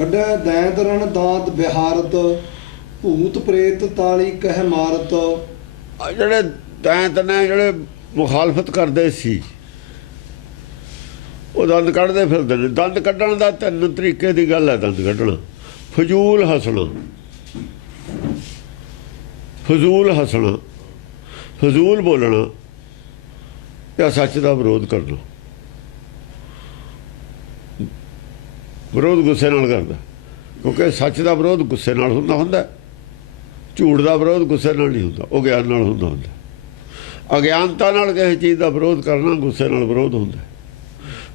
कढ़ै दैत रण दांत बिहारत भूत प्रेत ताली कह मारत। ਜਿਹੜੇ ਦੈਂਤ ਨੇ ਜਿਹੜੇ ਮੁਖਾਲਫਤ ਕਰਦੇ ਸੀ ਉਹ ਦੰਦ ਕੱਢਦੇ ਫਿਰਦੇ ਨੇ। ਦੰਦ ਕੱਢਣ ਦਾ 3 ਤਰੀਕੇ ਦੀ ਗੱਲ ਹੈ। ਦੰਦ ਕੱਢਣਾ, ਫਜ਼ੂਲ ਹੱਸਣਾ, ਫਜ਼ੂਲ ਹੱਸਣਾ, ਫਜ਼ੂਲ ਬੋਲਣਾ ਜਾਂ ਸੱਚ ਦਾ ਵਿਰੋਧ ਕਰਨਾ। ਵਿਰੋਧ ਗੁੱਸੇ ਨਾਲ ਕਰਦਾ, ਕਿਉਂਕਿ ਸੱਚ ਦਾ ਵਿਰੋਧ ਗੁੱਸੇ ਨਾਲ ਹੁੰਦਾ, ਝੂਠ ਦਾ ਵਿਰੋਧ ਗੁੱਸੇ ਨਾਲ ਨਹੀਂ ਹੁੰਦਾ, ਉਹ ਗਿਆਨ ਨਾਲ ਹੁੰਦਾ। ਅਗਿਆਨਤਾ ਨਾਲ ਕਿਸੇ ਚੀਜ਼ ਦਾ ਵਿਰੋਧ ਕਰਨਾ ਗੁੱਸੇ ਨਾਲ ਵਿਰੋਧ ਹੁੰਦਾ।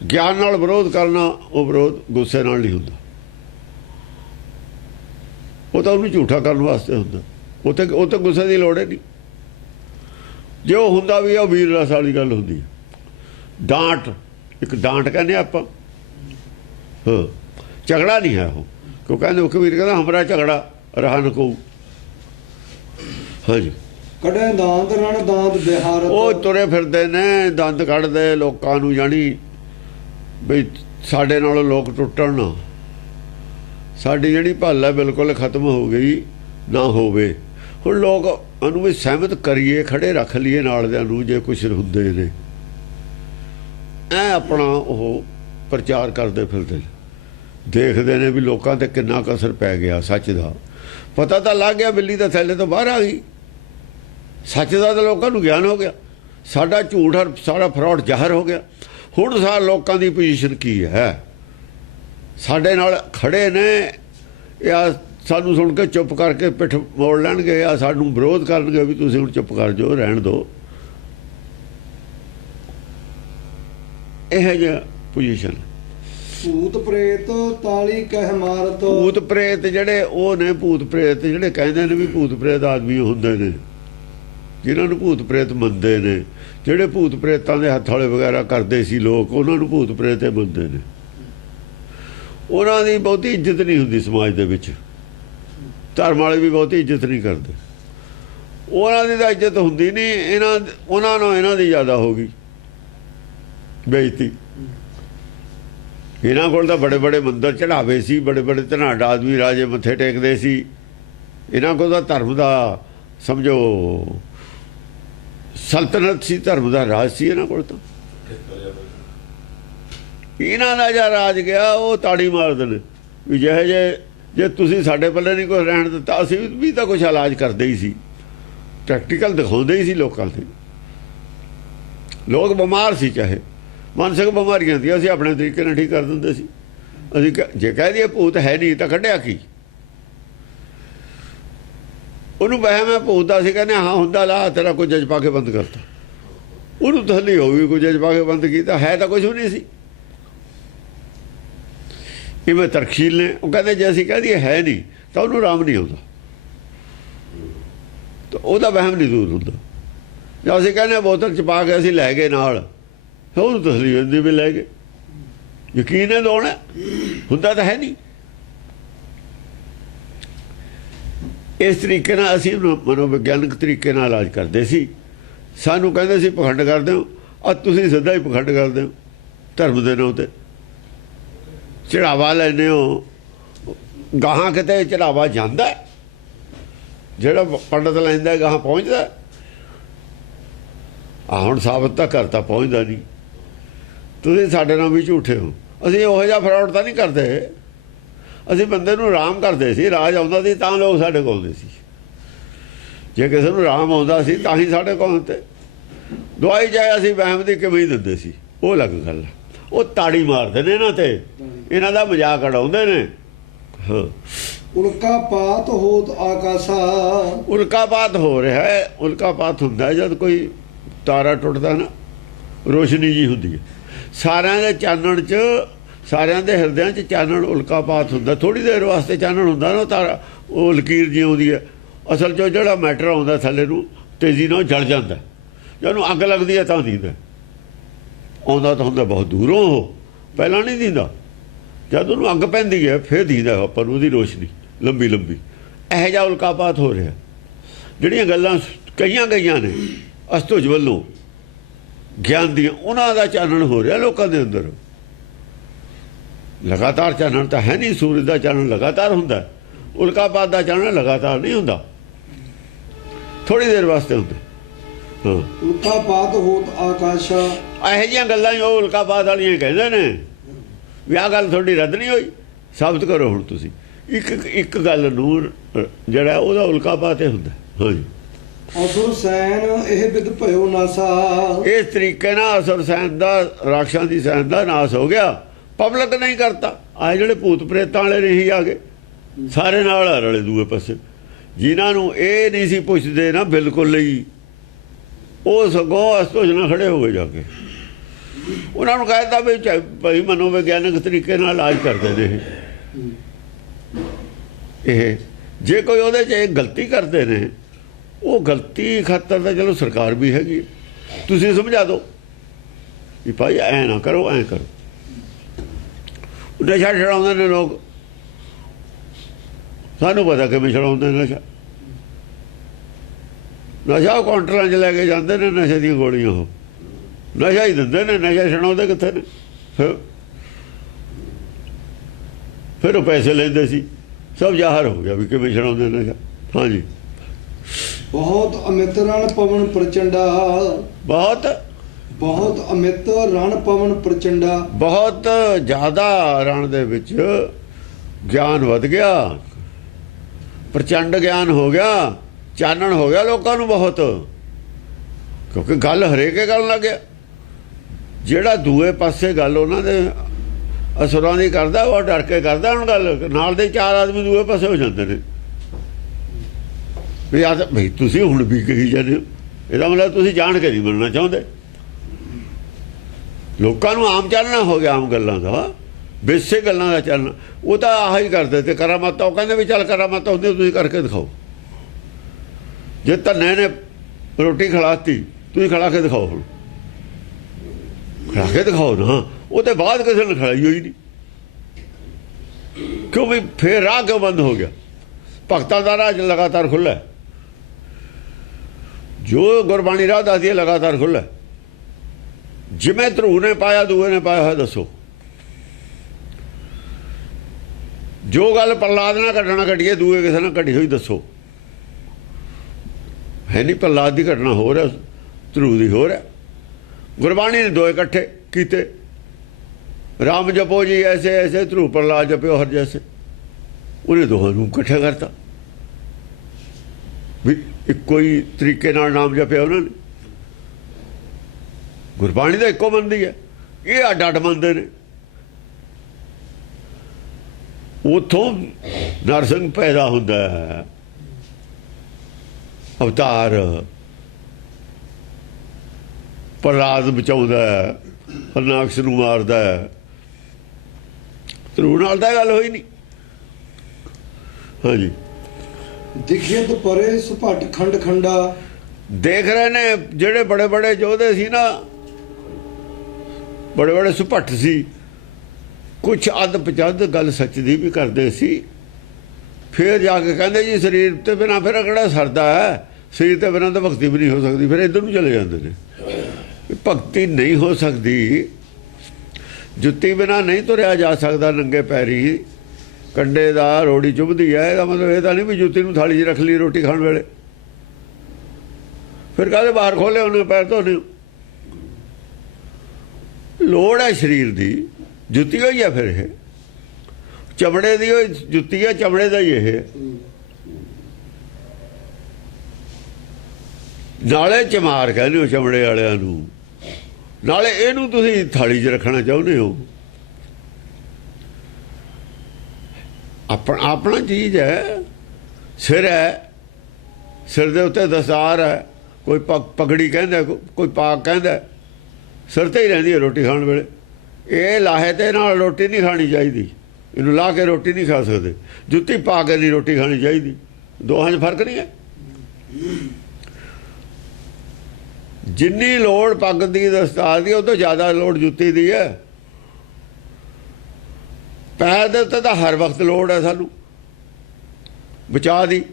ਗਿਆਨ ਨਾਲ ਵਿਰੋਧ ਕਰਨਾ ਉਹ ਵਿਰੋਧ ਗੁੱਸੇ ਨਾਲ ਨਹੀਂ ਹੁੰਦਾ। ਉਹ ਤਾਂ ਉਹਨੂੰ ਝੂਠਾ ਕਰਨ ਵਾਸਤੇ ਹੁੰਦਾ। ਉਹ ਤਾਂ ਗੁੱਸੇ ਦੀ ਲੋੜ ਹੀ ਨਹੀਂ। ਜੇ ਉਹ ਹੁੰਦਾ ਵੀ ਉਹ ਵੀਰ ਰਸ ਵਾਲੀ ਗੱਲ ਹੁੰਦੀ ਹੈ। ਡਾਂਟ, ਇੱਕ ਡਾਂਟ ਕਹਿੰਦੇ ਆਪਾਂ, ਹਾਂ, ਝਗੜਾ ਨਹੀਂ ਹੈ ਉਹ। ਕਿਉਂ ਕਹਿੰਦੇ ਕਬੀਰ ਕਹਿੰਦਾ ਹਮਾਰਾ ਝਗੜਾ ਰਹਾ ਨਾ ਕਹੂ। ਹਾਂਜੀ, ਕਢੈ ਦਾਂਤ ਰਣ ਦਾਂਤ ਬਿਹਾਰਤ। ਉਹ ਤੁਰੇ ਫਿਰਦੇ ਨੇ ਦੰਦ ਕੱਢਦੇ ਲੋਕਾਂ ਨੂੰ, ਜਾਣੀ ਬਈ ਸਾਡੇ ਨਾਲੋਂ ਲੋਕ ਟੁੱਟਣ ਨਾ, ਸਾਡੀ ਜਿਹੜੀ ਭੱਲ ਹੈ ਬਿਲਕੁਲ ਖਤਮ ਹੋ ਗਈ ਨਾ ਹੋਵੇ। ਹੁਣ ਲੋਕ ਉਹਨੂੰ ਵੀ ਸਹਿਮਤ ਕਰੀਏ, ਖੜੇ ਰੱਖ ਲਈਏ ਨਾਲਦਿਆਂ ਨੂੰ ਜੇ ਕੁਛ ਹੁੰਦੇ ਨੇ। ਐ ਆਪਣਾ ਉਹ ਪ੍ਰਚਾਰ ਕਰਦੇ ਫਿਰਦੇ, ਦੇਖਦੇ ਨੇ ਵੀ ਲੋਕਾਂ ਤੇ ਕਿੰਨਾ ਕੁ ਅਸਰ ਪੈ ਗਿਆ। ਸੱਚ ਦਾ ਪਤਾ ਤਾਂ ਲੱਗ ਗਿਆ, ਬਿੱਲੀ ਦਾ ਥੈਲੇ ਤੋਂ ਬਾਹਰ ਆ ਗਈ। ਸੱਚ ਦਾ ਤਾਂ ਲੋਕਾਂ ਨੂੰ ਗਿਆਨ ਹੋ ਗਿਆ। ਸਾਡਾ ਝੂਠ ਔਰ ਸਾਰਾ ਫਰਾਡ ਜ਼ਾਹਰ ਹੋ ਗਿਆ। ਹੁਣ ਸਾਰ ਲੋਕਾਂ ਦੀ ਪੋਜੀਸ਼ਨ ਕੀ ਹੈ? ਸਾਡੇ ਨਾਲ ਖੜੇ ਨੇ ਜਾਂ ਸਾਨੂੰ ਸੁਣ ਕੇ ਚੁੱਪ ਕਰਕੇ ਪਿੱਠ ਮੋੜ ਲੈਣਗੇ, ਜਾਂ ਸਾਨੂੰ ਵਿਰੋਧ ਕਰਨਗੇ ਵੀ ਤੁਸੀਂ ਹੁਣ ਚੁੱਪ ਕਰ ਜਾਓ, ਰਹਿਣ ਦਿਓ। ਇਹੋ ਜਿਹਾ ਪੋਜੀਸ਼ਨ। ਭੂਤ ਪ੍ਰੇਤ ਤਾਲੀ ਕਹਿ ਮਾਰਤ। ਭੂਤ ਪ੍ਰੇਤ ਜਿਹੜੇ ਉਹ ਨੇ, ਭੂਤ ਪ੍ਰੇਤ ਜਿਹੜੇ ਕਹਿੰਦੇ ਨੇ ਵੀ ਭੂਤ ਪ੍ਰੇਤ ਆਦਮੀ ਹੁੰਦੇ ਨੇ, ਜਿਨ੍ਹਾਂ ਨੂੰ ਭੂਤ ਪ੍ਰੇਤ ਮੰਨਦੇ ਨੇ, ਜਿਹੜੇ ਭੂਤ ਪ੍ਰੇਤਾਂ ਦੇ ਹੱਥ ਵਾਲੇ ਵਗੈਰਾ ਕਰਦੇ ਸੀ ਲੋਕ, ਉਹਨਾਂ ਨੂੰ ਭੂਤ ਪ੍ਰੇਤ ਹੀ ਮੰਨਦੇ ਨੇ। ਉਹਨਾਂ ਦੀ ਬਹੁਤੀ ਇੱਜ਼ਤ ਨਹੀਂ ਹੁੰਦੀ ਸਮਾਜ ਦੇ ਵਿੱਚ। ਧਰਮ ਵਾਲੇ ਵੀ ਬਹੁਤੀ ਇੱਜ਼ਤ ਨਹੀਂ ਕਰਦੇ। ਉਹਨਾਂ ਦੀ ਤਾਂ ਇੱਜ਼ਤ ਹੁੰਦੀ ਨਹੀਂ। ਉਹਨਾਂ ਨੂੰ ਇਹਨਾਂ ਦੀ ਜ਼ਿਆਦਾ ਹੋ ਗਈ ਬੇਇੱਜ਼ਤੀ। ਇਹਨਾਂ ਕੋਲ ਤਾਂ ਬੜੇ ਬੜੇ ਮੰਦਰ ਚੜਾਵੇ ਸੀ, ਬੜੇ ਬੜੇ ਧਨਾਢ ਆਦਮੀ ਰਾਜੇ ਮੱਥੇ ਟੇਕਦੇ ਸੀ। ਇਹਨਾਂ ਕੋਲ ਤਾਂ ਧਰਮ ਦਾ ਸਮਝੋ ਸਲਤਨਤ ਸੀ, ਧਰਮ ਦਾ ਰਾਜ ਸੀ ਇਹਨਾਂ ਕੋਲ। ਤਾਂ ਇਹਨਾਂ ਦਾ ਜਾਂ ਰਾਜ ਗਿਆ ਉਹ ਤਾੜੀ ਮਾਰਦੇ ਨੇ ਵੀ ਜੇ ਤੁਸੀਂ ਸਾਡੇ ਪੱਲੇ ਨਹੀਂ ਕੁਛ ਰਹਿਣ ਦਿੱਤਾ, ਅਸੀਂ ਵੀ ਤਾਂ ਕੁਛ ਇਲਾਜ ਕਰਦੇ ਹੀ ਸੀ, ਪ੍ਰੈਕਟੀਕਲ ਦਿਖਾਉਂਦੇ ਹੀ ਸੀ ਲੋਕਾਂ ਤੇ। ਲੋਕ ਬਿਮਾਰ ਸੀ, ਚਾਹੇ ਮਾਨਸਿਕ ਬਿਮਾਰੀਆਂ ਸੀ, ਅਸੀਂ ਆਪਣੇ ਤਰੀਕੇ ਨਾਲ ਠੀਕ ਕਰ ਦਿੰਦੇ ਸੀ। ਅਸੀਂ ਜੇ ਕਹਿ ਦਈਏ ਭੂਤ ਹੈ ਨਹੀਂ ਤਾਂ ਕੱਢਿਆ ਕੀ? ਉਹਨੂੰ ਵਹਿਮ ਹੈ ਭੂਤ ਦਾ, ਅਸੀਂ ਕਹਿੰਦੇ ਹਾਂ ਹੁੰਦਾ ਲਾ, ਤੇਰਾ ਕੋਈ ਜਜ਼ਬਾ ਕੇ ਬੰਦ ਕਰਤਾ। ਉਹਨੂੰ ਤਸੱਲੀ ਹੋ ਗਈ, ਕੋਈ ਜਜ਼ਬਾ ਕੇ ਬੰਦ ਕੀਤਾ, ਹੈ ਤਾਂ ਕੁਛ ਵੀ ਨਹੀਂ ਸੀ। ਇਵੇਂ ਤਰਖੀਲ ਨੇ। ਉਹ ਕਹਿੰਦੇ ਜੇ ਅਸੀਂ ਕਹਿ ਦਈਏ ਹੈ ਨਹੀਂ ਤਾਂ ਉਹਨੂੰ ਆਰਾਮ ਨਹੀਂ ਆਉਂਦਾ, ਤਾਂ ਉਹਦਾ ਵਹਿਮ ਨਹੀਂ ਦੂਰ ਹੁੰਦਾ। ਜਾਂ ਅਸੀਂ ਕਹਿੰਦੇ ਬੋਤਲ 'ਚ ਪਾ ਕੇ ਅਸੀਂ ਲੈ ਗਏ ਨਾਲ, ਉਹਨੂੰ ਤਸੱਲੀ ਹੁੰਦੀ ਵੀ ਲੈ ਗਏ। ਯਕੀਨ ਹੈ ਲਾਉਣਾ, ਹੁੰਦਾ ਤਾਂ ਹੈ ਨਹੀਂ। ਇਸ ਤਰੀਕੇ ਨਾਲ ਅਸੀਂ ਮਨੋਵਿਗਿਆਨਕ ਤਰੀਕੇ ਨਾਲ ਇਲਾਜ ਕਰਦੇ ਸੀ। ਸਾਨੂੰ ਕਹਿੰਦੇ ਸੀ ਪਖੰਡ ਕਰਦੇ ਹੋ, ਅੱਜ ਤੁਸੀਂ ਸਿੱਧਾ ਹੀ ਪਖੰਡ ਕਰਦੇ ਹੋ। ਧਰਮ ਦੇ ਨਾਂ 'ਤੇ ਚੜਾਵਾ ਲੈਂਦੇ ਹੋ। ਗਾਹਾਂ ਕਿਤੇ ਚੜਾਵਾ ਜਾਂਦਾ, ਜਿਹੜਾ ਪੰਡਤ ਲੈਂਦਾ ਗਾਹਾਂ ਪਹੁੰਚਦਾ। ਹੁਣ ਸਾਬਤ ਤਾਂ ਕਰਤਾ ਪਹੁੰਚਦਾ ਨਹੀਂ। ਤੁਸੀਂ ਸਾਡੇ ਨਾਲ ਵੀ ਝੂਠੇ ਹੋ। ਅਸੀਂ ਉਹੋ ਜਿਹਾ ਫਰਾਡ ਤਾਂ ਨਹੀਂ ਕਰਦੇ। ਅਸੀਂ ਬੰਦੇ ਨੂੰ ਆਰਾਮ ਕਰਦੇ ਸੀ। ਰਾਜ ਆਉਂਦਾ ਸੀ ਤਾਂ ਲੋਕ ਸਾਡੇ ਕੋਲ ਆਉਂਦੇ ਸੀ। ਜੇ ਕਿਸੇ ਨੂੰ ਆਰਾਮ ਆਉਂਦਾ ਸੀ ਤਾਂ ਹੀ ਸਾਡੇ ਕੋਲ ਆਉਂਦੇ। ਦਵਾਈ ਚਾਹੇ ਅਸੀਂ ਵਹਿਮ ਦੀ ਕਿਵੇਂ ਦਿੰਦੇ ਸੀ, ਉਹ ਅਲੱਗ ਗੱਲ ਹੈ। ਉਹ ਤਾੜੀ ਮਾਰਦੇ ਨੇ ਇਹਨਾਂ ਤੇ, ਇਹਨਾਂ ਦਾ ਮਜ਼ਾਕ ਉਡਾਉਂਦੇ ਨੇ। ਹਾਂ, ਉਲਕਾ ਪਾਤ ਹੋਤ ਆਕਾਸ਼ਾ। ਉਲਕਾ ਪਾਤ ਹੋ ਰਿਹਾ ਹੈ। ਉਲਕਾ ਪਾਤ ਹੁੰਦਾ ਜਦ ਕੋਈ ਤਾਰਾ ਟੁੱਟਦਾ ਨਾ, ਰੋਸ਼ਨੀ ਜੀ ਹੁੰਦੀ ਹੈ ਸਾਰਿਆਂ ਦੇ ਚਾਨਣ 'ਚ, ਸਾਰਿਆਂ ਦੇ ਹਿਰਦਿਆਂ 'ਚ ਚਾਨਣ ਉਲਕਾ ਪਾਤ ਹੁੰਦਾ। ਥੋੜ੍ਹੀ ਦੇਰ ਵਾਸਤੇ ਚਾਨਣ ਹੁੰਦਾ ਨਾ, ਤਾਰਾ ਉਹ ਲਕੀਰ ਜੀ ਆਉਂਦੀ ਹੈ। ਅਸਲ 'ਚ ਜਿਹੜਾ ਮੈਟਰ ਆਉਂਦਾ ਥੱਲੇ ਨੂੰ ਤੇਜ਼ੀ ਨਾਲ ਜਲ ਜਾਂਦਾ। ਜੇ ਉਹਨੂੰ ਅੱਗ ਲੱਗਦੀ ਹੈ ਤਾਂ ਦੀਂਦਾ। ਆਉਂਦਾ ਤਾਂ ਹੁੰਦਾ ਬਹੁਤ ਦੂਰੋਂ, ਉਹ ਪਹਿਲਾਂ ਨਹੀਂ ਦੀਂਦਾ। ਜਦ ਉਹਨੂੰ ਅੱਗ ਪੈਂਦੀ ਹੈ ਫਿਰ ਦੀਂਦਾ ਆਪਾਂ ਨੂੰ ਉਹਦੀ ਰੋਸ਼ਨੀ ਲੰਬੀ ਲੰਬੀ। ਇਹੋ ਜਿਹਾ ਉਲਕਾ ਪਾਤ ਹੋ ਰਿਹਾ। ਜਿਹੜੀਆਂ ਗੱਲਾਂ ਕਈਆਂ ਗਈਆਂ ਨੇ ਅਸਤੁਜ ਵੱਲੋਂ ਗਿਆਨ ਦੀਆਂ, ਉਹਨਾਂ ਦਾ ਚਾਨਣ ਹੋ ਰਿਹਾ ਲੋਕਾਂ ਦੇ ਅੰਦਰ। ਲਗਾਤਾਰ ਚਾਨਣ ਤਾਂ ਹੈ ਨਹੀਂ। ਸੂਰਜ ਦਾ ਚਾਨਣ ਲਗਾਤਾਰ ਹੁੰਦਾ, ਉਲਕਾਪਾਤ ਦਾ ਚਾਨਣ ਲਗਾਤਾਰ ਨਹੀਂ ਹੁੰਦਾ, ਥੋੜੀ ਦੇਰ ਵਾਸਤੇ ਹੁੰਦਾ। ਹਾਂ, ਉਲਕਾਪਾਤ ਹੋਤ ਆਕਾਸ਼ਾ। ਇਹੋ ਜਿਹੀਆਂ ਗੱਲਾਂ ਹੀ ਉਹ ਉਲਕਾਪਾਤ ਵਾਲੀਆਂ ਕਹਿੰਦੇ ਨੇ ਵੀ ਆਹ ਗੱਲ ਤੁਹਾਡੀ ਰੱਦ ਨਹੀਂ ਹੋਈ, ਸਾਬਤ ਕਰੋ ਹੁਣ ਤੁਸੀਂ। ਇੱਕ ਗੱਲ ਨੂੰ ਜਿਹੜਾ ਉਹਦਾ ਉਲਕਾਪਾਤ ਹੀ ਹੁੰਦਾ। ਹਾਂਜੀ, ਅਸੁਰ ਸੈਨ ਇਹ ਵਿਦ ਭਇਓ ਨਾਸਾ। ਇਸ ਤਰੀਕੇ ਨਾਲ ਅਸੁਰ ਸੈਨ ਦਾ, ਰਾਖਸ਼ਾਂ ਦੀ ਸੈਨ ਦਾ ਨਾਸ ਹੋ ਗਿਆ। ਪਬਲਿਕ ਨਹੀਂ ਕਰਤਾ। ਆਏ ਜਿਹੜੇ ਭੂਤ ਪ੍ਰੇਤਾਂ ਵਾਲੇ ਨਹੀਂ ਆ ਗਏ, ਸਾਰੇ ਨਾਲ ਰਲੇ ਦੂਏ ਪਾਸੇ, ਜਿਨ੍ਹਾਂ ਨੂੰ ਇਹ ਨਹੀਂ ਸੀ ਪੁੱਛਦੇ ਨਾ ਬਿਲਕੁਲ ਲਈ, ਉਹ ਸਗੋਂ ਅਸਤੋਜਨਾ ਖੜੇ ਹੋ ਗਏ ਜਾ ਕੇ। ਉਹਨਾਂ ਨੂੰ ਕਹਿ ਦਿੱਤਾ ਵੀ ਭਾਈ ਮਨੋਵਿਗਿਆਨਕ ਤਰੀਕੇ ਨਾਲ ਇਲਾਜ ਕਰਦੇ ਨੇ ਇਹ। ਜੇ ਕੋਈ ਉਹਦੇ 'ਚ ਇਹ ਗਲਤੀ ਕਰਦੇ ਨੇ, ਉਹ ਗਲਤੀ ਖਾਤਰ ਤਾਂ ਚਲੋ ਸਰਕਾਰ ਵੀ ਹੈਗੀ, ਤੁਸੀਂ ਸਮਝਾ ਦਿਓ ਵੀ ਭਾਈ ਐਂ ਨਾ ਕਰੋ, ਐਂ ਕਰੋ। ਨਸ਼ਾ ਛਡਾਉਂਦੇ ਨੇ ਲੋਕ, ਸਾਨੂੰ ਪਤਾ ਕਿਵੇਂ ਛਡਾਉਂਦੇ ਨੇ ਨਸ਼ਾ। ਨਸ਼ਾ ਕਾਊਂਟਰਾਂ 'ਚ ਲੈ ਕੇ ਜਾਂਦੇ ਨੇ, ਨਸ਼ੇ ਦੀਆਂ ਗੋਲੀਆਂ ਉਹ ਨਸ਼ਾ ਹੀ ਦਿੰਦੇ ਨੇ, ਨਸ਼ਾ ਛਡਾਉਂਦੇ ਕਿੱਥੇ ਨੇ। ਫਿਰ ਉਹ ਪੈਸੇ ਲੈਂਦੇ ਸੀ, ਸਭ ਜ਼ਾਹਰ ਹੋ ਗਿਆ ਵੀ ਕਿਵੇਂ ਛਡਾਉਂਦੇ ਨਸ਼ਾ। ਹਾਂਜੀ, ਬਹੁਤ ਅਮਿਤ ਰਣ ਪਵਨ ਪ੍ਰਚੰਡਾ। ਬਹੁਤ ਬਹੁਤ ਅਮਿਤ ਰਣ ਪਵਨ ਪ੍ਰਚੰਡਾ। ਬਹੁਤ ਜ਼ਿਆਦਾ ਰਣ ਦੇ ਵਿੱਚ ਗਿਆਨ ਵੱਧ ਗਿਆ, ਪ੍ਰਚੰਡ ਗਿਆਨ ਹੋ ਗਿਆ, ਚਾਨਣ ਹੋ ਗਿਆ ਲੋਕਾਂ ਨੂੰ ਬਹੁਤ। ਕਿਉਂਕਿ ਗੱਲ ਹਰੇਕੇ ਗੱਲ ਲੱਗ ਗਿਆ। ਜਿਹੜਾ ਦੂਏ ਪਾਸੇ ਗੱਲ ਉਹਨਾਂ ਦੇ ਅਸੁਰਾਂ ਦੀ ਕਰਦਾ, ਉਹ ਡਰ ਕੇ ਕਰਦਾ। ਹੁਣ ਗੱਲ ਨਾਲ ਦੇ 4 ਆਦਮੀ ਦੂਏ ਪਾਸੇ ਹੋ ਜਾਂਦੇ ਨੇ ਵੀ ਆਹ ਬਈ ਤੁਸੀਂ ਹੁਣ ਵੀ ਕਹੀ ਜਾਂਦੇ ਹੋ, ਇਹਦਾ ਮਤਲਬ ਤੁਸੀਂ ਜਾਣ ਕੇ ਨਹੀਂ ਮੰਨਣਾ ਚਾਹੁੰਦੇ। ਲੋਕਾਂ ਨੂੰ ਆਮ ਚਾਨਣਾ ਹੋ ਗਿਆ, ਆਮ ਗੱਲਾਂ ਦਾ, ਬੇਸਿਕ ਗੱਲਾਂ ਦਾ ਚਾਨਣਾ। ਉਹ ਤਾਂ ਆਹ ਹੀ ਕਰਦੇ ਤੇ ਕਰਾਮਾਤਾਂ। ਉਹ ਕਹਿੰਦੇ ਵੀ ਚੱਲ ਕਰਾਮਾਤਾਂ ਹੁੰਦੀਆਂ, ਤੁਸੀਂ ਕਰਕੇ ਦਿਖਾਓ। ਜੇ ਧੰਨੇ ਨੇ ਰੋਟੀ ਖਿਲਾਤੀ, ਤੁਸੀਂ ਖਿਲਾ ਕੇ ਦਿਖਾਓ। ਹੁਣ ਖਿਲਾ ਕੇ ਦਿਖਾਓ ਨਾ, ਉਹਦੇ ਬਾਅਦ ਕਿਸੇ ਨੇ ਖਿਲਾਈ ਹੋਈ ਨਹੀਂ। ਕਿਉਂ ਵੀ ਫੇਰ ਰਾਹ ਕਿਉਂ ਬੰਦ ਹੋ ਗਿਆ? ਭਗਤਾਂ ਦਾ ਰਾਹ ਲਗਾਤਾਰ ਖੁੱਲ੍ਹਾ, ਜੋ ਗੁਰਬਾਣੀ ਰਾਹ ਦੱਸਦੀ ਹੈ ਲਗਾਤਾਰ ਖੁੱਲ੍ਹਾ। ਜਿਵੇਂ ਧਰੂ ਨੇ ਪਾਇਆ, ਦੂਏ ਨੇ ਪਾਇਆ ਹੋਇਆ ਦੱਸੋ। ਜੋ ਗੱਲ ਪ੍ਰਹਲਾਦ ਨਾਲ ਘਟਨਾ ਘਟੀ ਹੈ, ਦੂਏ ਕਿਸੇ ਨਾਲ ਘਟੀ ਹੋਈ ਦੱਸੋ। ਹੈ ਨਹੀਂ, ਪ੍ਰਹਲਾਦ ਦੀ ਘਟਨਾ ਹੋਰ ਹੈ, ਧਰੂ ਦੀ ਹੋਰ ਹੈ। ਗੁਰਬਾਣੀ ਨੇ ਦੋਏ ਇਕੱਠੇ ਕੀਤੇ। ਰਾਮ ਜਪੋ ਜੀ ਐਸੇ ਐਸੇ, ਧਰੂ ਪ੍ਰਹਲਾਦ ਜਪਿਓ ਹਰ ਜੈਸੇ। ਉਹਨੇ ਦੋਹਾਂ ਨੂੰ ਇਕੱਠਾ ਕਰਤਾ ਵੀ ਇੱਕੋ ਹੀ ਤਰੀਕੇ ਨਾਲ ਨਾਮ ਜਪਿਆ ਉਹਨਾਂ ਨੇ। ਗੁਰਬਾਣੀ ਦਾ ਇੱਕੋ ਮੰਨਦੀ ਹੈ, ਇਹ ਅੱਡ ਅੱਡ ਮੰਨਦੇ ਨੇ। ਉੱਥੋਂ ਨਰਸਿੰਘ ਪੈਦਾ ਹੁੰਦਾ ਹੈ, ਅਵਤਾਰ। ਪ੍ਰਹਲਾਦ ਬਚਾਉਂਦਾ, ਹਰਨਾਕਸ਼ ਨੂੰ ਮਾਰਦਾ। ਧਰੂ ਨਾਲ ਤਾਂ ਗੱਲ ਹੋਈ ਨਹੀਂ। ਹਾਂਜੀ, ਦਿਖਿਤ ਪਰੇ ਸੁਭਟ ਖੰਡ ਖੰਡਾ। ਦੇਖ ਰਹੇ ਨੇ ਜਿਹੜੇ ਬੜੇ ਬੜੇ ਯੋਧੇ ਸੀ ਨਾ, ਬੜੇ ਬੜੇ ਸੁਭਟ ਸੀ, ਕੁਛ ਅੱਧ ਪਚੱਧ ਗੱਲ ਸੱਚ ਦੀ ਵੀ ਕਰਦੇ ਸੀ। ਫਿਰ ਜਾ ਕੇ ਕਹਿੰਦੇ ਜੀ ਸਰੀਰ ਤੇ ਬਿਨਾਂ ਫਿਰ ਕਿਹੜਾ ਸਰਦਾ ਹੈ, ਸਰੀਰ ਤੇ ਬਿਨਾਂ ਤਾਂ ਭਗਤੀ ਵੀ ਨਹੀਂ ਹੋ ਸਕਦੀ। ਫਿਰ ਇੱਧਰ ਨੂੰ ਚਲੇ ਜਾਂਦੇ ਨੇ। ਭਗਤੀ ਨਹੀਂ ਹੋ ਸਕਦੀ, ਜੁੱਤੀ ਬਿਨਾਂ ਨਹੀਂ ਤੁਰਿਆ ਜਾ ਸਕਦਾ, ਨੰਗੇ ਪੈਰੀ। ਕੰਡੇ ਦਾ ਰੋੜੀ ਚੁੱਭਦੀ ਹੈ, ਇਹਦਾ ਮਤਲਬ ਇਹ ਤਾਂ ਨਹੀਂ ਵੀ ਜੁੱਤੀ ਨੂੰ ਥਾਲੀ 'ਚ ਰੱਖ ਲਈ ਰੋਟੀ ਖਾਣ ਵੇਲੇ। ਫਿਰ ਕਾਹਦੇ ਬਾਹਰ ਖੋਲੇ ਉਹਨੇ ਪੈਰ ਧੋਣੇ। ਲੋੜ ਹੈ ਸਰੀਰ ਦੀ, ਜੁੱਤੀ ਹੋਈ ਹੈ। ਫਿਰ ਇਹ ਚਮੜੇ ਦੀ ਜੁੱਤੀ ਹੈ, ਚਮੜੇ ਦਾ ਹੀ ਇਹ। ਨਾਲੇ ਚਮਾਰ ਕਹਿੰਦੇ ਹੋ ਚਮੜੇ ਵਾਲਿਆਂ ਨੂੰ, ਨਾਲੇ ਇਹਨੂੰ ਤੁਸੀਂ ਥਾਲੀ 'ਚ ਰੱਖਣਾ ਚਾਹੁੰਦੇ ਹੋ। ਆਪਣਾ ਚੀਜ਼ ਹੈ। ਸਿਰ ਹੈ, ਸਿਰ ਦੇ ਉੱਤੇ ਦਸਤਾਰ ਹੈ, ਕੋਈ ਪਗੜੀ ਕਹਿੰਦਾ, ਕੋਈ ਪਾਗ ਕਹਿੰਦਾ। ਸਿਰ ਤੇ ਹੀ ਰਹਿੰਦੀ ਹੈ ਰੋਟੀ ਖਾਣ ਵੇਲੇ। ਇਹ ਲਾਹੇ ਤੇ ਨਾਲ ਰੋਟੀ ਨਹੀਂ ਖਾਣੀ ਚਾਹੀਦੀ, ਇਹਨੂੰ ਲਾ ਕੇ ਰੋਟੀ ਨਹੀਂ ਖਾ ਸਕਦੇ। ਜੁੱਤੀ ਪਾ ਕੇ ਨਹੀਂ ਰੋਟੀ ਖਾਣੀ ਚਾਹੀਦੀ, ਦੋਹਾਂ 'ਚ ਫਰਕ ਨਹੀਂ ਹੈ। ਜਿੰਨੀ ਲੋੜ ਪੱਗ ਦੀ ਦਸਤਾਰ ਦੀ, ਉਹ ਤੋਂ ਜ਼ਿਆਦਾ ਲੋੜ ਜੁੱਤੀ ਦੀ ਹੈ। ਪੈਰ ਦੇ ਉੱਤੇ ਤਾਂ ਹਰ ਵਕਤ ਲੋੜ ਹੈ ਸਾਨੂੰ ਬਚਾਅ ਦੀ।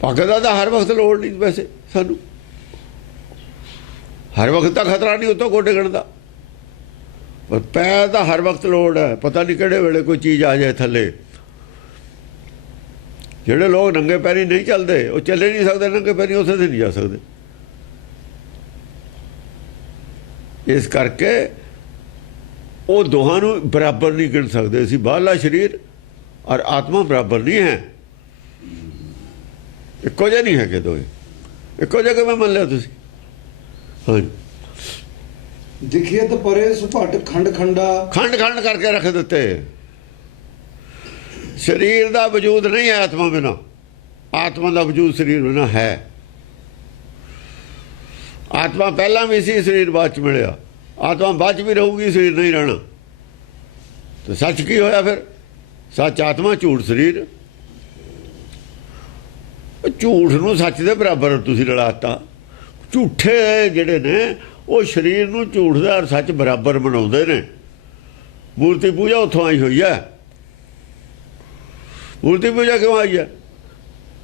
ਪੱਗ ਦਾ ਤਾਂ ਹਰ ਵਕਤ ਲੋੜ ਨਹੀਂ ਵੈਸੇ ਸਾਨੂੰ, ਹਰ ਵਕਤ ਤਾਂ ਖਤਰਾ ਨਹੀਂ ਉੱਤੋਂ ਗੋਡੇ ਗਣ ਦਾ। ਪਰ ਪੈਰ ਤਾਂ ਹਰ ਵਕਤ ਲੋੜ ਹੈ, ਪਤਾ ਨਹੀਂ ਕਿਹੜੇ ਵੇਲੇ ਕੋਈ ਚੀਜ਼ ਆ ਜਾਏ ਥੱਲੇ। ਜਿਹੜੇ ਲੋਕ ਨੰਗੇ ਪੈਰੀ ਨਹੀਂ ਚੱਲਦੇ ਉਹ ਚੱਲੇ ਨਹੀਂ ਸਕਦੇ, ਨੰਗੇ ਪੈਰੀ ਉੱਥੇ ਤੇ ਨਹੀਂ ਜਾ ਸਕਦੇ। ਇਸ ਕਰਕੇ ਉਹ ਦੋਹਾਂ ਨੂੰ ਬਰਾਬਰ ਨਹੀਂ ਗਿਣ ਸਕਦੇ ਅਸੀਂ। ਬਾਹਰਲਾ ਸਰੀਰ ਔਰ ਆਤਮਾ ਬਰਾਬਰ ਨਹੀਂ ਹੈ, ਇੱਕੋ ਜਿਹੇ ਨਹੀਂ ਹੈਗੇ ਦੋਏ। ਇੱਕੋ ਜਿਹੇ ਕਿਵੇਂ ਮੰਨ ਲਿਆ ਤੁਸੀਂ? ਹਾਂਜੀ, ਦਿਖੀਏ ਤਾਂ ਪਰੇ ਸੁਭਟ ਖੰਡ ਖੰਡਾ, ਖੰਡ ਖੰਡ ਕਰਕੇ ਰੱਖ ਦਿੱਤੇ। ਸਰੀਰ ਦਾ ਵਜੂਦ ਨਹੀਂ ਹੈ ਆਤਮਾ ਬਿਨਾਂ, ਆਤਮਾ ਦਾ ਵਜੂਦ ਸਰੀਰ ਬਿਨਾਂ ਹੈ। ਆਤਮਾ ਪਹਿਲਾਂ ਵੀ ਸੀ, ਸਰੀਰ ਬਾਅਦ ਚ ਮਿਲਿਆ। ਆਤਮਾ ਬਾਅਦ ਚ ਵੀ ਰਹੂਗੀ, ਸਰੀਰ ਨਹੀਂ ਰਹਿਣਾ। ਤੇ ਸੱਚ ਕੀ ਹੋਇਆ ਫਿਰ? ਸੱਚ ਆਤਮਾ, ਝੂਠ ਸਰੀਰ। ਝੂਠ ਨੂੰ ਸੱਚ ਦੇ ਬਰਾਬਰ ਤੁਸੀਂ ਰਲਾਤਾ। ਝੂਠੇ ਜਿਹੜੇ ਨੇ ਉਹ ਸਰੀਰ ਨੂੰ ਝੂਠ ਦਾ ਔਰ ਸੱਚ ਬਰਾਬਰ ਬਣਾਉਂਦੇ ਨੇ। ਮੂਰਤੀ ਪੂਜਾ ਉੱਥੋਂ ਆਈ ਹੋਈ ਹੈ। ਮੂਰਤੀ ਪੂਜਾ ਕਿਉਂ ਆਈ ਹੈ?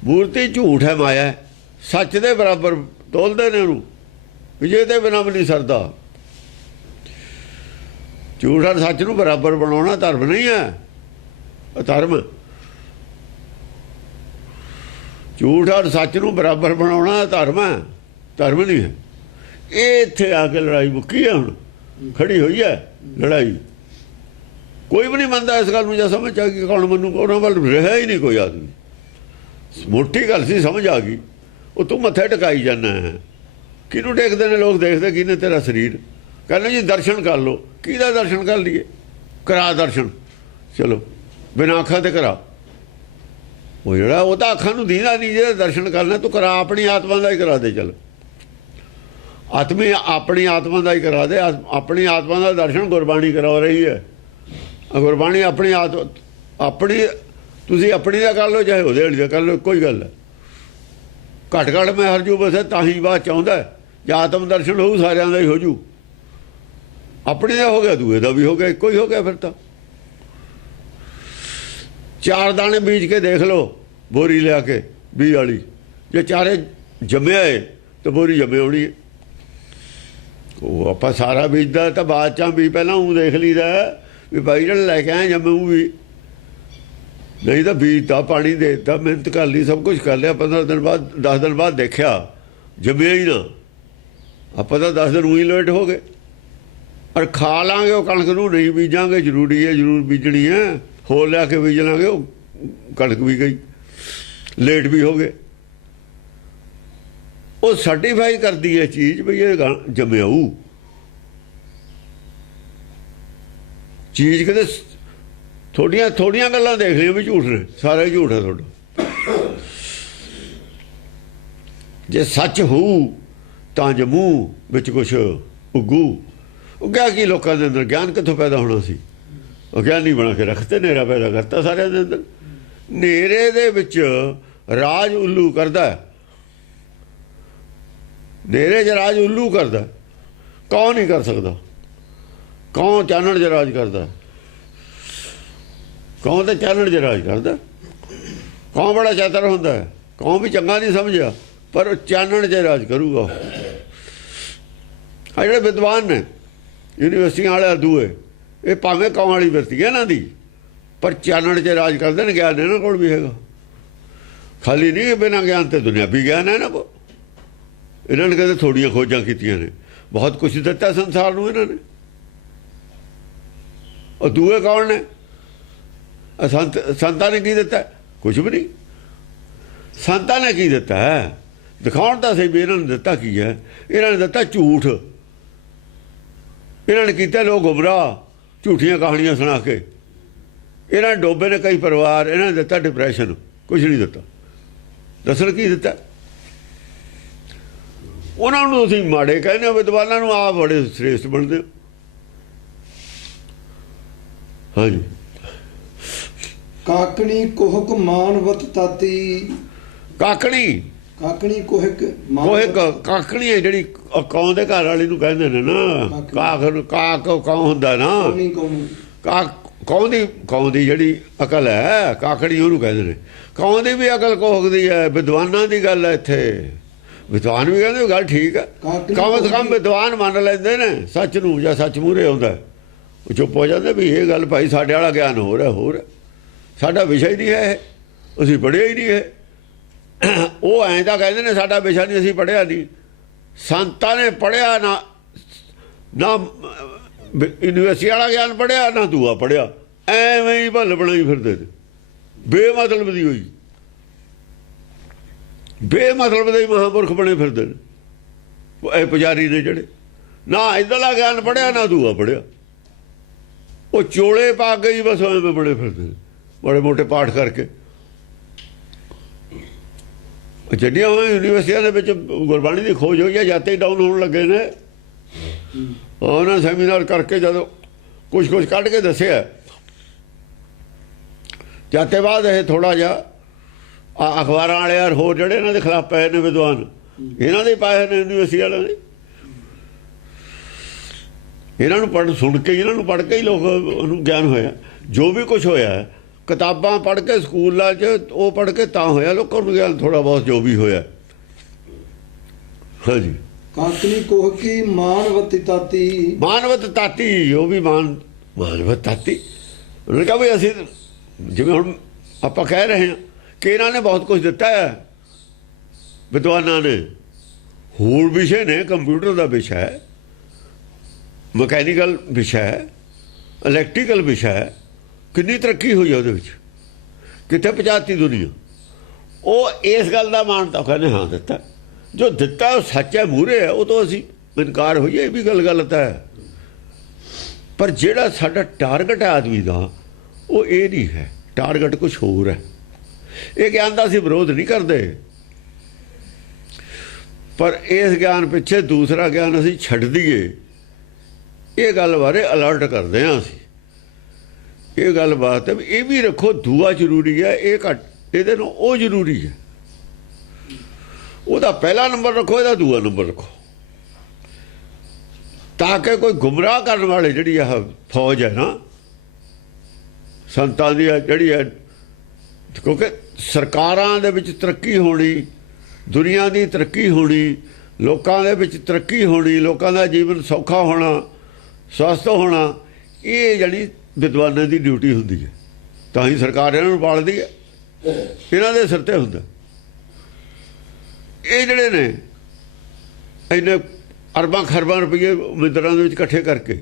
ਮੂਰਤੀ ਝੂਠ ਹੈ, ਮਾਇਆ ਹੈ। ਸੱਚ ਦੇ ਬਰਾਬਰ ਤੋਲਦੇ ਨੇ ਉਹਨੂੰ, ਵਿਜੇ ਦੇ ਬਿਨਾਂ ਵੀ ਨਹੀਂ ਸਰਦਾ। ਝੂਠ ਔਰ ਸੱਚ ਨੂੰ ਬਰਾਬਰ ਬਣਾਉਣਾ ਧਰਮ ਨਹੀਂ ਹੈ, ਅਧਰਮ। ਝੂਠ ਔਰ ਸੱਚ ਨੂੰ ਬਰਾਬਰ ਬਣਾਉਣਾ ਧਰਮ ਹੈ, ਧਰਮ ਨਹੀਂ ਹੈ। ਇਹ ਇੱਥੇ ਆ ਕੇ ਲੜਾਈ ਮੁੱਕੀ ਹੈ, ਹੁਣ ਖੜੀ ਹੋਈ ਹੈ ਲੜਾਈ। ਕੋਈ ਵੀ ਨਹੀਂ ਮੰਨਦਾ ਇਸ ਗੱਲ ਨੂੰ। ਜਾਂ ਸਮਝ ਆ ਗਈ ਕੌਣ ਮੈਨੂੰ, ਉਹਨਾਂ ਵੱਲ ਰਿਹਾ ਹੀ ਨਹੀਂ ਕੋਈ ਆਦਮੀ। ਮੋਟੀ ਗੱਲ ਸੀ, ਸਮਝ ਆ ਗਈ। ਉਹ ਤੂੰ ਮੱਥੇ ਟਿਕਾਈ ਜਾਂਦਾ ਹੈ। ਕਿਹਨੂੰ ਟੇਕਦੇ ਨੇ ਲੋਕ? ਦੇਖਦੇ ਕੀ ਨੇ? ਤੇਰਾ ਸਰੀਰ। ਕਹਿੰਦੇ ਜੀ ਦਰਸ਼ਨ ਕਰ ਲਓ। ਕਿਹਦਾ ਦਰਸ਼ਨ ਕਰ ਲਈਏ? ਕਰਾ ਦਰਸ਼ਨ, ਚਲੋ ਬਿਨਾਂ ਅੱਖਾਂ ਤੇ ਕਰਾ। ਉਹ ਜਿਹੜਾ ਉਹ ਤਾਂ ਅੱਖਾਂ ਨੂੰ ਦੀਦਾ ਨਹੀਂ, ਜਿਹੜਾ ਦਰਸ਼ਨ ਕਰਨਾ ਤੂੰ ਕਰਾ। ਆਪਣੀ ਆਤਮਾ ਦਾ ਹੀ ਕਰਾ ਦੇ। ਚੱਲ ਆਤਮੀ ਆਪਣੀ ਆਤਮਾ ਦਾ ਹੀ ਕਰਾ ਦੇ। ਆਪਣੀ ਆਤਮਾ ਦਾ ਦਰਸ਼ਨ ਗੁਰਬਾਣੀ ਕਰਾ ਰਹੀ ਹੈ। ਗੁਰਬਾਣੀ ਆਪਣੀ ਆਪਣੀ ਤੁਸੀਂ ਆਪਣੀ ਦਾ ਕਰ ਲਓ, ਚਾਹੇ ਉਹਦੇ ਵਾਲੀ ਦਾ ਕਰ ਲਓ, ਕੋਈ ਗੱਲ ਹੈ। ਘੱਟ ਘੱਟ ਮੈਂ ਹਰਜੂ ਬਸੇ ਤਾਂ ਹੀ ਬਾਤ ਚਾਹੁੰਦਾ। ਜੇ ਆਤਮ ਦਰਸ਼ਨ ਹੋਊ ਸਾਰਿਆਂ ਦਾ ਹੀ ਹੋ ਜੂ। ਆਪਣੀ ਦਾ ਹੋ ਗਿਆ, ਦੂਏ ਦਾ ਵੀ ਹੋ ਗਿਆ, ਇੱਕੋ ਹੀ ਹੋ ਗਿਆ ਫਿਰ ਤਾਂ। 4 ਦਾਣੇ ਬੀਜ ਕੇ ਦੇਖ ਲਓ, ਬੋਰੀ ਲਿਆ ਕੇ ਬੀਜ ਵਾਲੀ। ਜੇ ਚਾਰੇ ਜੰਮਿਆ ਏ ਤਾਂ ਬੋਰੀ ਜੰਮੇ ਹੋਣੀ ਹੈ। ਉਹ ਆਪਾਂ ਸਾਰਾ ਬੀਜਦਾ ਤਾਂ ਬਾਅਦ ਚ ਵੀ ਪਹਿਲਾਂ ਉਹ ਦੇਖ ਲਈਦਾ ਵੀ ਭਾਈ ਜਿਹੜਾ ਲੈ ਕੇ ਆਏ ਜੰਮੂ ਵੀ। ਨਹੀਂ ਤਾਂ ਬੀਜ ਤਾਂ ਪਾਣੀ ਦੇ ਦਿੱਤਾ, ਮਿਹਨਤ ਕਰ ਲਈ, ਸਭ ਕੁਝ ਕਰ ਲਿਆ। 15 ਦਿਨ ਬਾਅਦ 10 ਦਿਨ ਬਾਅਦ ਦੇਖਿਆ ਜੰਮਿਆ ਹੀ ਨਾ। ਆਪਾਂ ਤਾਂ 10 ਦਿਨ ਉਹੀ ਲੇਟ ਹੋ ਗਏ। ਔਰ ਖਾ ਲਾਂਗੇ ਉਹ ਕਣਕ ਨੂੰ, ਨਹੀਂ ਬੀਜਾਂਗੇ। ਜ਼ਰੂਰੀ ਹੈ, ਜ਼ਰੂਰ ਬੀਜਣੀ ਹੈ। ਹੋਰ ਲਿਆ ਕੇ ਬੀਜ ਲਾਂਗੇ, ਉਹ ਕਣਕ ਵੀ ਗਈ, ਲੇਟ ਵੀ ਹੋ ਗਏ। ਉਹ ਸਰਟੀਫਾਈ ਕਰਦੀ ਹੈ ਚੀਜ਼ ਵੀ ਇਹ ਜੰਮਿਆਊ ਚੀਜ਼। ਕਿਤੇ ਥੋੜੀਆਂ ਗੱਲਾਂ ਦੇਖ ਲਈਆਂ ਵੀ ਝੂਠ ਨੇ, ਸਾਰਾ ਹੀ ਝੂਠ ਹੈ ਤੁਹਾਡਾ। ਜੇ ਸੱਚ ਹੋਊ ਤਾਂ ਜਮੂ ਵਿੱਚ ਕੁਛ ਉੱਗੂ। ਉੱਗਿਆ ਕੀ? ਲੋਕਾਂ ਦੇ ਅੰਦਰ ਗਿਆਨ ਕਿੱਥੋਂ ਪੈਦਾ ਹੋਣਾ ਸੀ? ਉਹ ਗਿਆਨ ਨਹੀਂ ਬਣਾ ਕੇ ਰੱਖਤੇ, ਹਨੇਰਾ ਪੈਦਾ ਕਰਤਾ ਸਾਰਿਆਂ ਦੇ ਅੰਦਰ। ਹਨੇਰੇ ਦੇ ਵਿੱਚ ਰਾਜ ਉੱਲੂ ਕਰਦਾ। ਹਨੇਰੇ 'ਚ ਰਾਜ ਉੱਲੂ ਕਰਦਾ। ਕੌਣ ਨਹੀਂ ਕਰ ਸਕਦਾ? ਕੌਣ ਚਾਨਣ 'ਚ ਰਾਜ ਕਰਦਾ? ਕੌਣ ਤਾਂ ਚਾਨਣ 'ਚ ਰਾਜ ਕਰਦਾ? ਕੌਣ ਬੜਾ ਚਾਤਰ ਹੁੰਦਾ? ਕੌਣ ਵੀ ਚੰਗਾ ਨਹੀਂ ਸਮਝਿਆ, ਪਰ ਉਹ ਚਾਨਣ 'ਚ ਰਾਜ ਕਰੂਗਾ। ਆ ਜਿਹੜੇ ਵਿਦਵਾਨ ਨੇ ਯੂਨੀਵਰਸਿਟੀਆਂ ਵਾਲੇ ਦੂਏ, ਇਹ ਭਾਵੇਂ ਕੌਣ ਵਾਲੀ ਵਰਤੀ ਹੈ ਇਹਨਾਂ ਦੀ, ਪਰ ਚਾਨਣ 'ਚ ਰਾਜ ਕਰਦੇ ਨੇ। ਗਿਆਨ ਇਹਨਾਂ ਕੋਲ ਵੀ ਹੈਗਾ, ਖਾਲੀ ਨਹੀਂ। ਬਿਨਾਂ ਗਿਆਨ ਤੇ ਦੁਨਿਆਵੀ ਗਿਆਨ ਹੈ ਨਾ ਕੋ। ਇਹਨਾਂ ਨੇ ਕਦੇ ਥੋੜੀਆਂ ਖੋਜਾਂ ਕੀਤੀਆਂ ਨੇ, ਬਹੁਤ ਕੁਛ ਦਿੱਤਾ ਸੰਸਾਰ ਨੂੰ ਇਹਨਾਂ ਨੇ। ਉਹ ਦੂਏ ਕੌਣ ਨੇ? ਸੰਤਾਂ ਨੇ ਕੀ ਦਿੱਤਾ? ਕੁਛ ਵੀ ਨਹੀਂ। ਸੰਤਾਂ ਨੇ ਕੀ ਦਿੱਤਾ ਹੈ? ਦਿਖਾਉਣ ਤਾਂ ਸਹੀ ਵੀ ਇਹਨਾਂ ਨੇ ਦਿੱਤਾ ਕੀ ਹੈ। ਇਹਨਾਂ ਨੇ ਦਿੱਤਾ ਝੂਠ। ਇਹਨਾਂ ਨੇ ਕੀਤਾ ਲੋਕ ਗੁੰਮਰਾਹ, ਝੂਠੀਆਂ ਕਹਾਣੀਆਂ ਸੁਣਾ ਕੇ। ਇਹਨਾਂ ਨੇ ਡੋਬੇ ਨੇ ਕਈ ਪਰਿਵਾਰ। ਇਹਨਾਂ ਨੇ ਦਿੱਤਾ ਡਿਪਰੈਸ਼ਨ, ਕੁਛ ਨਹੀਂ ਦਿੱਤਾ। ਦੱਸਣ ਕੀ ਦਿੱਤਾ? ਉਹਨਾਂ ਨੂੰ ਤੁਸੀਂ ਮਾੜੇ ਕਹਿੰਦੇ ਹੋ, ਵਿਦਵਾਨਾਂ ਨੂੰ ਆਪ ਬੜੇ ਸ੍ਰੇਸ਼ਟ ਬਣਦੇ ਹੋ। ਹਾਂਜੀ। ਕਾਕਣੀ ਕੋਹਕ ਮਾਨਵਤ ਤਾਤੀ। ਕਾਕਣੀ ਕੋਹਕ ਕਾਕਣੀ ਹੈ ਜਿਹੜੀ ਕੌਂ ਦੇ ਘਰ ਵਾਲੀ ਨੂੰ ਕਹਿੰਦੇ ਨੇ ਨਾ। ਕਾਕ ਕੌਂ ਹੁੰਦਾ ਨਾ। ਕੌਂ ਦੀ ਜਿਹੜੀ ਅਕਲ ਹੈ, ਕਾਕੜੀ ਉਹਨੂੰ ਕਹਿੰਦੇ ਨੇ। ਕੌਂ ਦੀ ਵੀ ਅਕਲ ਕੋਹਕ ਦੀ ਹੈ। ਵਿਦਵਾਨਾਂ ਦੀ ਗੱਲ ਹੈ ਇੱਥੇ। ਵਿਦਵਾਨ ਵੀ ਕਹਿੰਦੇ ਗੱਲ ਠੀਕ ਹੈ। ਕਮ ਸੇ ਕਮ ਵਿਦਵਾਨ ਮੰਨ ਲੈਂਦੇ ਨੇ ਸੱਚ ਨੂੰ, ਜਾਂ ਸੱਚ ਮੂਹਰੇ ਆਉਂਦਾ। ਉਹ ਚੁੱਪ ਹੋ ਜਾਂਦੇ ਵੀ ਇਹ ਗੱਲ ਭਾਈ ਸਾਡੇ ਵਾਲਾ ਗਿਆਨ ਹੋਰ ਹੈ ਸਾਡਾ ਵਿਸ਼ਾ ਹੀ ਨਹੀਂ ਹੈ ਇਹ, ਅਸੀਂ ਪੜ੍ਹਿਆ ਹੀ ਨਹੀਂ ਹੈ। ਉਹ ਐਂ ਤਾਂ ਕਹਿੰਦੇ ਨੇ ਸਾਡਾ ਵਿਸ਼ਾ ਨਹੀਂ, ਅਸੀਂ ਪੜ੍ਹਿਆ ਨਹੀਂ। ਸੰਤਾਂ ਨੇ ਪੜ੍ਹਿਆ ਨਾ ਯੂਨੀਵਰਸਿਟੀ ਵਾਲਾ ਗਿਆਨ ਪੜ੍ਹਿਆ ਨਾ ਦੂਆ ਪੜ੍ਹਿਆ, ਐਵੇਂ ਹੀ ਭੱਲ ਬਣਾਈ ਫਿਰਦੇ ਨੇ, ਬੇਮਤਲਬ ਦੀ ਹੋਈ, ਬੇਮਤਲਬ ਦੇ ਮਹਾਂਪੁਰਖ ਬਣੇ ਫਿਰਦੇ ਨੇ ਇਹ ਪੁਜਾਰੀ ਨੇ ਜਿਹੜੇ ਨਾ ਇੱਧਰਲਾ ਗਿਆਨ ਪੜ੍ਹਿਆ ਨਾ ਦੂਆ ਪੜ੍ਹਿਆ। ਉਹ ਚੋਲੇ ਪਾ ਕੇ ਹੀ ਬਸ ਐਵੇਂ ਬਣੇ ਫਿਰਦੇ ਨੇ, ਬੜੇ ਮੋਟੇ ਪਾਠ ਕਰਕੇ। ਜਿਹੜੀਆਂ ਹੋਈਆਂ ਯੂਨੀਵਰਸਿਟੀਆਂ ਦੇ ਵਿੱਚ ਗੁਰਬਾਣੀ ਦੀ ਖੋਜ ਹੋਈ ਹੈ, ਜਾਤੇ ਹੀ ਡਾਊਨ ਹੋਣ ਲੱਗੇ ਨੇ। ਉਹਨਾਂ ਸੈਮੀਨਾਰ ਕਰਕੇ ਜਦੋਂ ਕੁਛ ਕੱਢ ਕੇ ਦੱਸਿਆ, ਜਾਤੇ ਬਾਅਦ ਇਹ ਥੋੜ੍ਹਾ ਜਿਹਾ ਅਖਬਾਰਾਂ ਵਾਲੇ ਯਾਰ ਹੋਰ ਜਿਹੜੇ ਇਹਨਾਂ ਦੇ ਖਿਲਾਫ ਪਏ ਨੇ ਵਿਦਵਾਨ, ਇਹਨਾਂ ਦੇ ਪਾਏ ਨੇ ਯੂਨੀਵਰਸਿਟੀ ਵਾਲਿਆਂ ਨੇ। ਇਹਨਾਂ ਨੂੰ ਸੁਣ ਕੇ, ਇਹਨਾਂ ਨੂੰ ਪੜ੍ਹ ਕੇ ਹੀ ਉਹਨੂੰ ਗਿਆਨ ਹੋਇਆ। ਜੋ ਵੀ ਕੁਛ ਹੋਇਆ ਕਿਤਾਬਾਂ ਪੜ੍ਹ ਕੇ ਸਕੂਲਾਂ 'ਚ, ਉਹ ਪੜ੍ਹ ਕੇ ਤਾਂ ਹੋਇਆ ਲੋਕਾਂ ਨੂੰ ਗਿਆਨ ਥੋੜ੍ਹਾ ਬਹੁਤ ਜੋ ਵੀ ਹੋਇਆ। ਹਾਂਜੀ। ਕਾਕਨੀ ਕੋਹ ਕੀ ਮਾਨਵਤ ਤਾਤੀ, ਮਾਨਵਤ ਤਾਤੀ, ਉਹ ਵੀ ਮਾਨਵਤ ਤਾਤੀ। ਉਹਨੇ ਕਿਹਾ ਵੀ ਅਸੀਂ ਜਿਵੇਂ ਹੁਣ ਆਪਾਂ ਕਹਿ ਰਹੇ ਹਾਂ ਕਿ ਇਹਨਾਂ ਨੇ ਬਹੁਤ ਕੁਝ ਦਿੱਤਾ ਹੈ ਵਿਦਵਾਨਾਂ ਨੇ। ਹੋਰ ਵਿਸ਼ੇ ਨੇ, ਕੰਪਿਊਟਰ ਦਾ ਵਿਸ਼ਾ ਹੈ, ਮਕੈਨੀਕਲ ਵਿਸ਼ਾ ਹੈ, ਇਲੈਕਟ੍ਰੀਕਲ ਵਿਸ਼ਾ ਹੈ, ਕਿੰਨੀ ਤਰੱਕੀ ਹੋਈ ਹੈ ਉਹਦੇ ਵਿੱਚ, ਕਿੱਥੇ ਪਹੁੰਚਾਤੀ ਦੁਨੀਆ। ਉਹ ਇਸ ਗੱਲ ਦਾ ਮਾਣ ਤਾਂ ਕਹਿੰਦੇ ਹਾਂ ਦਿੱਤਾ, ਜੋ ਦਿੱਤਾ ਉਹ ਸੱਚ ਹੈ, ਮੂਹਰੇ ਹੈ, ਉਹ ਤੋਂ ਅਸੀਂ ਇਨਕਾਰ ਹੋਈਏ, ਇਹ ਵੀ ਗੱਲ ਗਲਤ ਹੈ। ਪਰ ਜਿਹੜਾ ਸਾਡਾ ਟਾਰਗੇਟ ਹੈ ਆਦਮੀ ਦਾ, ਉਹ ਇਹ ਨਹੀਂ ਹੈ, ਟਾਰਗੇਟ ਕੁਛ ਹੋਰ ਹੈ। ਇਹ ਗਿਆਨ ਦਾ ਅਸੀਂ ਵਿਰੋਧ ਨਹੀਂ ਕਰਦੇ, ਪਰ ਇਸ ਗਿਆਨ ਪਿੱਛੇ ਦੂਸਰਾ ਗਿਆਨ ਅਸੀਂ ਛੱਡ ਦਈਏ, ਇਹ ਗੱਲ ਬਾਰੇ ਅਲਰਟ ਕਰਦੇ ਹਾਂ ਅਸੀਂ। ਇਹ ਗੱਲ ਬਾਤ ਹੈ ਵੀ ਇਹ ਵੀ ਰੱਖੋ, ਦੂਆ ਜ਼ਰੂਰੀ ਹੈ, ਇਹ ਘੱਟ, ਇਹਦੇ ਨੂੰ ਉਹ ਜ਼ਰੂਰੀ ਹੈ। ਉਹਦਾ ਪਹਿਲਾ ਨੰਬਰ ਰੱਖੋ, ਇਹਦਾ ਦੂਆ ਨੰਬਰ ਰੱਖੋ, ਤਾਂ ਕਿ ਕੋਈ ਗੁੰਮਰਾਹ ਕਰਨ ਵਾਲੇ ਜਿਹੜੀ ਆਹ ਫੌਜ ਹੈ ਨਾ ਸੰਤਾਂ ਦੀ, ਜਿਹੜੀ ਹੈ, ਕਿਉਂਕਿ ਸਰਕਾਰਾਂ ਦੇ ਵਿੱਚ ਤਰੱਕੀ ਹੋਣੀ, ਦੁਨੀਆ ਦੀ ਤਰੱਕੀ ਹੋਣੀ, ਲੋਕਾਂ ਦੇ ਵਿੱਚ ਤਰੱਕੀ ਹੋਣੀ, ਲੋਕਾਂ ਦਾ ਜੀਵਨ ਸੌਖਾ ਹੋਣਾ, ਸਵਸਥ ਹੋਣਾ, ਇਹ ਜਿਹੜੀ ਵਿਦਵਾਨਾਂ ਦੀ ਡਿਊਟੀ ਹੁੰਦੀ ਹੈ। ਤਾਂ ਹੀ ਸਰਕਾਰ ਇਹਨਾਂ ਨੂੰ ਪਾਲਦੀ ਹੈ, ਇਹਨਾਂ ਦੇ ਸਿਰ 'ਤੇ ਹੁੰਦਾ। ਇਹ ਜਿਹੜੇ ਨੇ ਇੰਨੇ ਅਰਬਾਂ ਖਰਬਾਂ ਰੁਪਈਏ ਮੰਦਿਰਾਂ ਦੇ ਵਿੱਚ ਇਕੱਠੇ ਕਰਕੇ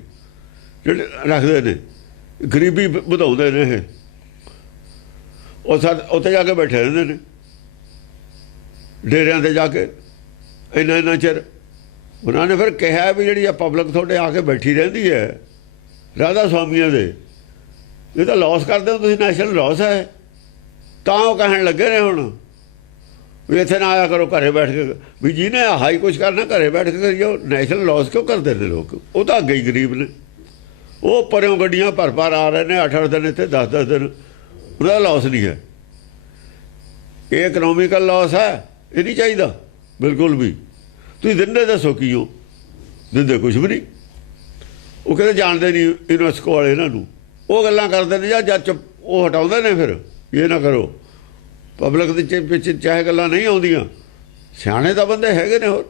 ਜਿਹੜੇ ਰੱਖਦੇ ਨੇ, ਗਰੀਬੀ ਵਧਾਉਂਦੇ ਨੇ ਇਹ, ਉਹ ਉੱਥੇ ਜਾ ਕੇ ਬੈਠੇ ਰਹਿੰਦੇ ਨੇ ਡੇਰਿਆਂ 'ਤੇ ਜਾ ਕੇ ਇੰਨਾ ਚਿਰ। ਉਹਨਾਂ ਨੇ ਫਿਰ ਕਿਹਾ ਵੀ ਜਿਹੜੀ ਆ ਪਬਲਿਕ ਤੁਹਾਡੇ ਆ ਕੇ ਬੈਠੀ ਰਹਿੰਦੀ ਹੈ ਰਾਧਾ ਸਵਾਮੀਆਂ ਦੇ, ਇਹ ਤਾਂ ਲਾਸ ਕਰਦੇ ਹੋ ਤੁਸੀਂ, ਨੈਸ਼ਨਲ ਲਾਸ ਹੈ। ਤਾਂ ਉਹ ਕਹਿਣ ਲੱਗੇ ਨੇ ਹੁਣ ਵੀ ਇੱਥੇ ਨਾ ਆਇਆ ਕਰੋ, ਘਰੇ ਬੈਠ ਕੇ, ਵੀ ਜਿਹਨੇ ਹਾਈ ਕੁਛ ਕਰਨਾ ਘਰੇ ਬੈਠ ਕੇ ਕਰੀਓ। ਨੈਸ਼ਨਲ ਲਾਸ ਕਿਉਂ ਕਰਦੇ ਨੇ ਲੋਕ? ਉਹ ਤਾਂ ਅੱਗੇ ਹੀ ਗਰੀਬ ਨੇ, ਉਹ ਪਰਿਓਂ ਗੱਡੀਆਂ ਭਰ ਆ ਰਹੇ ਨੇ, 8-8 ਦਿਨ ਇੱਥੇ 10-10 ਦਿਨ, ਉਹਦਾ ਲਾਸ ਨਹੀਂ ਹੈ। ਇਹ ਇਕਨੋਮਿਕਲ ਲਾਸ ਹੈ, ਇਹ ਨਹੀਂ ਚਾਹੀਦਾ ਬਿਲਕੁਲ ਵੀ। ਤੁਸੀਂ ਦਿੰਦੇ ਦੱਸੋ ਕੀ ਹੋ? ਦਿੰਦੇ ਕੁਛ ਵੀ ਨਹੀਂ। ਉਹ ਕਹਿੰਦੇ ਜਾਣਦੇ ਨਹੀਂ ਯੂਨੈਸਕੋ ਵਾਲੇ ਇਹਨਾਂ ਨੂੰ, ਉਹ ਗੱਲਾਂ ਕਰਦੇ ਨੇ ਜਾਂ ਚੁੱਪ, ਉਹ ਹਟਾਉਂਦੇ ਨੇ ਫਿਰ, ਇਹ ਨਾ ਕਰੋ। ਪਬਲਿਕ ਦੇ ਵਿੱਚ ਚਾਹੇ ਗੱਲਾਂ ਨਹੀਂ ਆਉਂਦੀਆਂ, ਸਿਆਣੇ ਤਾਂ ਬੰਦੇ ਹੈਗੇ ਨੇ ਹੋਰ,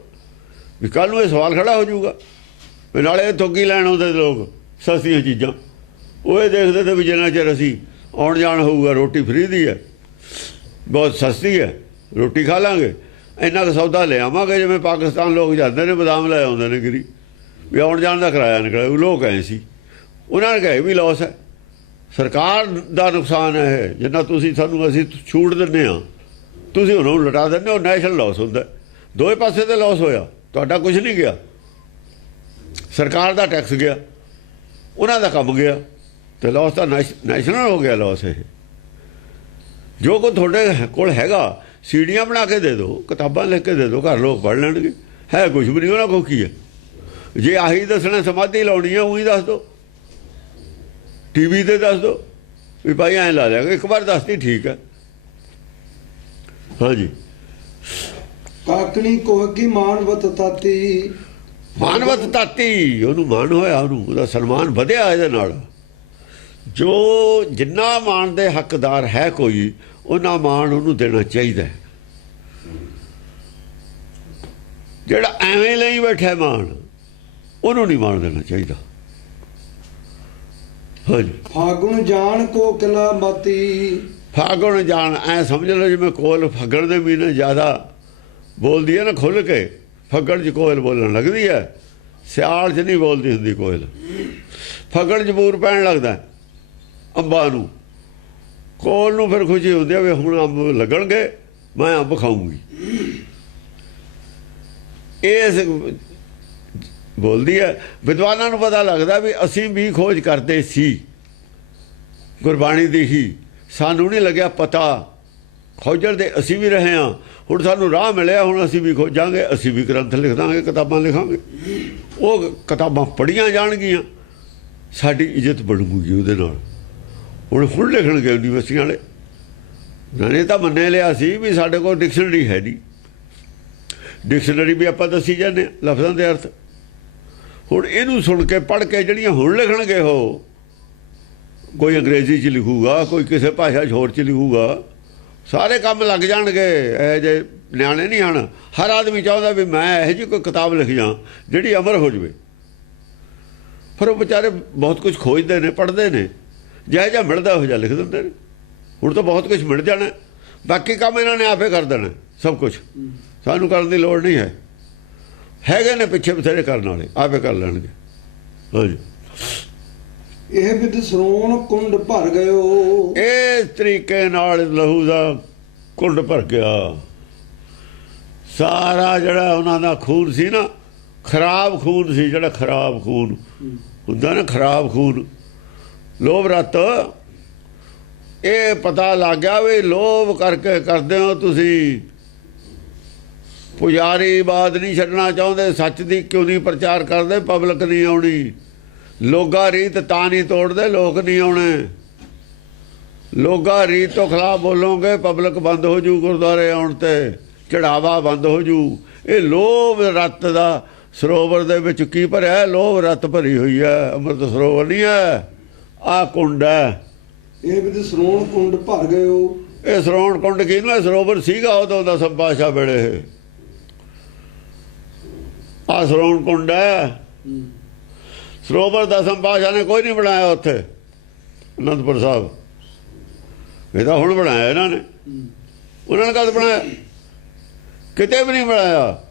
ਵੀ ਕੱਲ੍ਹ ਨੂੰ ਇਹ ਸਵਾਲ ਖੜਾ ਹੋ ਜਾਊਗਾ ਵੀ ਨਾਲੇ ਇਹ ਥੋਕੀ ਲੈਣ ਆਉਂਦੇ ਲੋਕ ਸਸਤੀਆਂ ਚੀਜ਼ਾਂ। ਉਹ ਇਹ ਦੇਖਦੇ ਤੇ ਵੀ ਜਿੰਨਾ ਚਿਰ ਅਸੀਂ ਆਉਣ ਜਾਣ ਹੋਊਗਾ, ਰੋਟੀ ਫਰੀ ਦੀ ਹੈ, ਬਹੁਤ ਸਸਤੀ ਹੈ, ਰੋਟੀ ਖਾ ਲਾਂਗੇ, ਇੰਨਾ ਕੁ ਸੌਦਾ ਲੈ ਆਵਾਂਗੇ। ਜਿਵੇਂ ਪਾਕਿਸਤਾਨ ਲੋਕ ਜਾਂਦੇ ਨੇ, ਬਦਾਮ ਲੈ ਆਉਂਦੇ ਨੇ ਗਿਰੀ, ਵੀ ਆਉਣ ਜਾਣ ਦਾ ਕਿਰਾਇਆ ਨਿਕਲਿਆ। ਉਹ ਲੋਕ ਆਏ ਸੀ, ਉਹਨਾਂ ਨੇ ਕਿਹਾ ਵੀ ਲਾਸ ਹੈ, ਸਰਕਾਰ ਦਾ ਨੁਕਸਾਨ ਹੈ। ਜਿੰਨਾ ਤੁਸੀਂ ਸਾਨੂੰ ਅਸੀਂ ਛੂਟ ਦਿੰਦੇ ਹਾਂ, ਤੁਸੀਂ ਉਹਨਾਂ ਨੂੰ ਲਟਾ ਦਿੰਦੇ ਹੋ, ਨੈਸ਼ਨਲ ਲਾਸ ਹੁੰਦਾ। ਦੋਵੇਂ ਪਾਸੇ ਤੇ ਲਾਸ ਹੋਇਆ, ਤੁਹਾਡਾ ਕੁਝ ਨਹੀਂ ਗਿਆ, ਸਰਕਾਰ ਦਾ ਟੈਕਸ ਗਿਆ, ਉਹਨਾਂ ਦਾ ਕੰਮ ਗਿਆ, ਤੇ ਲਾਸ ਤਾਂ ਨੈਸ਼ਨਲ ਹੋ ਗਿਆ ਲਾਸ। ਇਹ ਜੋ ਕੋ ਤੁਹਾਡੇ ਕੋਲ ਹੈਗਾ, ਸੀੜੀਆਂ ਬਣਾ ਕੇ ਦੇ ਦਿਓ, ਕਿਤਾਬਾਂ ਲਿਖ ਕੇ ਦੇ ਦਿਓ, ਘਰ ਲੋਕ ਪੜ੍ਹ ਲੈਣਗੇ। ਹੈ ਕੁਛ ਵੀ ਨਹੀਂ ਉਹਨਾਂ ਕੋਲ। ਕੀ ਹੈ? ਜੇ ਆਹੀ ਦੱਸਣਾ ਸਮਾਧੀ ਲਾਉਣੀ ਹੈ, ਉਹੀ ਦੱਸ ਦਿਓ, TV 'ਤੇ ਦੱਸ ਦਿਓ ਵੀ ਭਾਈ ਐਂ ਲਾ ਲਿਆ, ਇੱਕ ਵਾਰ ਦੱਸਦੀ ਠੀਕ ਹੈ। ਹਾਂਜੀ। ਕਾਕਣੀ ਕੋਹ ਕੀ ਮਾਨਵਤ ਤਾਤੀ, ਮਾਨਵਤ ਤਾਤੀ, ਉਹਨੂੰ ਮਾਣ ਹੋਇਆ, ਉਹਨੂੰ ਉਹਦਾ ਸਨਮਾਨ ਵਧਿਆ ਇਹਦੇ ਨਾਲ। ਜੋ ਜਿੰਨਾ ਮਾਣ ਦੇ ਹੱਕਦਾਰ ਹੈ ਕੋਈ, ਉਹਨਾਂ ਮਾਣ ਉਹਨੂੰ ਦੇਣਾ ਚਾਹੀਦਾ। ਜਿਹੜਾ ਐਵੇਂ ਲਈ ਬੈਠਾ ਮਾਣ, ਉਹਨੂੰ ਨਹੀਂ ਮਾਣ ਦੇਣਾ ਚਾਹੀਦਾ। ਹਾਂਜੀ ਫਾਗੁਣ ਜਾਣ ਕੋ ਕਿਲਾ ਮਾਤੀ। ਫਾਗੁਣ ਜਾਣ ਐ ਸਮਝ ਲਓ ਜਿਵੇਂ ਕੋਇਲ ਫੱਗਣ ਦੇ ਮਹੀਨੇ ਜ਼ਿਆਦਾ ਬੋਲਦੀ ਹੈ ਨਾ ਖੁੱਲ੍ਹ ਕੇ, ਫੱਗਣ 'ਚ ਕੋਇਲ ਬੋਲਣ ਲੱਗਦੀ ਹੈ, ਸਿਆਲ 'ਚ ਨਹੀਂ ਬੋਲਦੀ ਹੁੰਦੀ ਕੋਇਲ। ਫੱਗਣ 'ਚ ਬੂਰ ਪੈਣ ਲੱਗਦਾ ਅੰਬਾਂ ਨੂੰ, ਕੋਇਲ ਨੂੰ ਫਿਰ ਖੁਸ਼ੀ ਹੁੰਦੀ ਹੈ ਵੀ ਹੁਣ ਅੰਬ ਲੱਗਣਗੇ, ਮੈਂ ਅੰਬ ਖਾਊਂਗੀ। ਇਹ ਬੋਲਦੀ ਹੈ। ਵਿਦਵਾਨਾਂ ਨੂੰ ਪਤਾ ਲੱਗਦਾ ਵੀ ਅਸੀਂ ਵੀ ਖੋਜ ਕਰਦੇ ਸੀ ਗੁਰਬਾਣੀ ਦੀ ਹੀ, ਸਾਨੂੰ ਨਹੀਂ ਲੱਗਿਆ ਪਤਾ, ਖੋਜਣ ਅਸੀਂ ਵੀ ਰਹੇ ਹਾਂ। ਹੁਣ ਸਾਨੂੰ ਰਾਹ ਮਿਲਿਆ, ਹੁਣ ਅਸੀਂ ਵੀ ਖੋਜਾਂਗੇ, ਅਸੀਂ ਵੀ ਗ੍ਰੰਥ ਲਿਖ ਦਾਂਗੇ, ਕਿਤਾਬਾਂ ਲਿਖਾਂਗੇ। ਉਹ ਕਿਤਾਬਾਂ ਪੜ੍ਹੀਆਂ ਜਾਣਗੀਆਂ, ਸਾਡੀ ਇੱਜ਼ਤ ਬਣੂਗੀ ਉਹਦੇ ਨਾਲ। ਹੁਣ ਲਿਖਣਗੇ ਯੂਨੀਵਰਸਿਟੀਆਂ ਵਾਲੇ। ਉਹਨਾਂ ਨੇ ਤਾਂ ਮੰਨੇ ਲਿਆ ਸੀ ਵੀ ਸਾਡੇ ਕੋਲ ਡਿਕਸ਼ਨਰੀ ਹੈ ਨਹੀਂ, ਡਿਕਸ਼ਨਰੀ ਵੀ ਆਪਾਂ ਦੱਸੀ ਜਾਂਦੇ ਲਫ਼ਜ਼ਾਂ ਦੇ ਅਰਥ। ਹੁਣ ਇਹਨੂੰ ਸੁਣ ਕੇ ਪੜ੍ਹ ਕੇ ਜਿਹੜੀਆਂ ਹੁਣ ਲਿਖਣਗੇ, ਉਹ ਕੋਈ ਅੰਗਰੇਜ਼ੀ 'ਚ ਲਿਖੂਗਾ, ਕੋਈ ਕਿਸੇ ਭਾਸ਼ਾ 'ਚ ਹੋਰ 'ਚ ਲਿਖੂਗਾ, ਸਾਰੇ ਕੰਮ ਲੱਗ ਜਾਣਗੇ। ਇਹ ਜੇ ਨਿਆਣੇ ਨਹੀਂ ਹਨ, ਹਰ ਆਦਮੀ ਚਾਹੁੰਦਾ ਵੀ ਮੈਂ ਇਹੋ ਜਿਹੀ ਕੋਈ ਕਿਤਾਬ ਲਿਖ ਜਾਂ ਜਿਹੜੀ ਅਮਰ ਹੋ ਜਾਵੇ। ਪਰ ਉਹ ਵਿਚਾਰੇ ਬਹੁਤ ਕੁਝ ਖੋਜਦੇ ਨੇ, ਪੜ੍ਹਦੇ ਨੇ, ਜਿਹੋ ਜਿਹਾ ਮਿਲਦਾ ਉਹ ਜਿਹਾ ਲਿਖ ਦਿੰਦੇ ਨੇ। ਹੁਣ ਤਾਂ ਬਹੁਤ ਕੁਝ ਮਿਲ ਜਾਣਾ, ਬਾਕੀ ਕੰਮ ਇਹਨਾਂ ਨੇ ਆਪੇ ਕਰ ਦੇਣਾ ਸਭ ਕੁਝ, ਸਾਨੂੰ ਕਰਨ ਦੀ ਲੋੜ ਨਹੀਂ ਹੈ। ਹੈਗੇ ਨੇ ਪਿੱਛੇ ਬਥੇਰੇ ਕਰਨ ਵਾਲੇ, ਆਪੇ ਕਰ ਲੈਣਗੇ। ਹਾਂਜੀ ਇਹ ਵਿਦ ਸਰੋਣ ਕੁੰਡ ਭਰ ਗਇਓ। ਇਸ ਤਰੀਕੇ ਨਾਲ ਲਹੂ ਦਾ ਕੁੰਡ ਭਰ ਗਿਆ। ਸਾਰਾ ਜਿਹੜਾ ਉਹਨਾਂ ਦਾ ਖੂਨ ਸੀ ਨਾ, ਖਰਾਬ ਖੂਨ ਸੀ, ਜਿਹੜਾ ਖਰਾਬ ਖੂਨ ਹੁੰਦਾ ਨਾ, ਖਰਾਬ ਖੂਨ, ਲੋਭ ਰੱਤ। ਇਹ ਪਤਾ ਲੱਗ ਗਿਆ ਵੀ ਲੋਭ ਕਰਕੇ ਕਰਦੇ ਹੋ ਤੁਸੀਂ। ਪੁਜਾਰੀ ਬਾਤ ਨਹੀਂ ਛੱਡਣਾ ਚਾਹੁੰਦੇ, ਸੱਚ ਦੀ ਕਿਉਂ ਨਹੀਂ ਪ੍ਰਚਾਰ ਕਰਦੇ, ਪਬਲਿਕ ਨਹੀਂ ਆਉਣੀ। ਲੋਗਾ ਰੀਤ ਤਾਂ ਨਹੀਂ ਤੋੜਦੇ, ਲੋਕ ਨਹੀਂ ਆਉਣੇ। ਲੋਗਾ ਰੀਤ ਤੋਂ ਖਿਲਾਫ ਬੋਲੋਗੇ, ਪਬਲਿਕ ਬੰਦ ਹੋ ਜੂ, ਗੁਰਦੁਆਰੇ ਆਉਣ ਤੇ ਚੜਾਵਾ ਬੰਦ ਹੋ ਜੂ। ਇਹ ਲੋਭ ਰੱਤ ਦਾ ਸਰੋਵਰ ਦੇ ਵਿੱਚ ਕੀ ਭਰਿਆ? ਲੋਭ ਰੱਤ ਭਰੀ ਹੋਈ ਹੈ, ਅੰਮ੍ਰਿਤ ਸਰੋਵਰ ਨਹੀਂ ਹੈ, ਆਹ ਕੁੰਡ ਹੈ। ਇਹ ਵਿਦ ਸਰੋਣ ਕੁੰਡ ਭਰ ਗਇਓ। ਇਹ ਸਰੋਣ ਕੁੰਡ ਕਿਹਨੂੰ? ਸਰੋਵਰ ਸੀਗਾ ਉਦੋਂ ਦਾ ਸੰਪਾਸ਼ਾ ਵੇਲੇ। ਆਹ ਸਰੋਣ ਕੁੰਡ ਹੈ। ਸਰੋਵਰ ਦਸਮ ਪਾਤਸ਼ਾਹ ਨੇ ਕੋਈ ਨਹੀਂ ਬਣਾਇਆ ਉੱਥੇ ਅਨੰਦਪੁਰ ਸਾਹਿਬ, ਇਹ ਤਾਂ ਹੁਣ ਬਣਾਇਆ ਇਹਨਾਂ ਨੇ। ਉਹਨਾਂ ਨੇ ਕਦ ਬਣਾਇਆ? ਕਿਤੇ ਵੀ ਨਹੀਂ ਬਣਾਇਆ।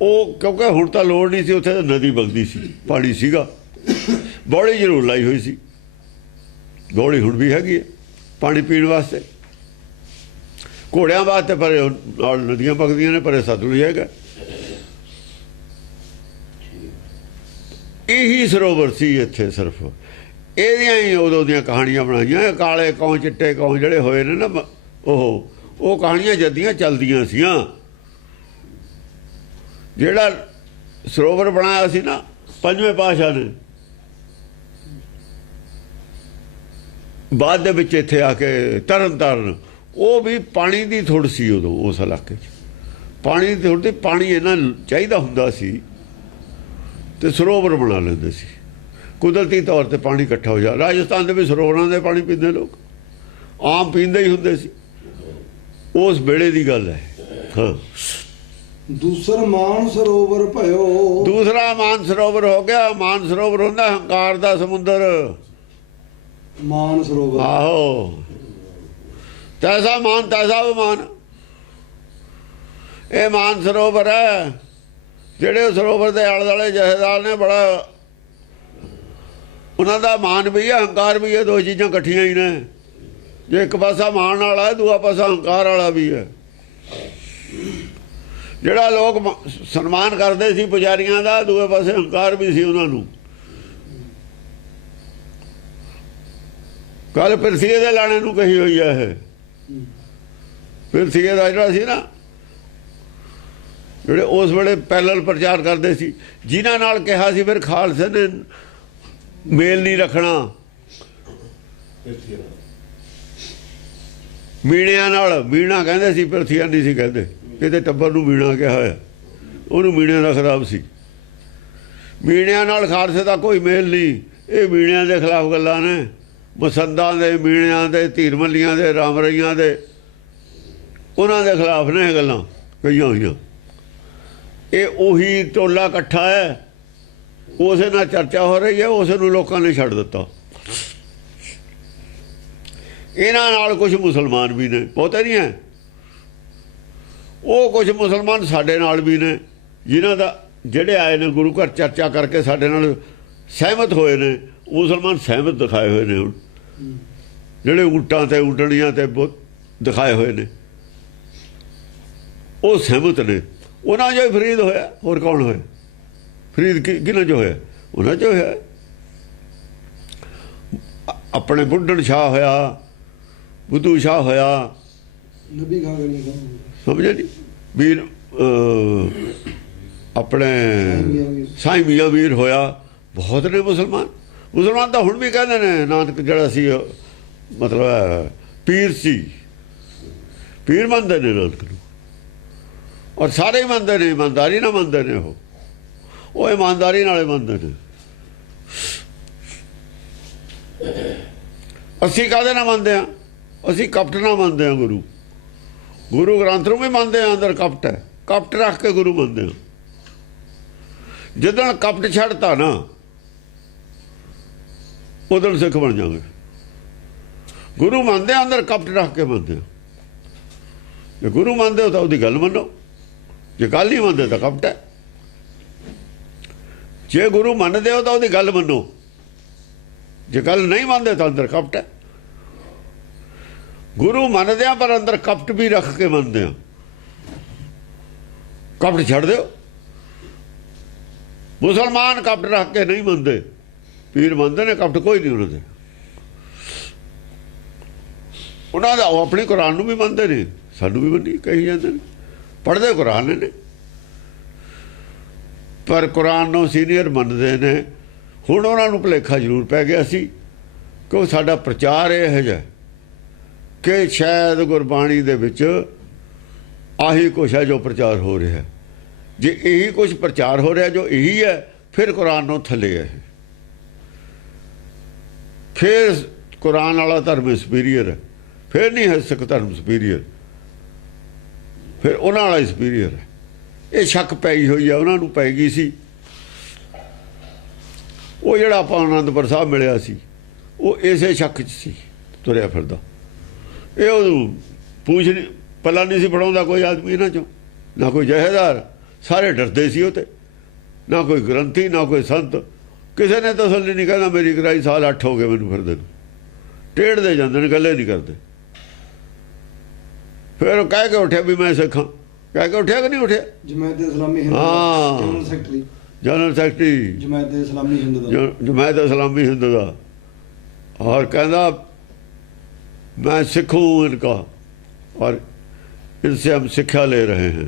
ਉਹ ਕਿਉਂਕਿ ਹੁਣ ਤਾਂ ਲੋੜ ਨਹੀਂ ਸੀ, ਉੱਥੇ ਤਾਂ ਨਦੀ ਵਗਦੀ ਸੀ, ਪਾਣੀ ਸੀਗਾ। ਬੌਲੀ ਜ਼ਰੂਰ ਲਾਈ ਹੋਈ ਸੀ, ਬੌਲੀ ਹੁਣ ਵੀ ਹੈਗੀ ਹੈ ਪਾਣੀ ਪੀਣ ਵਾਸਤੇ, ਘੋੜਿਆਂ ਵਾਸਤੇ, ਪਰ ਨਾਲ ਨਦੀਆਂ ਵਗਦੀਆਂ ਨੇ, ਪਰ ਸਤਲੁਜ ਹੈਗਾ। ਇਹੀ ਸਰੋਵਰ ਸੀ ਇੱਥੇ। ਸਿਰਫ ਇਹਦੀਆਂ ਹੀ ਉਦੋਂ ਦੀਆਂ ਕਹਾਣੀਆਂ ਬਣਾਈਆਂ। ਕਾਲੇ ਕੌਂ ਚਿੱਟੇ ਕੌਂ ਜਿਹੜੇ ਹੋਏ ਨੇ ਨਾ, ਉਹ ਕਹਾਣੀਆਂ ਜੱਦੀਆਂ ਚੱਲਦੀਆਂ ਸੀਆਂ। ਜਿਹੜਾ ਸਰੋਵਰ ਬਣਾਇਆ ਸੀ ਨਾ ਪੰਜਵੇਂ ਪਾਤਸ਼ਾਹ ਨੇ, ਬਾਅਦ ਦੇ ਵਿੱਚ ਇੱਥੇ ਆ ਕੇ ਤਰਨ ਤਾਰਨ, ਉਹ ਵੀ ਪਾਣੀ ਦੀ ਥੁੜ ਸੀ ਉਦੋਂ ਉਸ ਇਲਾਕੇ 'ਚ। ਪਾਣੀ ਦੀ ਥੁੜ, ਪਾਣੀ ਇਹਨਾਂ ਚਾਹੀਦਾ ਹੁੰਦਾ ਸੀ ਤੇ ਸਰੋਵਰ ਬਣਾ ਲੈਂਦੇ ਸੀ। ਕੁਦਰਤੀ ਤੌਰ ਤੇ ਪਾਣੀ ਇਕੱਠਾ ਹੋ ਜਾ। ਰਾਜਸਥਾਨ ਦੇ ਵੀ ਸਰੋਵਰਾਂ ਦੇ ਪਾਣੀ ਪੀਂਦੇ ਲੋਕ, ਆਮ ਪੀਂਦੇ ਹੀ ਹੁੰਦੇ ਸੀ, ਉਸ ਵੇਲੇ ਦੀ ਗੱਲ ਹੈ। ਹਾਂ, ਦੂਸਰਾ ਮਾਨ ਸਰੋਵਰ ਭਇਓ। ਦੂਸਰਾ ਮਾਨ ਸਰੋਵਰ ਹੋ ਗਿਆ। ਮਾਨ ਸਰੋਵਰ ਹੁੰਦਾ ਹੰਕਾਰ ਦਾ ਸਮੁੰਦਰ। ਮਾਨ ਸਰੋਵਰ, ਆਹੋ, ਤੈਸਾ ਮਾਨ ਤੈਸਾ ਬਿਮਾਨ। ਇਹ ਮਾਨ ਸਰੋਵਰ ਹੈ। ਜਿਹੜੇ ਸਰੋਵਰ ਦੇ ਆਲੇ ਦੁਆਲੇ ਜਥੇਦਾਰ ਨੇ, ਬੜਾ ਉਹਨਾਂ ਦਾ ਮਾਨ ਵੀ ਹੈ, ਹੰਕਾਰ ਵੀ ਹੈ, ਦੋ ਚੀਜ਼ਾਂ ਇਕੱਠੀਆਂ ਹੀ ਨੇ। ਜੇ ਇੱਕ ਪਾਸਾ ਮਾਨ ਵਾਲਾ ਹੈ, ਦੂਆ ਪਾਸਾ ਹੰਕਾਰ ਵਾਲਾ ਵੀ ਹੈ। ਜਿਹੜਾ ਲੋਕ ਸਨਮਾਨ ਕਰਦੇ ਸੀ ਪੁਜਾਰੀਆਂ ਦਾ, ਦੂਏ ਪਾਸੇ ਹੰਕਾਰ ਵੀ ਸੀ ਉਹਨਾਂ ਨੂੰ। ਕੱਲ ਪਿਰਥੀਏ ਦੇ ਲਾਣੇ ਨੂੰ ਕਹੀ ਹੋਈ ਹੈ ਇਹ। ਪਿਰਥੀਏ ਦਾ ਜਿਹੜਾ ਸੀ ਨਾ, ਜਿਹੜੇ ਉਸ ਵੇਲੇ ਪੈਰਲਲ ਪ੍ਰਚਾਰ ਕਰਦੇ ਸੀ, ਜਿਨ੍ਹਾਂ ਨਾਲ ਕਿਹਾ ਸੀ ਫਿਰ ਖਾਲਸੇ ਨੇ ਮੇਲ ਨਹੀਂ ਰੱਖਣਾ, ਮੀਣਿਆਂ ਨਾਲ। ਮੀਣਾ ਕਹਿੰਦੇ ਸੀ, ਪਿਰਥੀਆ ਨਹੀਂ ਸੀ ਕਹਿੰਦੇ। ਇਹਦੇ ਟੱਬਰ ਨੂੰ ਮੀਣਾ ਕਿਹਾ ਹੋਇਆ, ਉਹਨੂੰ ਮੀਣਿਆਂ ਦਾ ਖਿਲਾਫ ਸੀ। ਮੀਣਿਆਂ ਨਾਲ ਖਾਲਸੇ ਦਾ ਕੋਈ ਮੇਲ ਨਹੀਂ। ਇਹ ਮੀਣਿਆਂ ਦੇ ਖਿਲਾਫ ਗੱਲਾਂ ਨੇ, ਮਸੰਦਾਂ ਦੇ, ਮੀਣਿਆਂ ਦੇ, ਧੀਰ ਮੱਲੀਆਂ ਦੇ, ਰਾਮ ਰਈਆਂ ਦੇ, ਉਹਨਾਂ ਦੇ ਖਿਲਾਫ ਨੇ ਇਹ ਗੱਲਾਂ ਕਹੀਆਂ ਹੋਈਆਂ। ਇਹ ਉਹੀ ਟੋਲਾ ਇਕੱਠਾ ਹੈ, ਉਸੇ ਨਾਲ ਚਰਚਾ ਹੋ ਰਹੀ ਹੈ, ਉਸੇ ਨੂੰ ਲੋਕਾਂ ਨੇ ਛੱਡ ਦਿੱਤਾ। ਇਹਨਾਂ ਨਾਲ ਕੁਝ ਮੁਸਲਮਾਨ ਵੀ ਨੇ, ਬਹੁਤੇ ਨਹੀਂ ਹੈ। ਉਹ ਕੁਝ ਮੁਸਲਮਾਨ ਸਾਡੇ ਨਾਲ ਵੀ ਨੇ, ਜਿਨ੍ਹਾਂ ਦਾ ਜਿਹੜੇ ਆਏ ਨੇ ਗੁਰੂ ਘਰ ਚਰਚਾ ਕਰਕੇ ਸਾਡੇ ਨਾਲ ਸਹਿਮਤ ਹੋਏ ਨੇ। ਮੁਸਲਮਾਨ ਸਹਿਮਤ ਦਿਖਾਏ ਹੋਏ ਨੇ ਹੁਣ, ਜਿਹੜੇ ਊਂਟਾਂ ਤੇ ਊਂਟਣੀਆਂ ਤੇ ਦਿਖਾਏ ਹੋਏ ਨੇ, ਉਹ ਸਹਿਮਤ ਨੇ। ਉਹਨਾਂ 'ਚੋਂ ਹੀ ਫਰੀਦ ਹੋਇਆ, ਹੋਰ ਕੌਣ ਹੋਇਆ? ਫਰੀਦ ਕਿਹਨਾਂ 'ਚੋਂ ਹੋਇਆ? ਉਹਨਾਂ 'ਚੋਂ ਹੋਇਆ। ਆਪਣੇ ਬੁੱਢਣ ਸ਼ਾਹ ਹੋਇਆ, ਬੁੱਧੂ ਸ਼ਾਹ ਹੋਇਆ, ਨਬੀ ਖਾਗਣੀ ਸਮਝੇ ਨਹੀਂ? ਵੀਰ ਆਪਣੇ ਸਾਈਂ ਮੀਆਂ ਵੀਰ ਹੋਇਆ, ਬਹੁਤ ਨੇ ਮੁਸਲਮਾਨ। ਮੁਸਲਮਾਨ ਤਾਂ ਹੁਣ ਵੀ ਕਹਿੰਦੇ ਨੇ ਨਾਨਕ ਜਿਹੜਾ ਸੀ ਮਤਲਬ ਪੀਰ ਸੀ, ਪੀਰ ਮੰਨਦੇ ਨੇ ਨਾਨਕ ਨੂੰ, ਔਰ ਸਾਰੇ ਹੀ ਮੰਨਦੇ ਨੇ, ਇਮਾਨਦਾਰੀ ਨਾਲ ਮੰਨਦੇ ਨੇ। ਉਹ ਇਮਾਨਦਾਰੀ ਨਾਲੇ ਮੰਨਦੇ ਨੇ। ਅਸੀਂ ਕਾਹਦੇ ਨਾਲ ਮੰਨਦੇ ਹਾਂ? ਅਸੀਂ ਕਪਟ ਨਾਲ ਮੰਨਦੇ ਹਾਂ। ਗੁਰੂ ਗ੍ਰੰਥ ਨੂੰ ਵੀ ਮੰਨਦੇ ਹਾਂ, ਅੰਦਰ ਕਪਟ ਹੈ, ਕਪਟ ਰੱਖ ਕੇ ਗੁਰੂ ਮੰਨਦੇ ਹਾਂ। ਜਦੋਂ ਕਪਟ ਛੱਡਤਾ ਨਾ, ਉਦੋਂ ਸਿੱਖ ਬਣ ਜਾਵਾਂਗੇ। ਗੁਰੂ ਮੰਨਦੇ ਆ, ਅੰਦਰ ਕਪਟ ਰੱਖ ਕੇ ਮੰਨਦੇ ਆ। ਜੇ ਗੁਰੂ ਮੰਨਦੇ ਹੋ ਤਾਂ ਉਹਦੀ ਗੱਲ ਮੰਨੋ, ਜੇ ਗੱਲ ਨਹੀਂ ਮੰਨਦੇ ਤਾਂ ਕਪਟ ਹੈ। ਜੇ ਗੁਰੂ ਮੰਨਦੇ ਹੋ ਤਾਂ ਉਹਦੀ ਗੱਲ ਮੰਨੋ, ਜੇ ਗੱਲ ਨਹੀਂ ਮੰਨਦੇ ਤਾਂ ਅੰਦਰ ਕਪਟ ਹੈ। ਗੁਰੂ ਮੰਨਦੇ ਆ ਪਰ ਅੰਦਰ ਕਪਟ ਵੀ ਰੱਖ ਕੇ ਮੰਨਦੇ ਆ। ਕਪਟ ਛੱਡ ਦਿਓ। ਮੁਸਲਮਾਨ ਕਪਟ ਰੱਖ ਕੇ ਨਹੀਂ ਮੰਨਦੇ, ਪੀਰ ਮੰਨਦੇ ਨੇ, ਕਪਟ ਕੋਈ ਨਹੀਂ ਉਹਨਾਂ ਦੇ। ਉਹਨਾਂ ਦਾ ਉਹ ਆਪਣੀ ਕੁਰਾਨ ਨੂੰ ਵੀ ਮੰਨਦੇ ਨੇ, ਸਾਨੂੰ ਵੀ ਮੰਨੀ ਕਹੀ ਜਾਂਦੇ ਨੇ, ਪੜ੍ਹਦੇ ਕੁਰਾਨ ਨੇ, ਪਰ ਕੁਰਾਨ ਨੂੰ ਸੀਨੀਅਰ ਮੰਨਦੇ ਨੇ। ਹੁਣ ਉਹਨਾਂ ਨੂੰ ਭੁਲੇਖਾ ਜ਼ਰੂਰ ਪੈ ਗਿਆ ਸੀ ਕਿ ਉਹ ਸਾਡਾ ਪ੍ਰਚਾਰ ਇਹੋ ਜਿਹਾ ਕਿ ਸ਼ਾਇਦ ਗੁਰਬਾਣੀ ਦੇ ਵਿੱਚ ਆਹੀ ਕੁਛ ਹੈ ਜੋ ਪ੍ਰਚਾਰ ਹੋ ਰਿਹਾ। ਜੇ ਇਹੀ ਕੁਛ ਪ੍ਰਚਾਰ ਹੋ ਰਿਹਾ ਜੋ ਇਹੀ ਹੈ, ਫਿਰ ਕੁਰਾਨ ਨੂੰ ਥੱਲੇ ਹੈ, ਫਿਰ ਕੁਰਾਨ ਵਾਲਾ ਧਰਮ ਸੁਪੀਰੀਅਰ ਹੈ, ਫਿਰ ਨਹੀਂ ਹੈ ਸਿੱਖ ਧਰਮ ਸੁਪੀਰੀਅਰ, ਫਿਰ ਉਹਨਾਂ ਵਾਲਾ ਸੁਪੀਰੀਅਰ ਹੈ। ਇਹ ਸ਼ੱਕ ਪਈ ਹੋਈ ਆ, ਉਹਨਾਂ ਨੂੰ ਪੈ ਗਈ ਸੀ। ਉਹ ਜਿਹੜਾ ਆਪਾਂ ਆਨੰਦਪੁਰ ਸਾਹਿਬ ਮਿਲਿਆ ਸੀ, ਉਹ ਇਸੇ ਸ਼ੱਕ 'ਚ ਸੀ ਤੁਰਿਆ ਫਿਰਦਾ। ਇਹ ਉਹਨੂੰ ਪੂਛ ਨਹੀਂ ਪੱਲਾ ਨਹੀਂ ਸੀ ਫੜਾਉਂਦਾ ਕੋਈ ਆਦਮੀ ਇਹਨਾਂ 'ਚੋਂ, ਨਾ ਕੋਈ ਜਹੇਦਾਰ, ਸਾਰੇ ਡਰਦੇ ਸੀ ਉਹ ਤੇ, ਨਾ ਕੋਈ ਗ੍ਰੰਥੀ, ਨਾ ਕੋਈ ਸੰਤ। ਕਿਸੇ ਨੇ ਤਸੱਲੀ ਨਹੀਂ, ਕਹਿੰਦਾ ਮੇਰੀ ਕਰਾਈ ਸਾਲ 8 ਹੋ ਗਏ ਮੈਨੂੰ ਫਿਰਦੇ ਨੂੰ। ਟੇੜਦੇ ਜਾਂਦੇ ਨੇ, ਗੱਲੇ ਨਹੀਂ ਕਰਦੇ। ਫਿਰ ਉਹ ਕਹਿ ਕੇ ਉੱਠਿਆ ਵੀ ਮੈਂ ਸਿੱਖਾਂ, ਕਹਿ ਕੇ ਉੱਠਿਆ ਕਿ ਨਹੀਂ ਉੱਠਿਆ? ਜਮਾਇਤ ਇਸਲਾਮੀ ਹਿੰਦ ਜਨਰਲ ਸੈਕਟਰੀ ਜਮਾਇਤ ਇਸਲਾਮੀ ਹਿੰਦ ਦਾ, और कहना मैं सिख हूँ इनका और इनसे हम शिक्षा ले रहे हैं।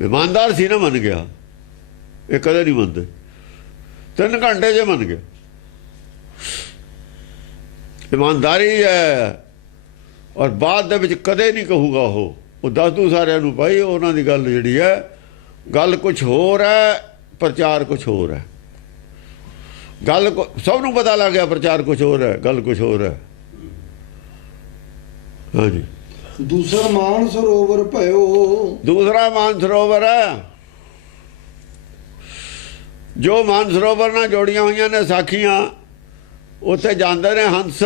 ईमानदार सी ना, मन गया। ये कदे नहीं मनते, 3 घंटे च मन गया। ईमानदारी है। और बाद दे विच कदे नहीं कहूगा वो दस दूँ सारिਆਂ ਨੂੰ भाई उन्हों की गल जिहड़ी है, गल कुछ होर है, प्रचार कुछ होर है। गल सब नूं पता लग गया, प्रचार कुछ होर है, गल कुछ होर है। हाँ जी। दूसरा मान सरोवर भयो, दूसरा मान सरोवर है जो मान सरोवर नाल जोड़ियां हुई ने साखियां। उत्थे जांदे ने हंस,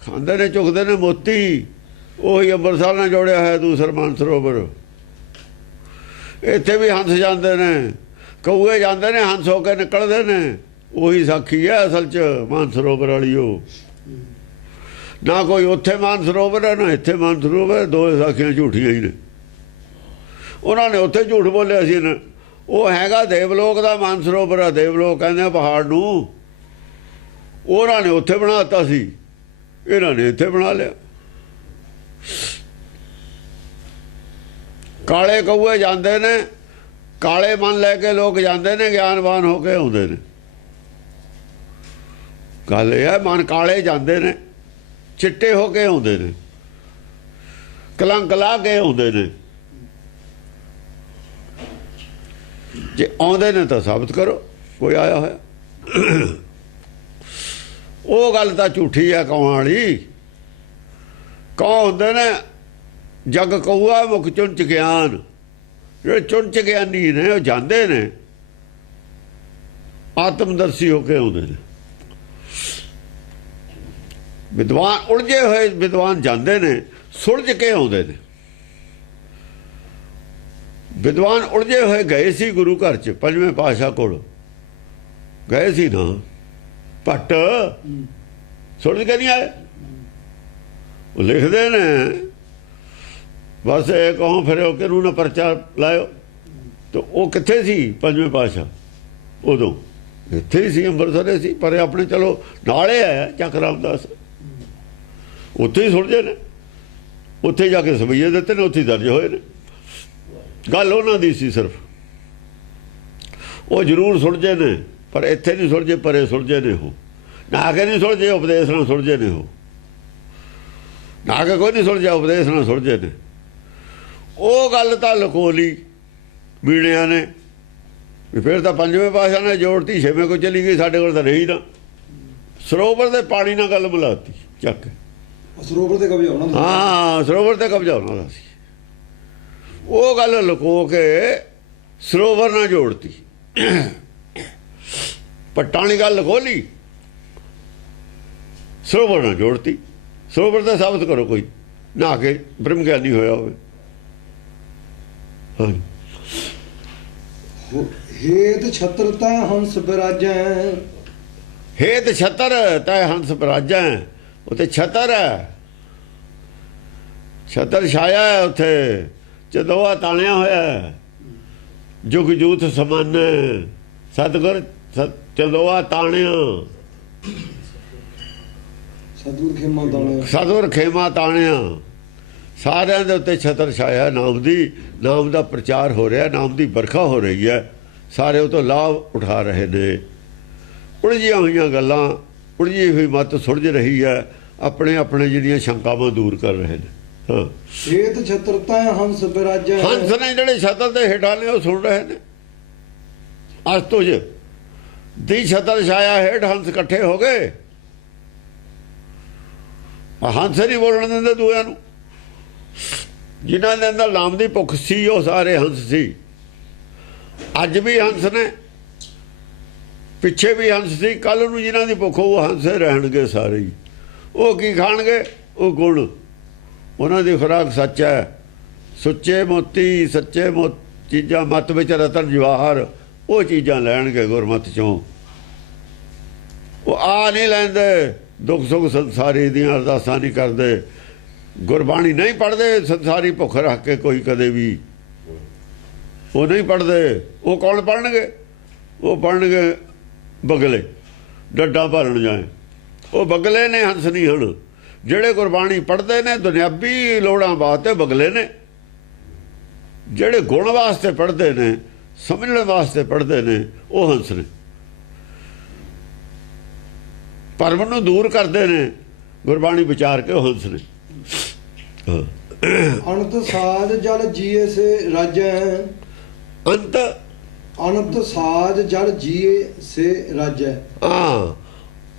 खांदे ने, चुकदे ने मोती। ਉਹੀ ਅੰਮ੍ਰਿਤਸਰ ਨਾਲ ਜੋੜਿਆ ਹੋਇਆ ਦੂਸਰਾ मान सरोवर। ਇੱਥੇ ਵੀ ਹੰਸ ਜਾਂਦੇ ਨੇ, ਕਊਏ ਜਾਂਦੇ ਨੇ, ਹੰਸ ਹੋ ਕੇ ਨਿਕਲਦੇ ਨੇ। ਉਹੀ ਸਾਖੀ ਹੈ ਅਸਲ 'ਚ मान सरोवर ਵਾਲੀ। ਉਹ ਨਾ ਕੋਈ ਉੱਥੇ मान सरोवर ਹੈ, ਨਾ ਇੱਥੇ मान सरोवर। ਦੋ ਸਾਖੀਆਂ ਝੂਠੀਆਂ ਹੀ ਨੇ। ਉਹਨਾਂ ਨੇ ਉੱਥੇ ਝੂਠ ਬੋਲਿਆ ਸੀ ਨਾ। ਉਹ ਹੈਗਾ ਦੇਵਲੋਕ ਦਾ मान सरोवर ਆ। ਦੇਵਲੋਕ ਕਹਿੰਦੇ ਆ ਪਹਾੜ ਨੂੰ। ਉਹਨਾਂ ਨੇ ਉੱਥੇ ਬਣਾ ਦਿੱਤਾ ਸੀ, ਇਹਨਾਂ ਨੇ ਇੱਥੇ ਬਣਾ ਲਿਆ। ਕਾਲੇ ਕਊਏ ਜਾਂਦੇ ਨੇ, ਕਾਲੇ ਮਨ ਲੈ ਕੇ ਲੋਕ ਜਾਂਦੇ ਨੇ, ਗਿਆਨਵਾਨ ਹੋ ਕੇ ਆਉਂਦੇ ਨੇ। ਗੱਲ ਇਹ ਹੈ, ਮਨ ਕਾਲੇ ਜਾਂਦੇ ਨੇ, ਚਿੱਟੇ ਹੋ ਕੇ ਆਉਂਦੇ ਨੇ, ਕਲੰਕ ਲਾ ਕੇ ਆਉਂਦੇ ਨੇ। ਜੇ ਆਉਂਦੇ ਨੇ ਤਾਂ ਸਾਬਤ ਕਰੋ ਕੋਈ ਆਇਆ ਹੋਇਆ। ਉਹ ਗੱਲ ਤਾਂ ਝੂਠੀ ਹੈ ਕੌਣ ਵਾਲੀ। ਕੌਣ ਹੁੰਦੇ ਨੇ? ਜਗ ਕਊਆ ਮੁਖ ਚੁੰਚ ਗਿਆਨ। ਜਿਹੜੇ ਚੁੰਚ ਗਿਆਨੀ ਨੇ ਉਹ ਜਾਂਦੇ ਨੇ, ਆਤਮਦਰਸ਼ੀ ਹੋ ਕੇ ਆਉਂਦੇ ਨੇ। ਵਿਦਵਾਨ ਉਲਝੇ ਹੋਏ ਵਿਦਵਾਨ ਜਾਂਦੇ ਨੇ, ਸੁਲਝ ਕੇ ਆਉਂਦੇ ਨੇ। ਵਿਦਵਾਨ ਉਲਝੇ ਹੋਏ ਗਏ ਸੀ ਗੁਰੂ ਘਰ 'ਚ, ਪੰਜਵੇਂ ਪਾਤਸ਼ਾਹ ਕੋਲ ਗਏ ਸੀ ਨਾ, ਭੱਟ ਸੁਲਝ ਕੇ ਨਹੀਂ ਆਏ। ਉਹ ਲਿਖਦੇ ਨੇ ਬਸ ਇਹ ਕਹੋ ਫਿਰ ਉਹ ਕਿਹਨੂੰ ਨਾ ਪਰਚਾ ਲਾਇਓ। ਤੇ ਉਹ ਕਿੱਥੇ ਸੀ ਪੰਜਵੇਂ ਪਾਤਸ਼ਾਹ? ਉਦੋਂ ਇੱਥੇ ਹੀ ਸੀ, ਅੰਮ੍ਰਿਤਸਰ ਸੀ, ਪਰ ਆਪਣੇ ਚਲੋ ਨਾਲੇ ਆਇਆ ਚੱਕ ਰਾਮਦਾਸ, ਉੱਥੇ ਹੀ ਸੁਲਝੇ ਨੇ, ਉੱਥੇ ਜਾ ਕੇ ਸਵਈਏ ਦਿੱਤੇ ਨੇ, ਉੱਥੇ ਦਰਜ ਹੋਏ ਨੇ। ਗੱਲ ਉਹਨਾਂ ਦੀ ਸੀ ਸਿਰਫ, ਉਹ ਜ਼ਰੂਰ ਸੁਲਝੇ ਨੇ, ਪਰ ਇੱਥੇ ਨਹੀਂ ਸੁਲਝੇ, ਪਰੇ ਸੁਲਝੇ ਨੇ। ਉਹ ਨਾ ਕੇ ਨਹੀਂ ਸੁਲਝੇ, ਉਪਦੇਸ਼ ਨਾਲ ਸੁਲਝੇ ਨੇ। ਉਹ ਨਾ ਕੇ ਕੋਈ ਨਹੀਂ ਸੁਲਝਿਆ, ਉਪਦੇਸ਼ ਨਾਲ ਸੁਲਝੇ ਨੇ। ਉਹ ਗੱਲ ਤਾਂ ਲੁਕੋ ਲਈ ਮੀਣਿਆਂ ਨੇ, ਵੀ ਫਿਰ ਤਾਂ ਪੰਜਵੇਂ ਪਾਤਸ਼ਾਹ ਨੇ ਜੋੜਤੀ, ਛੇਵੇਂ ਕੋ ਚਲੀ ਗਈ, ਸਾਡੇ ਕੋਲ ਤਾਂ ਰਹੀ ਨਾ। ਸਰੋਵਰ ਦੇ ਪਾਣੀ ਨਾਲ ਗੱਲ ਮਿਲਾਤੀ ਚੱਕ ਕੇ। ਸਰੋਵਰ ਤੇ ਕਬਜ਼ਾ ਹੋਣਾ, ਹਾਂ ਸਰੋਵਰ ਤੇ ਕਬਜ਼ਾ ਹੋਣਾ ਦਾ ਸੀ। ਉਹ ਗੱਲ ਲੁਕੋ ਕੇ ਸਰੋਵਰ ਨਾਲ ਜੋੜਤੀ, ਪੱਟਾਂ ਵਾਲੀ ਗੱਲ ਲੁਕੋ ਲਈ, ਸਰੋਵਰ ਨਾਲ ਜੋੜਤੀ। ਸਰੋਵਰ ਦਾ ਸਾਬਤ ਕਰੋ ਕੋਈ ਨਾ ਕੇ ਬ੍ਰਹਮ ਗਿਆਨੀ ਹੋਇਆ ਹੋਵੇ। ਹਾਂਜੀ, ਹੇਤ ਛਤਰ ਤਾਂ ਹੰਸ ਬਿਰਾਜੈ, ਹੇਤ ਛਤਰ ਤੈ ਹੰਸ ਬਿਰਾਜੈ। ਉੱਥੇ ਛਤਰ ਹੈ, ਛਤਰ ਛਾਇਆ ਹੈ, ਉੱਥੇ ਚਦੋਆ ਤਾਣਿਆ ਹੋਇਆ, ਜੁਗ ਜੂਥ ਸਮਾਨ ਸਤਿਗੁਰ ਚਦੋਆ ਤਾਣਿਆ, ਸਤਿਗੁਰ ਖੇਮਾ ਤਾਣਿਆ, ਸਤਿਗੁਰ ਖੇਮਾ ਤਾਣਿਆ। ਸਾਰਿਆਂ ਦੇ ਉੱਤੇ ਛਤਰ ਛਾਇਆ, ਨਾਮ ਦੀ, ਨਾਮ ਦਾ ਪ੍ਰਚਾਰ ਹੋ ਰਿਹਾ, ਨਾਮ ਦੀ ਵਰਖਾ ਹੋ ਰਹੀ ਹੈ, ਸਾਰੇ ਉਹ ਤੋਂ ਲਾਭ ਉਠਾ ਰਹੇ ਨੇ। ਉਲਝੀਆਂ ਹੋਈਆਂ ਗੱਲਾਂ, ਉਲਝੀ ਹੋਈ ਮੱਤ ਸੁਲਝ ਰਹੀ ਹੈ, ਆਪਣੇ ਆਪਣੇ ਜਿਹੜੀਆਂ ਸ਼ੰਕਾਵਾਂ ਦੂਰ ਕਰ ਰਹੇ ਨੇ। ਹਾਂ, ਹੇਤ ਛਤਰ ਤਾਂ ਹੰਸ ਬਿਰਾਜੈ, ਹੰਸ ਨੇ ਜਿਹੜੇ ਛਤਰ ਦੇ ਹੇਠਾਂ ਨੇ ਉਹ ਸੁਣ ਰਹੇ ਨੇ। ਅੱਜ ਤੋਂ ਦੀ ਛਤਰ ਛਾਇਆ ਹੇਠ ਹੰਸ ਇਕੱਠੇ ਹੋ ਗਏ। ਹੰਸ ਨਹੀਂ ਬੋਲਣ ਦਿੰਦੇ ਦੂਆਂ ਨੂੰ, ਜਿਨ੍ਹਾਂ ਦੇ ਅੰਦਰ ਨਾਮ ਦੀ ਭੁੱਖ ਸੀ ਉਹ ਸਾਰੇ ਹੰਸ ਸੀ। ਅੱਜ ਵੀ ਹੰਸ ਨੇ, ਪਿੱਛੇ ਵੀ ਹੰਸ ਸੀ, ਕੱਲ ਨੂੰ ਜਿਨ੍ਹਾਂ ਦੀ ਭੁੱਖ ਉਹ ਹੰਸੇ ਰਹਿਣਗੇ ਸਾਰੇ ਹੀ। ਉਹ ਕੀ ਖਾਣਗੇ? ਉਹ ਗੁਣ, ਉਹਨਾਂ ਦੀ ਖੁਰਾਕ ਸੱਚ ਹੈ। ਸੁੱਚੇ ਮੋਤੀ, ਸੱਚੇ ਚੀਜ਼ਾਂ ਮੱਤ ਵਿੱਚ ਰਤਨ ਜਵਾਹਰ, ਉਹ ਚੀਜ਼ਾਂ ਲੈਣਗੇ ਗੁਰਮਤਿ ਚੋਂ। ਉਹ ਆ ਨਹੀਂ ਲੈਂਦੇ, ਦੁੱਖ ਸੁੱਖ ਸੰਸਾਰੀ ਦੀਆਂ ਅਰਦਾਸਾਂ ਨਹੀਂ ਕਰਦੇ, ਗੁਰਬਾਣੀ ਨਹੀਂ ਪੜ੍ਹਦੇ, ਸੰਸਾਰੀ ਭੁੱਖ ਰੱਖ ਕੇ ਕੋਈ ਕਦੇ ਵੀ ਉਹ ਨਹੀਂ ਪੜ੍ਹਦੇ। ਉਹ ਕੌਣ ਪੜ੍ਹਨਗੇ? ਉਹ ਪੜ੍ਹਨਗੇ ਬਗਲੇ, ਡੱਡਾ ਭਰਨ ਜਾਏ, ਉਹ ਬਗਲੇ ਨੇ, ਹੰਸ ਨਹੀਂ ਹਨ। ਜਿਹੜੇ ਗੁਰਬਾਣੀ ਪੜ੍ਹਦੇ ਨੇ ਦੁਨਿਆਵੀ ਲੋੜਾਂ ਵਾਸਤੇ ਬਗਲੇ ਨੇ, ਜਿਹੜੇ ਗੁਣ ਵਾਸਤੇ ਪੜ੍ਹਦੇ ਨੇ, ਸਮਝਣ ਵਾਸਤੇ ਪੜ੍ਹਦੇ ਨੇ, ਉਹ ਹੰਸ ਨੇ। ਭਰਮ ਨੂੰ ਦੂਰ ਕਰਦੇ ਨੇ, ਗੁਰਬਾਣੀ ਵਿਚਾਰ ਕੇ ਉਹ ਹੰਸ ਨੇ। ਅਨੰਤ ਸਾਜ ਜਲ ਜੀਏ ਸੇ ਰਾਜੈ, ਅੰਤ ਅਨੰਤ ਸਾਜ ਜਲ ਜੀਏ ਸੇ ਰਾਜੈ। ਹਾਂ,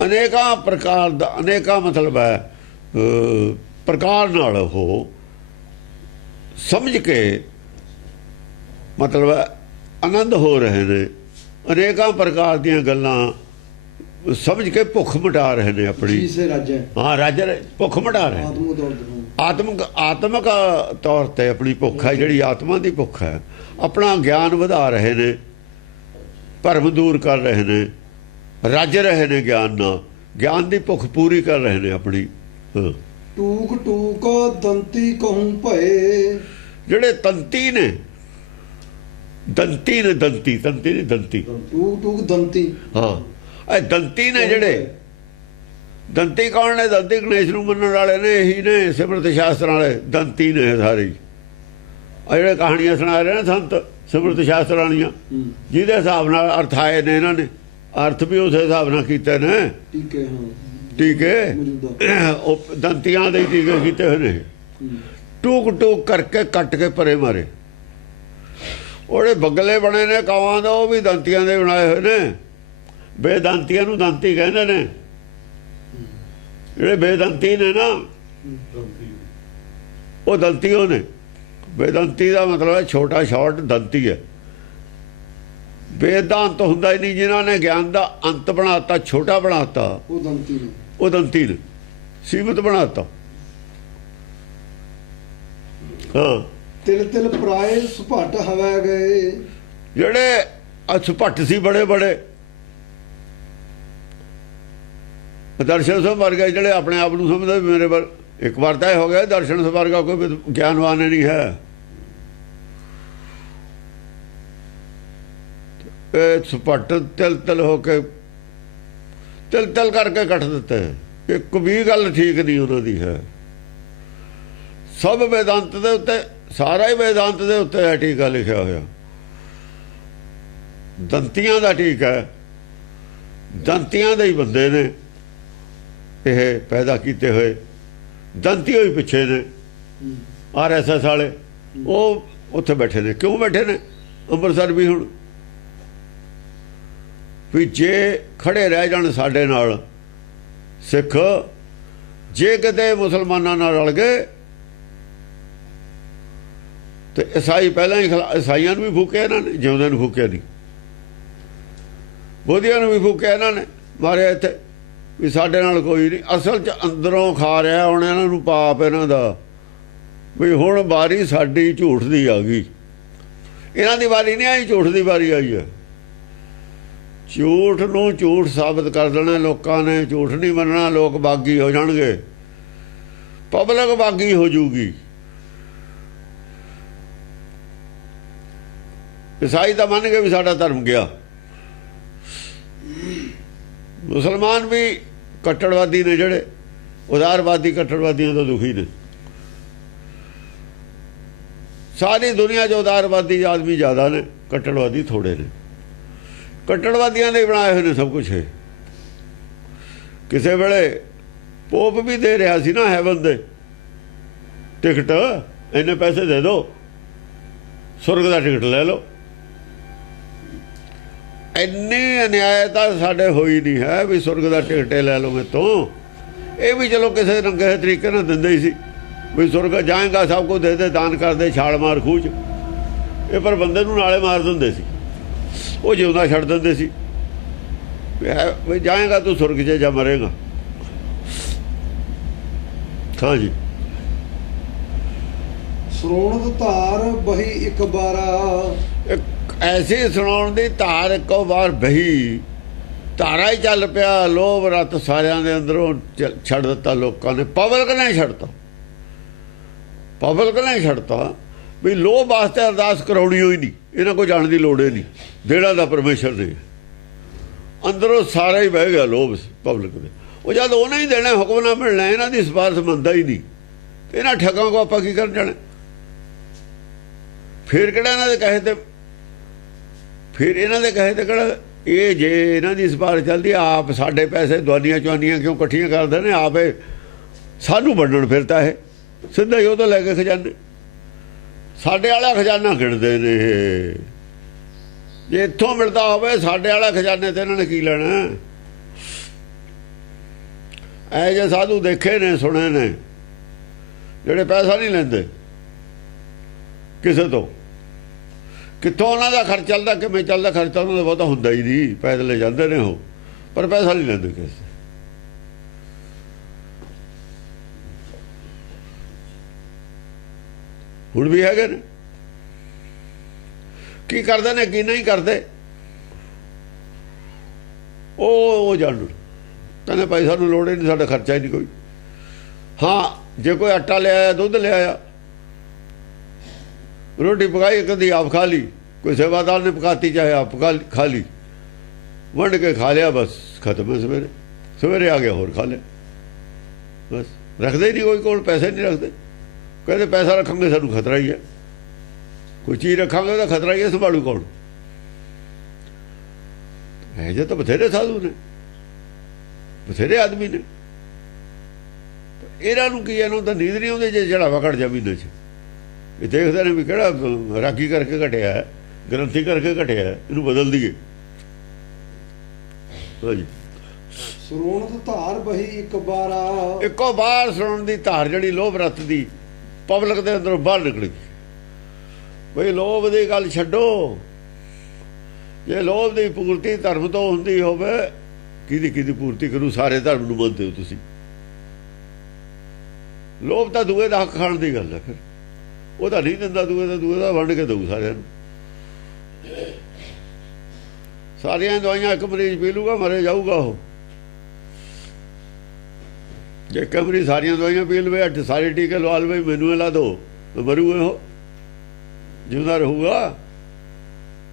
ਅਨੇਕਾਂ ਪ੍ਰਕਾਰ ਦਾ, ਅਨੇਕਾਂ ਮਤਲਬ ਹੈ ਪ੍ਰਕਾਰ ਨਾਲ ਉਹ ਸਮਝ ਕੇ, ਮਤਲਬ ਆਨੰਦ ਹੋ ਰਹੇ ਨੇ। ਅਨੇਕਾਂ ਪ੍ਰਕਾਰ ਦੀਆਂ ਗੱਲਾਂ ਸਮਝ ਕੇ ਭੁੱਖ ਮਿਟਾ ਰਹੇ ਨੇ ਆਪਣੀ। ਜੀ ਸੇ ਰਾਜੈ, ਹਾਂ, ਰਾਜਾ ਭੁੱਖ ਮਿਟਾ ਰਹੇ, ਆਤਮਿਕ ਤੌਰ ਤੇ ਆਪਣੀ ਭੁੱਖ ਹੈ, ਜਿਹੜੀ ਆਤਮਾ ਦੀ ਭੁੱਖ ਹੈ। ਆਪਣਾ ਗਿਆਨ ਵਧਾ ਰਹੇ ਨੇ, ਭਰਮ ਦੂਰ ਕਰ ਰਹੇ ਨੇ, ਰੱਜ ਰਹੇ ਨੇ ਗਿਆਨ ਨਾਲ, ਗਿਆਨ ਦੀ ਭੁੱਖ ਪੂਰੀ ਕਰ ਰਹੇ ਨੇ ਆਪਣੀ। ਟੂਕ ਟੂਕ ਦੰਤੀ ਕਹੂੰ ਭਏ, ਜਿਹੜੇ ਤੰਤੀ ਨੇ, ਦੰਤੀ ਨੇ, ਦੰਤੀ ਤੰਤੀ ਨਹੀਂ, ਦੰਤੀ, ਟੂਕ ਟੂਕ ਦੰਤੀ। ਹਾਂ, ਇਹ ਦੰਤੀ ਨੇ ਜਿਹੜੇ। ਦੰਤੀ ਕੌਣ ਨੇ? ਦੰਤੀ ਗਣੇਸ਼ ਨੂੰ ਮੰਨਣ ਵਾਲੇ ਨੇ, ਇਹੀ ਨੇ ਸਿਮਰਤ ਸ਼ਾਸਤਰਾਂ ਵਾਲੇ ਦੰਤੀ ਨੇ ਸਾਰੇ। ਆ ਜਿਹੜੇ ਕਹਾਣੀਆਂ ਸੁਣਾ ਰਹੇ ਨੇ ਸੰਤ ਸਿਮਰਤ ਸ਼ਾਸਤਰ ਵਾਲੀਆਂ, ਜਿਹਦੇ ਹਿਸਾਬ ਨਾਲ ਅਰਥ ਆਏ ਨੇ, ਇਹਨਾਂ ਨੇ ਅਰਥ ਵੀ ਉਸੇ ਹਿਸਾਬ ਨਾਲ ਕੀਤੇ ਨੇ। ਟੀਕੇ, ਹਾਂ ਟੀਕੇ, ਉਹ ਦੰਤੀਆਂ ਦੇ ਟੀਕੇ ਕੀਤੇ ਹੋਏ ਨੇ। ਟੂਕ ਟੂਕ ਕਰਕੇ ਕੱਟ ਕੇ ਪਰੇ ਮਾਰੇ। ਉਹਦੇ ਬਗਲੇ ਬਣੇ ਨੇ ਕਾਵਾਂ ਦਾ, ਉਹ ਵੀ ਦੰਤੀਆਂ ਦੇ ਬਣਾਏ ਹੋਏ ਨੇ। ਬੇਦੰਤੀਆਂ ਨੂੰ ਦੰਤੀ ਕਹਿੰਦੇ ਨੇ। ਜਿਹੜੇ ਬੇਦੰਤੀ ਨੇ ਨਾ, ਉਹ ਦੰਤੀ ਉਹ ਨੇ। ਬੇਦੰਤੀ ਦਾ ਮਤਲਬ ਹੈ ਛੋਟਾ ਸ਼ਾਰਟ ਦੰਤੀ ਹੈ। ਵੇਦ ਦਾ ਅੰਤ ਹੁੰਦਾ ਹੀ ਨਹੀਂ। ਜਿਨ੍ਹਾਂ ਨੇ ਗਿਆਨ ਦਾ ਅੰਤ ਬਣਾਤਾ, ਛੋਟਾ ਬਣਾਤਾ, ਉਹ ਦੰਤੀ ਨੇ। ਉਹ ਦੰਤੀ ਨੇ। ਸੀਮਤ ਬਣਾਤਾ। ਹਾਂ, ਤਿਲ ਤਿਲ ਪਰਾਏ ਸੁਭਟ ਹਵੈ ਗਏ। ਜਿਹੜੇ ਸੁਭੱਟ ਸੀ ਬੜੇ ਬੜੇ ਦਰਸ਼ਨ ਸਵਰਗ ਗਏ, ਜਿਹੜੇ ਆਪਣੇ ਆਪ ਨੂੰ ਸਮਝਦੇ ਮੇਰੇ ਪਰ ਇੱਕ ਵਾਰ ਤਾਂ ਇਹ ਹੋ ਗਿਆ ਦਰਸ਼ਨ ਸਵਰਗਾ ਕੋਈ ਗਿਆਨਵਾਨ ਨਹੀਂ ਹੈ। ਇਹ ਸੁਭੱਟ ਤਿਲ ਤਿਲ ਹੋ ਕੇ ਤਿਲ ਤਿਲ ਕਰਕੇ ਕੱਟ ਦਿੱਤੇ। ਇੱਕ ਵੀ ਗੱਲ ਠੀਕ ਨਹੀਂ ਉਹਨਾਂ ਦੀ ਹੈ। ਸਭ ਵੇਦਾਂਤ ਦੇ ਉੱਤੇ, ਸਾਰਾ ਹੀ ਵੇਦਾਂਤ ਦੇ ਉੱਤੇ ਹੈ ਟੀਕਾ ਲਿਖਿਆ ਹੋਇਆ। ਦੰਤੀਆਂ ਦਾ ਟੀਕਾ ਹੈ, ਦੰਤੀਆਂ ਦੇ ਹੀ ਬੰਦੇ ਨੇ ਇਹ ਪੈਦਾ ਕੀਤੇ ਹੋਏ। ਦੰਤੀ ਹੋਈ ਪਿੱਛੇ ਨੇ RSS ਵਾਲੇ, ਉਹ ਉੱਥੇ ਬੈਠੇ ਨੇ। ਕਿਉਂ ਬੈਠੇ ਨੇ? ਅੰਮ੍ਰਿਤਸਰ ਵੀ ਹੁਣ ਵੀ ਜੇ ਖੜੇ ਰਹਿ ਜਾਣ ਸਾਡੇ ਨਾਲ ਸਿੱਖ, ਜੇ ਕਿਤੇ ਮੁਸਲਮਾਨਾਂ ਨਾਲ ਰਲ ਗਏ ਤੇ ਈਸਾਈ ਪਹਿਲਾਂ ਹੀ ਈਸਾਈਆਂ ਨੂੰ ਵੀ ਫੂਕਿਆ ਇਹਨਾਂ ਨੇ, ਜਿਉਂਦਿਆਂ ਨੂੰ ਫੂਕਿਆ ਨਹੀਂ। ਬੋਧੀਆਂ ਨੂੰ ਵੀ ਫੂਕਿਆ ਇਹਨਾਂ ਨੇ, ਮਾਰਿਆ ਇੱਥੇ ਵੀ ਸਾਡੇ ਨਾਲ ਕੋਈ ਨਹੀਂ। ਅਸਲ 'ਚ ਅੰਦਰੋਂ ਖਾ ਰਿਹਾ ਹੁਣ ਇਹਨਾਂ ਨੂੰ ਪਾਪ ਇਹਨਾਂ ਦਾ ਵੀ ਹੁਣ ਵਾਰੀ ਸਾਡੀ ਝੂਠ ਦੀ ਆ ਗਈ। ਇਹਨਾਂ ਦੀ ਵਾਰੀ ਨਹੀਂ ਆਈ, ਝੂਠ ਦੀ ਵਾਰੀ ਆਈ ਹੈ। ਝੂਠ ਨੂੰ ਝੂਠ ਸਾਬਤ ਕਰ ਦੇਣਾ ਲੋਕਾਂ ਨੇ। ਝੂਠ ਨਹੀਂ ਮੰਨਣਾ, ਲੋਕ ਬਾਗੀ ਹੋ ਜਾਣਗੇ, ਪਬਲਿਕ ਬਾਗੀ ਹੋ ਜੂਗੀ। ਈਸਾਈ ਤਾਂ ਮੰਨ ਗਏ ਵੀ ਸਾਡਾ ਧਰਮ ਗਿਆ। ਮੁਸਲਮਾਨ ਵੀ ਕੱਟੜਵਾਦੀ ਨੇ, ਜਿਹੜੇ ਉਦਾਰਵਾਦੀ ਕੱਟੜਵਾਦੀਆਂ ਤੋਂ ਦੁਖੀ ਨੇ। ਸਾਰੀ ਦੁਨੀਆ 'ਚ ਉਦਾਰਵਾਦੀ ਆਦਮੀ ਜ਼ਿਆਦਾ ਨੇ, ਕੱਟੜਵਾਦੀ ਥੋੜੇ ਨੇ। ਕੱਟੜਵਾਦੀਆਂ ਦੇ ਬਣਾਏ ਹੋਏ ਨੇ ਸਭ ਕੁਛ। ਕਿਸੇ ਵੇਲੇ ਪੋਪ ਵੀ ਦੇ ਰਿਹਾ ਸੀ ਨਾ ਹੈਵਨ ਦੇ ਟਿਕਟ, ਇੰਨੇ ਪੈਸੇ ਦੇ ਦਿਓ ਸੁਰਗ ਦਾ ਟਿਕਟ ਲੈ ਲਓ। ਇੰਨੀ ਅਨਿਆਇਤਾ ਸਾਡੇ ਹੋਈ ਨਹੀਂ ਹੈ ਵੀ ਸੁਰਗ ਦਾ ਟਿਕਟ ਲੈ ਲਓ ਮੇਰੇ ਤੋਂ। ਇਹ ਵੀ ਚਲੋ ਕਿਸੇ ਰੰਗੇ ਤਰੀਕੇ ਨਾਲ ਦਿੰਦੇ ਹੀ ਸੀ ਵੀ ਸੁਰਗ ਜਾਏਗਾ, ਸਭ ਕੁਝ ਦੇ ਦੇ, ਦਾਨ ਕਰਦੇ, ਛਾਲ ਮਾਰ ਖੂਚ। ਇਹ ਪਰ ਬੰਦੇ ਨੂੰ ਨਾਲੇ ਮਾਰ ਦਿੰਦੇ ਸੀ, ਉਹ ਜਿਉਂਦਾ ਛੱਡ ਦਿੰਦੇ ਸੀ ਵੀ ਜਾਏਗਾ ਤੂੰ ਸੁਰਗ 'ਚ ਜਾਂ ਮਰੇਗਾ। ਹਾਂਜੀ, ਸਰੋਣਤ ਧਾਰ ਬਹੀ ਇੱਕ ਬਾਰਾ। ਐਸੀ ਸੁਣਾਉਣ ਦੀ ਧਾਰ ਇੱਕੋ ਵਾਰ ਬਹੀ, ਧਾਰਾ ਹੀ ਚੱਲ ਪਿਆ। ਲੋਭ ਰੱਤ ਸਾਰਿਆਂ ਦੇ ਅੰਦਰੋਂ ਛੱਡ ਦਿੱਤਾ ਲੋਕਾਂ ਨੇ। ਪਬਲਿਕ ਨੇ ਛੱਡਤਾ, ਪਬਲਿਕ ਨੇ ਛੱਡਤਾ ਵੀ ਲੋਭ ਵਾਸਤੇ ਅਰਦਾਸ ਕਰਾਉਣੀ ਹੋਈ ਨਹੀਂ। ਇਹਨਾਂ ਕੋਈ ਜਾਣ ਦੀ ਲੋੜ ਹੀ ਨਹੀਂ, ਦੇਣਾ ਦਾ ਪਰਮੇਸ਼ਰ ਨੇ। ਅੰਦਰੋਂ ਸਾਰਾ ਹੀ ਬਹਿ ਗਿਆ ਲੋਭ ਪਬਲਿਕ ਦੇ। ਉਹ ਜਦ ਉਹਨੇ ਹੀ ਦੇਣਾ, ਹੁਕਮ ਨਾ ਮਿਲਣਾ, ਇਹਨਾਂ ਦੀ ਸਿਫਾਰਿਸ਼ ਮੰਨਦਾ ਹੀ ਨਹੀਂ। ਇਹਨਾਂ ਠੱਗਾਂ ਕੋ ਆਪਾਂ ਕੀ ਕਰਨ ਜਾਣਾ? ਫਿਰ ਕਿਹੜਾ ਇਹਨਾਂ ਦੇ ਕਹੇ ਤੇ, ਫਿਰ ਇਹਨਾਂ ਦੇ ਕਹੇ ਤੇ ਕਿਹੜਾ ਇਹ ਜੇ ਇਹਨਾਂ ਦੀ ਸਿਫਾਰਿਸ਼ ਚੱਲਦੀ, ਆਪ ਸਾਡੇ ਪੈਸੇ ਦਵਾਨੀਆਂ ਚਵਾਨੀਆਂ ਕਿਉਂ ਇਕੱਠੀਆਂ ਕਰਦੇ ਨੇ? ਆਪੇ ਸਾਨੂੰ ਵੰਡਣ ਫਿਰਦਾ ਇਹ ਸਿੱਧਾ ਹੀ ਉਹ ਤੋਂ ਲੈ ਕੇ ਖਜ਼ਾਨੇ। ਸਾਡੇ ਵਾਲਾ ਖਜ਼ਾਨਾ ਗਿਣਦੇ ਨੇ ਇਹ। ਜੇ ਇੱਥੋਂ ਮਿਲਦਾ ਹੋਵੇ ਸਾਡੇ ਵਾਲਾ ਖਜ਼ਾਨੇ ਤੇ ਇਹਨਾਂ ਨੇ ਕੀ ਲੈਣਾ? ਇਹ ਜੇ ਸਾਧੂ ਦੇਖੇ ਨੇ, ਸੁਣੇ ਨੇ, ਜਿਹੜੇ ਪੈਸਾ ਨਹੀਂ ਲੈਂਦੇ ਕਿਸੇ ਤੋਂ। ਕਿੱਥੋਂ ਉਹਨਾਂ ਦਾ ਖਰਚ ਚੱਲਦਾ, ਕਿਵੇਂ ਚੱਲਦਾ ਖਰਚਾ ਉਹਨਾਂ ਦਾ ਬਹੁਤਾ ਹੁੰਦਾ ਹੀ ਨਹੀਂ। ਪੈਦਲ ਜਾਂਦੇ ਨੇ ਉਹ, ਪਰ ਪੈਸਾ ਨਹੀਂ ਲੈਂਦੇ ਕਿਸੇ। ਹੁਣ ਵੀ ਹੈਗੇ ਨੇ, ਕੀ ਕਰਦੇ ਨੇ ਕੀ ਨਹੀਂ ਕਰਦੇ ਉਹ ਜਾਣੂ। ਕਹਿੰਦੇ ਭਾਈ ਸਾਨੂੰ ਲੋੜ ਹੀ ਨਹੀਂ, ਸਾਡਾ ਖਰਚਾ ਹੀ ਨਹੀਂ ਕੋਈ। ਹਾਂ, ਜੇ ਕੋਈ ਆਟਾ ਲਿਆਇਆ, ਦੁੱਧ ਲਿਆਇਆ, ਰੋਟੀ ਪਕਾਈ, ਕਦੀ ਆਪ ਖਾ ਲਈ, ਕੋਈ ਸੇਵਾਦਾਰ ਨੇ ਪਕਾਤੀ, ਚਾਹੇ ਆਪ ਖਾ ਲਈ, ਵੰਡ ਕੇ ਖਾ ਲਿਆ, ਬਸ ਖਤਮ ਹੈ। ਸਵੇਰੇ ਸਵੇਰੇ ਆ ਗਿਆ, ਹੋਰ ਖਾ ਲਿਆ, ਬਸ। ਰੱਖਦੇ ਹੀ ਨਹੀਂ ਕੋਈ ਕੋਲ, ਪੈਸੇ ਨਹੀਂ ਰੱਖਦੇ। ਕਹਿੰਦੇ ਪੈਸਾ ਰੱਖਾਂਗੇ ਸਾਨੂੰ ਖਤਰਾ ਹੀ ਹੈ, ਕੋਈ ਚੀਜ਼ ਰੱਖਾਂਗੇ ਉਹਦਾ ਖਤਰਾ ਹੀ ਹੈ, ਸੰਭਾਲੂ ਕੌਣ? ਇਹ ਜੇ ਤਾਂ ਬਥੇਰੇ ਸਾਧੂ ਨੇ, ਬਥੇਰੇ ਆਦਮੀ ਨੇ। ਇਹਨਾਂ ਨੂੰ ਕੀ, ਇਹਨੂੰ ਤਾਂ ਨੀਂਦ ਨਹੀਂ ਆਉਂਦੀ ਜੇ ਚੜਾਵਾ ਘਟ ਜਾ ਮਹੀਨੇ 'ਚ। ਇਹ ਦੇਖਦੇ ਨੇ ਵੀ ਕਿਹੜਾ ਰਾਗੀ ਕਰਕੇ ਘਟਿਆ ਹੈ, ਗ੍ਰੰਥੀ ਕਰਕੇ ਘਟਿਆ ਹੈ, ਇਹਨੂੰ ਬਦਲ ਦਈਏ। ਹਾਂਜੀ, ਸਰੋਣਤ ਧਾਰ ਬਹੀ ਇੱਕ ਬਾਰਾ। ਇੱਕੋ ਬਾਰ ਸੁਣਨ ਦੀ ਧਾਰ ਜਿਹੜੀ ਲੋਭ ਰੱਤ ਦੀ ਪਬਲਿਕ ਦੇ ਅੰਦਰੋਂ ਬਾਹਰ ਨਿਕਲੀ। ਬਈ ਲੋਭ ਦੀ ਗੱਲ ਛੱਡੋ। ਜੇ ਲੋਭ ਦੀ ਪੂਰਤੀ ਧਰਮ ਤੋਂ ਹੁੰਦੀ ਹੋਵੇ, ਕਿਹਦੀ ਪੂਰਤੀ ਕਰੂ? ਸਾਰੇ ਧਰਮ ਨੂੰ ਮੰਨਦੇ ਹੋ ਤੁਸੀਂ, ਲੋਭ ਤਾਂ ਦੂਏ ਦਾ ਹੱਕ ਖਾਣ ਦੀ ਗੱਲ ਹੈ। ਫਿਰ ਉਹ ਤਾਂ ਨਹੀਂ ਦਿੰਦਾ, ਦੂਏ ਦਾ ਵੰਡ ਕੇ ਦਊ ਸਾਰਿਆਂ ਨੂੰ। ਸਾਰੀਆਂ ਦਵਾਈਆਂ ਇੱਕ ਮਰੀਜ਼ ਪੀ ਲੂਗਾ, ਮਰੇ ਜਾਊਗਾ ਉਹ। ਜੇ ਇੱਕ ਮਰੀਜ਼ ਸਾਰੀਆਂ ਦਵਾਈਆਂ ਪੀ ਲਵੇ, 8 ਸਾਰੇ ਟੀਕੇ ਲਵਾ ਲਵੇ, ਮੈਨੂੰ ਲਾ ਦੋ, ਮਰੂ ਉਹ, ਜਿਉਂਦਾ ਰਹੂਗਾ।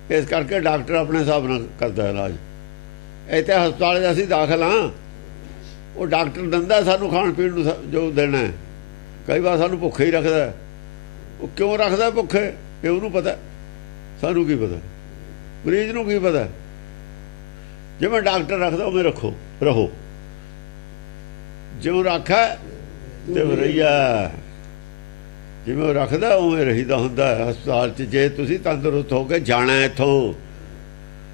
ਇਸ ਕਰਕੇ ਡਾਕਟਰ ਆਪਣੇ ਹਿਸਾਬ ਨਾਲ ਕਰਦਾ ਇਲਾਜ। ਇੱਥੇ ਹਸਪਤਾਲ 'ਚ ਅਸੀਂ ਦਾਖਲ ਹਾਂ, ਉਹ ਡਾਕਟਰ ਦਿੰਦਾ ਸਾਨੂੰ ਖਾਣ ਪੀਣ ਨੂੰ ਜੋ ਦੇਣਾ। ਕਈ ਵਾਰ ਸਾਨੂੰ ਭੁੱਖੇ ਹੀ ਰੱਖਦਾ। ਉਹ ਕਿਉਂ ਰੱਖਦਾ ਭੁੱਖੇ, ਇਹ ਉਹਨੂੰ ਪਤਾ, ਸਾਨੂੰ ਕੀ ਪਤਾ, ਮਰੀਜ਼ ਨੂੰ ਕੀ ਪਤਾ। ਜਿਵੇਂ ਡਾਕਟਰ ਰੱਖਦਾ ਉਵੇਂ ਰਹੋ, ਜਿਉਂ ਰੱਖਾ ਤੇ ਰਹੀਆ, ਜਿਵੇਂ ਉਹ ਰੱਖਦਾ ਉਵੇਂ ਰਹੀਦਾ ਹੁੰਦਾ ਹਸਪਤਾਲ 'ਚ। ਜੇ ਤੁਸੀਂ ਤੰਦਰੁਸਤ ਹੋ ਕੇ ਜਾਣਾ ਇੱਥੋਂ,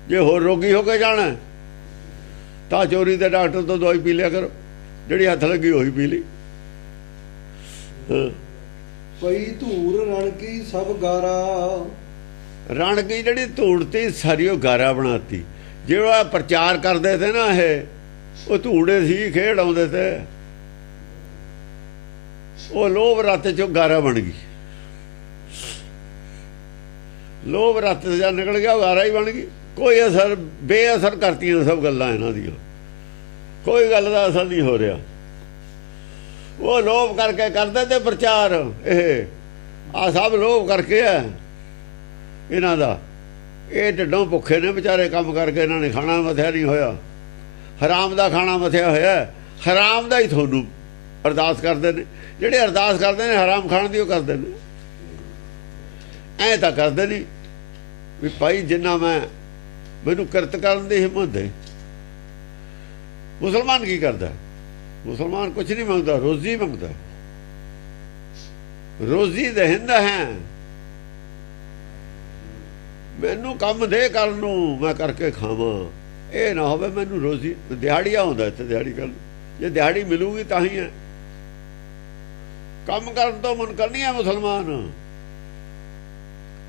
ਜੇ ਹੋਰ ਰੋਗੀ ਹੋ ਕੇ ਜਾਣਾ ਤਾਂ ਚੋਰੀ ਦੇ ਡਾਕਟਰ ਤੋਂ ਦਵਾਈ ਪੀ ਲਿਆ ਕਰੋ, ਜਿਹੜੀ ਹੱਥ ਲੱਗੀ ਉਹੀ ਪੀ ਲਈ। ਪਈ ਧੂੜ ਰਣ ਕੀ ਸਭ ਗਾਰਾ, ਰਣ ਕੀ ਜਿਹੜੀ ਧੂੜ ਤੀ ਸਾਰੀ ਉਹ ਗਾਰਾ ਬਣਾਤੀ। ਜਿਹੜਾ ਪ੍ਰਚਾਰ ਕਰਦੇ ਤੇ ਨਾ ਇਹ, ਉਹ ਧੂੜੇ ਸੀ, ਖੇਡ ਆਉਂਦੇ ਤੇ, ਉਹ ਲੋਭ ਰੱਤ ਚੋਂ ਗਾਰਾ ਬਣ ਗਈ। ਲੋਭ ਰੱਤ ਜਾਂ ਨਿਕਲ ਗਿਆ, ਉਹ ਗਾਰਾ ਹੀ ਬਣ ਗਈ। ਕੋਈ ਅਸਰ, ਬੇਅਸਰ ਕਰਤੀਆਂ ਸਭ ਗੱਲਾਂ ਇਹਨਾਂ ਦੀਆਂ, ਕੋਈ ਗੱਲ ਦਾ ਅਸਰ ਨਹੀਂ ਹੋ ਰਿਹਾ। ਉਹ ਲੋਭ ਕਰਕੇ ਕਰਦੇ ਤੇ ਪ੍ਰਚਾਰ, ਇਹ ਆ ਸਭ ਲੋਭ ਕਰਕੇ ਹੈ ਇਹਨਾਂ ਦਾ। ਇਹ ਢਿੱਡੋਂ ਭੁੱਖੇ ਨੇ ਵਿਚਾਰੇ, ਕੰਮ ਕਰਕੇ ਇਹਨਾਂ ਨੇ ਖਾਣਾ ਮਥਿਆ ਨਹੀਂ ਹੋਇਆ, ਹਰਾਮ ਦਾ ਖਾਣਾ ਮਥਿਆ ਹੋਇਆ। ਹਰਾਮ ਦਾ ਹੀ ਤੁਹਾਨੂੰ ਅਰਦਾਸ ਕਰਦੇ ਨੇ। ਜਿਹੜੇ ਅਰਦਾਸ ਕਰਦੇ ਨੇ ਹਰਾਮ ਖਾਣ ਦੀ, ਉਹ ਕਰਦੇ ਨੇ। ਐਂ ਤਾਂ ਕਰਦੇ ਨਹੀਂ ਵੀ ਭਾਈ ਜਿੰਨਾ ਮੈਨੂੰ ਕਿਰਤ ਕਰਨ ਦੀ ਹਿੰਮਤ ਦੇ। ਮੁਸਲਮਾਨ ਕੀ ਕਰਦਾ? ਮੁਸਲਮਾਨ ਕੁਛ ਨਹੀਂ ਮੰਗਦਾ, ਰੋਜ਼ੀ ਮੰਗਦਾ। ਰੋਜ਼ੀ ਦੇਹਿੰਦਾ ਹੈ, ਮੈਨੂੰ ਕੰਮ ਦੇ ਕਰਨ ਨੂੰ, ਮੈਂ ਕਰਕੇ ਖਾਵਾਂ। ਇਹ ਨਾ ਹੋਵੇ ਮੈਨੂੰ ਰੋਜ਼ੀ, ਦਿਹਾੜੀਆ ਹੁੰਦਾ ਇੱਥੇ, ਦਿਹਾੜੀ ਕਰਨ। ਜੇ ਦਿਹਾੜੀ ਮਿਲੂਗੀ ਤਾਂ ਹੀ ਹੈ। ਕੰਮ ਕਰਨ ਤੋਂ ਮੁਨਕਰ ਨਹੀਂ ਹੈ ਮੁਸਲਮਾਨ,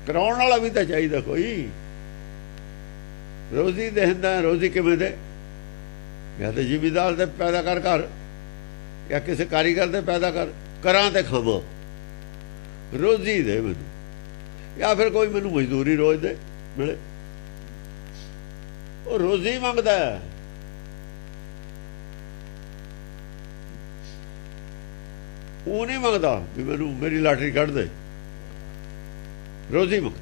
ਕਰਾਉਣ ਵਾਲਾ ਵੀ ਤਾਂ ਚਾਹੀਦਾ ਕੋਈ। ਰੋਜ਼ੀ ਦੇਹਿੰਦਾ, ਰੋਜ਼ੀ ਕਿਵੇਂ ਦੇ? ਜਾਂ ਤਾਂ ਜ਼ਿਮੀਦਾਰ ਦੇ ਪੈਦਾ ਕਰ ਘਰ, ਜਾਂ ਕਿਸੇ ਕਾਰੀਗਰ ਦੇ ਪੈਦਾ ਕਰਾਂ ਤੇ ਖਾਵਾਂ। ਰੋਜ਼ੀ ਦੇ ਮੈਨੂੰ, ਜਾਂ ਫਿਰ ਕੋਈ ਮੈਨੂੰ ਮਜ਼ਦੂਰੀ ਰੋਜ਼ ਦੇ ਮਿਲੇ। ਉਹ ਰੋਜ਼ੀ ਮੰਗਦਾ, ਉਹ ਨਹੀਂ ਮੰਗਦਾ ਵੀ ਮੈਨੂੰ ਮੇਰੀ ਲਾਟਰੀ ਕੱਢ ਦੇ। ਰੋਜ਼ੀ ਮੰਗਦਾ।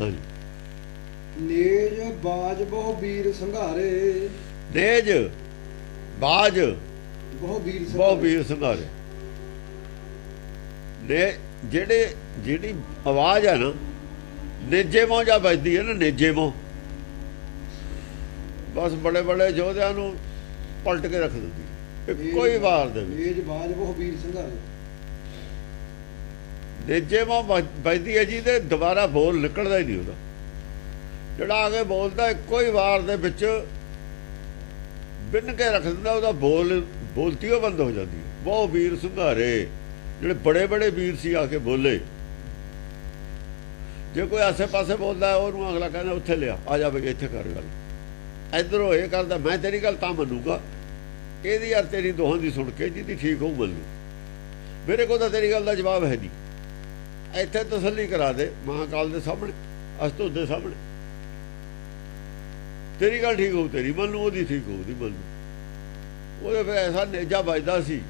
ਹਾਂਜੀ, ਨੇਜ ਬਾਜ ਬਹੁ ਵੀਰ ਸੰਘਾਰੇ, ਨੇਜ ਬਾਜ ਬਹੁ ਵੀਰ ਸੰਘਾਰੇ। ਨੇ ਜਿਹੜੀ ਆਵਾਜ਼ ਹੈ ਨਾ, ਨੇਜੇ ਮੋਹ ਜਾ ਵੱਜਦੀ ਹੈ ਨਾ, ਨੇਜੇ ਮੋਹ, ਬਸ ਬੜੇ ਬੜੇ ਯੋਧਿਆਂ ਨੂੰ ਪਲਟ ਕੇ ਰੱਖ ਦਿੰਦੀ ਇੱਕੋ ਹੀ ਵਾਰ ਦੇ ਵਿੱਚ। ਨੇਜ ਬਾਜ ਬਹੁ ਵੀਰ ਸੰਘਾਰੇ, ਨੇਜੇ ਮੋਹ ਵੱਜਦੀ ਹੈ ਜੀ, ਤੇ ਦੁਬਾਰਾ ਬੋਲ ਨਿਕਲਦਾ ਹੀ ਨਹੀਂ ਉਹਦਾ। ਜਿਹੜਾ ਆ ਕੇ ਬੋਲਦਾ ਇੱਕੋ ਹੀ ਵਾਰ ਦੇ ਵਿੱਚ ਬਿੰਨ ਕੇ ਰੱਖ ਦਿੰਦਾ, ਉਹਦਾ ਬੋਲਤੀ ਉਹ ਬੰਦ ਹੋ ਜਾਂਦੀ ਹੈ। ਬਹੁਤ ਵੀਰ ਸੰਘਾਰੇ, ਜਿਹੜੇ ਬੜੇ ਬੜੇ ਵੀਰ ਸੀ ਆ ਕੇ ਬੋਲੇ। ਜੇ ਕੋਈ ਆਸੇ ਪਾਸੇ ਬੋਲਦਾ ਉਹਨੂੰ ਅਗਲਾ ਕਹਿੰਦਾ ਉੱਥੇ ਲਿਆ, ਆ ਜਾ ਬਈ ਇੱਥੇ ਕਰ ਗੱਲ। ਇੱਧਰੋਂ ਇਹ ਕਰਦਾ, ਮੈਂ ਤੇਰੀ ਗੱਲ ਤਾਂ ਮੰਨੂਗਾ, ਇਹਦੀ ਯਾਰ ਤੇਰੀ ਦੋਹਾਂ ਦੀ ਸੁਣ ਕੇ ਜਿਹਦੀ ਠੀਕ ਹੋਊ ਮੰਨੂ। ਮੇਰੇ ਕੋਲ ਤਾਂ ਤੇਰੀ ਗੱਲ ਦਾ ਜਵਾਬ ਹੈ ਨਹੀਂ। ਇੱਥੇ ਤਸੱਲੀ ਕਰਾ ਦੇ ਮਹਾਕਾਲ ਦੇ ਸਾਹਮਣੇ, ਅਸਤੋਤ ਦੇ ਸਾਹਮਣੇ। ਤੇਰੀ ਗੱਲ ਠੀਕ ਹੋਊ ਤੇਰੀ ਮੰਨੂ, ਉਹਦੀ ਠੀਕ ਹੋਊ ਉਹਦੀ ਮੰਨੂ। ਉਹਦੇ ਫਿਰ ਐਸਾ ਨੇਜਾ ਵੱਜਦਾ ਸੀ,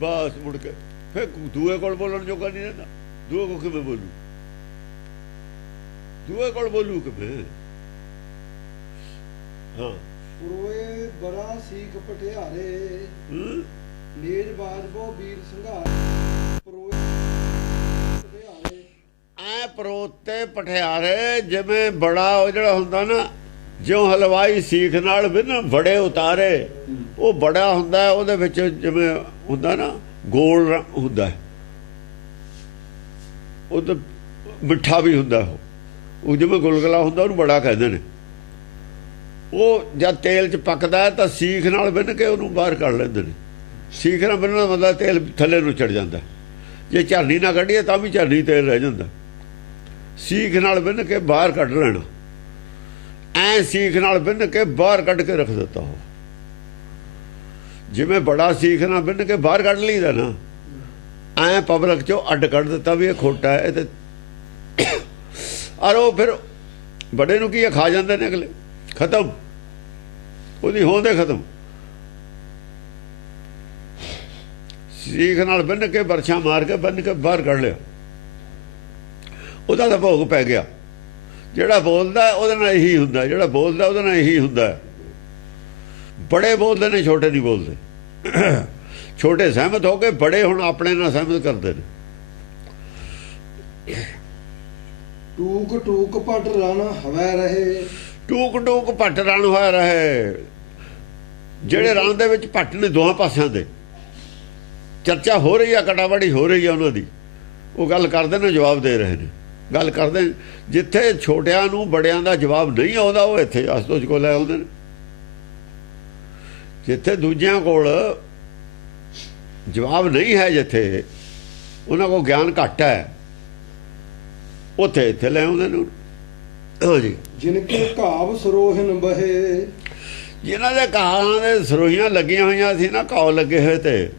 ਬਸ ਮੁੜ ਕੇ ਫਿਰ ਦੂਏ ਕੋਲ ਬੋਲਣ ਜੋਗਾ ਨਹੀਂ ਰਹਿੰਦਾ। ਦੂਏ ਕੋਲ ਕਿਵੇਂ ਬੋਲੂ? ਦੂਏ ਕੋਲ ਬੋਲੂ ਕਿਵੇਂ? ਹਾਂ, ਪੁਰੋਏ ਬੜਾ ਸੀਖ ਪਟਿਆਰੇ, ਨੇਜ ਬਾਜ ਬਹੁ ਵੀਰ ਸੰਘਾਰੇ, ਪੁਰੋਏ ਪਟਿਆਰੇ। ਐ ਪਰੋਤੇ ਪਠਿਆਰੇ, ਜਿਵੇਂ ਬੜਾ ਉਹ ਜਿਹੜਾ ਹੁੰਦਾ ਨਾ, ਜਿਉਂ ਹਲਵਾਈ ਸੀਖ ਨਾਲ ਵੀ ਨਾ ਬੜੇ ਉਤਾਰੇ, ਉਹ ਬੜਾ ਹੁੰਦਾ, ਉਹਦੇ ਵਿੱਚ ਜਿਵੇਂ ਹੁੰਦਾ ਨਾ ਗੋਲ ਹੁੰਦਾ, ਉਹ ਤਾਂ ਮਿੱਠਾ ਵੀ ਹੁੰਦਾ। ਉਹ ਜਿਵੇਂ ਗੁਲਗੁਲਾ ਹੁੰਦਾ ਉਹਨੂੰ ਬੜਾ ਕਹਿੰਦੇ ਨੇ। ਉਹ ਜਦ ਤੇਲ 'ਚ ਪੱਕਦਾ ਤਾਂ ਸੀਖ ਨਾਲ ਬਿੰਨ ਕੇ ਉਹਨੂੰ ਬਾਹਰ ਕੱਢ ਲੈਂਦੇ ਨੇ। ਸੀਖ ਨਾਲ ਬਿੰਨਣ ਦਾ ਮਤਲਬ ਤੇਲ ਥੱਲੇ ਨੂੰ ਚੜ ਜਾਂਦਾ। ਜੇ ਝਰਨੀ ਨਾ ਕੱਢੀਏ ਤਾਂ ਵੀ ਝਰਨੀ ਤੇਲ ਰਹਿ ਜਾਂਦਾ। ਸੀਖ ਨਾਲ ਬਿੰਨ ਕੇ ਬਾਹਰ ਕੱਢ ਲੈਣਾ। ਐ ਸੀਖ ਨਾਲ ਬਿੰਨ ਕੇ ਬਾਹਰ ਕੱਢ ਕੇ ਰੱਖ ਦਿੱਤਾ ਉਹ। ਜਿਵੇਂ ਬੜਾ ਸੀਖ ਨਾ ਬੰਨ ਕੇ ਬਾਹਰ ਕੱਢ ਲਈਦਾ ਨਾ, ਐ ਪਬਲਿਕ ਚੋਂ ਅੱਡ ਕੱਢ ਦਿੱਤਾ ਵੀ ਇਹ ਖੋਟਾ ਹੈ ਇਹ ਤੇ। ਔਰ ਉਹ ਫਿਰ ਬੜੇ ਨੂੰ ਕੀ ਖਾ ਜਾਂਦੇ ਨੇ ਅਗਲੇ, ਖਤਮ ਉਹਦੀ ਹੋਂਦ ਹੈ ਖਤਮ। ਸੀਖ ਨਾਲ ਬੰਨ ਕੇ ਬਰਛਾ ਮਾਰ ਕੇ ਬੰਨ ਕੇ ਬਾਹਰ ਕੱਢ ਲਿਆ, ਉਹਦਾ ਤਾਂ ਭੋਗ ਪੈ ਗਿਆ। ਜਿਹੜਾ ਬੋਲਦਾ ਉਹਦੇ ਨਾਲ ਇਹੀ ਹੁੰਦਾ, ਜਿਹੜਾ ਬੋਲਦਾ ਉਹਦੇ ਨਾਲ ਇਹੀ ਹੁੰਦਾ। ਬੜੇ ਬੋਲਦੇ ਨੇ, ਛੋਟੇ ਨਹੀਂ ਬੋਲਦੇ। ਛੋਟੇ ਸਹਿਮਤ ਹੋ ਕੇ ਬੜੇ ਹੁਣ ਆਪਣੇ ਨਾਲ ਸਹਿਮਤ ਕਰਦੇ ਨੇ। ਟੂਕ ਟੂਕ ਪਟ ਰਣ ਹਵੈ ਰਹੇ, ਟੂਕ ਟੂਕ ਭੱਟ ਰਣ ਹੋਇਆ ਰਹੇ। ਜਿਹੜੇ ਰਣ ਦੇ ਵਿੱਚ ਭੱਟ ਨੇ ਦੋਹਾਂ ਪਾਸਿਆਂ ਦੇ, ਚਰਚਾ ਹੋ ਰਹੀ ਆ, ਕਟਾਵੜੀ ਹੋ ਰਹੀ ਆ ਉਹਨਾਂ ਦੀ। ਉਹ ਗੱਲ ਕਰਦੇ ਨੇ, ਜਵਾਬ ਦੇ ਰਹੇ ਨੇ, ਗੱਲ ਕਰਦੇ। ਜਿੱਥੇ ਛੋਟਿਆਂ ਨੂੰ ਬੜਿਆਂ ਦਾ ਜਵਾਬ ਨਹੀਂ ਆਉਂਦਾ, ਉਹ ਇੱਥੇ ਅਸਤੋਜ ਕੋਲ ਲੈ ਆਉਂਦੇ ਨੇ। ਜਿੱਥੇ ਦੂਜਿਆਂ ਕੋਲ ਜਵਾਬ ਨਹੀਂ ਹੈ, ਜਿੱਥੇ ਉਹਨਾਂ ਕੋਲ ਗਿਆਨ ਘੱਟ ਹੈ, ਉੱਥੇ ਇੱਥੇ ਲੈ ਆਉਂਦੇ ਨੇ। ਹਾਂਜੀ, ਜਿਨਕੇ ਘਾਵ ਸਰੋਹਨ ਬਹੇ, ਜਿਨ੍ਹਾਂ ਦੇ ਘਾਹਾਂ ਦੇ ਸਰੋਹੀਆਂ ਲੱਗੀਆਂ ਹੋਈਆਂ ਸੀ ਨਾ, ਘਾव ਲੱਗੇ ਹੋਏ ਤੇ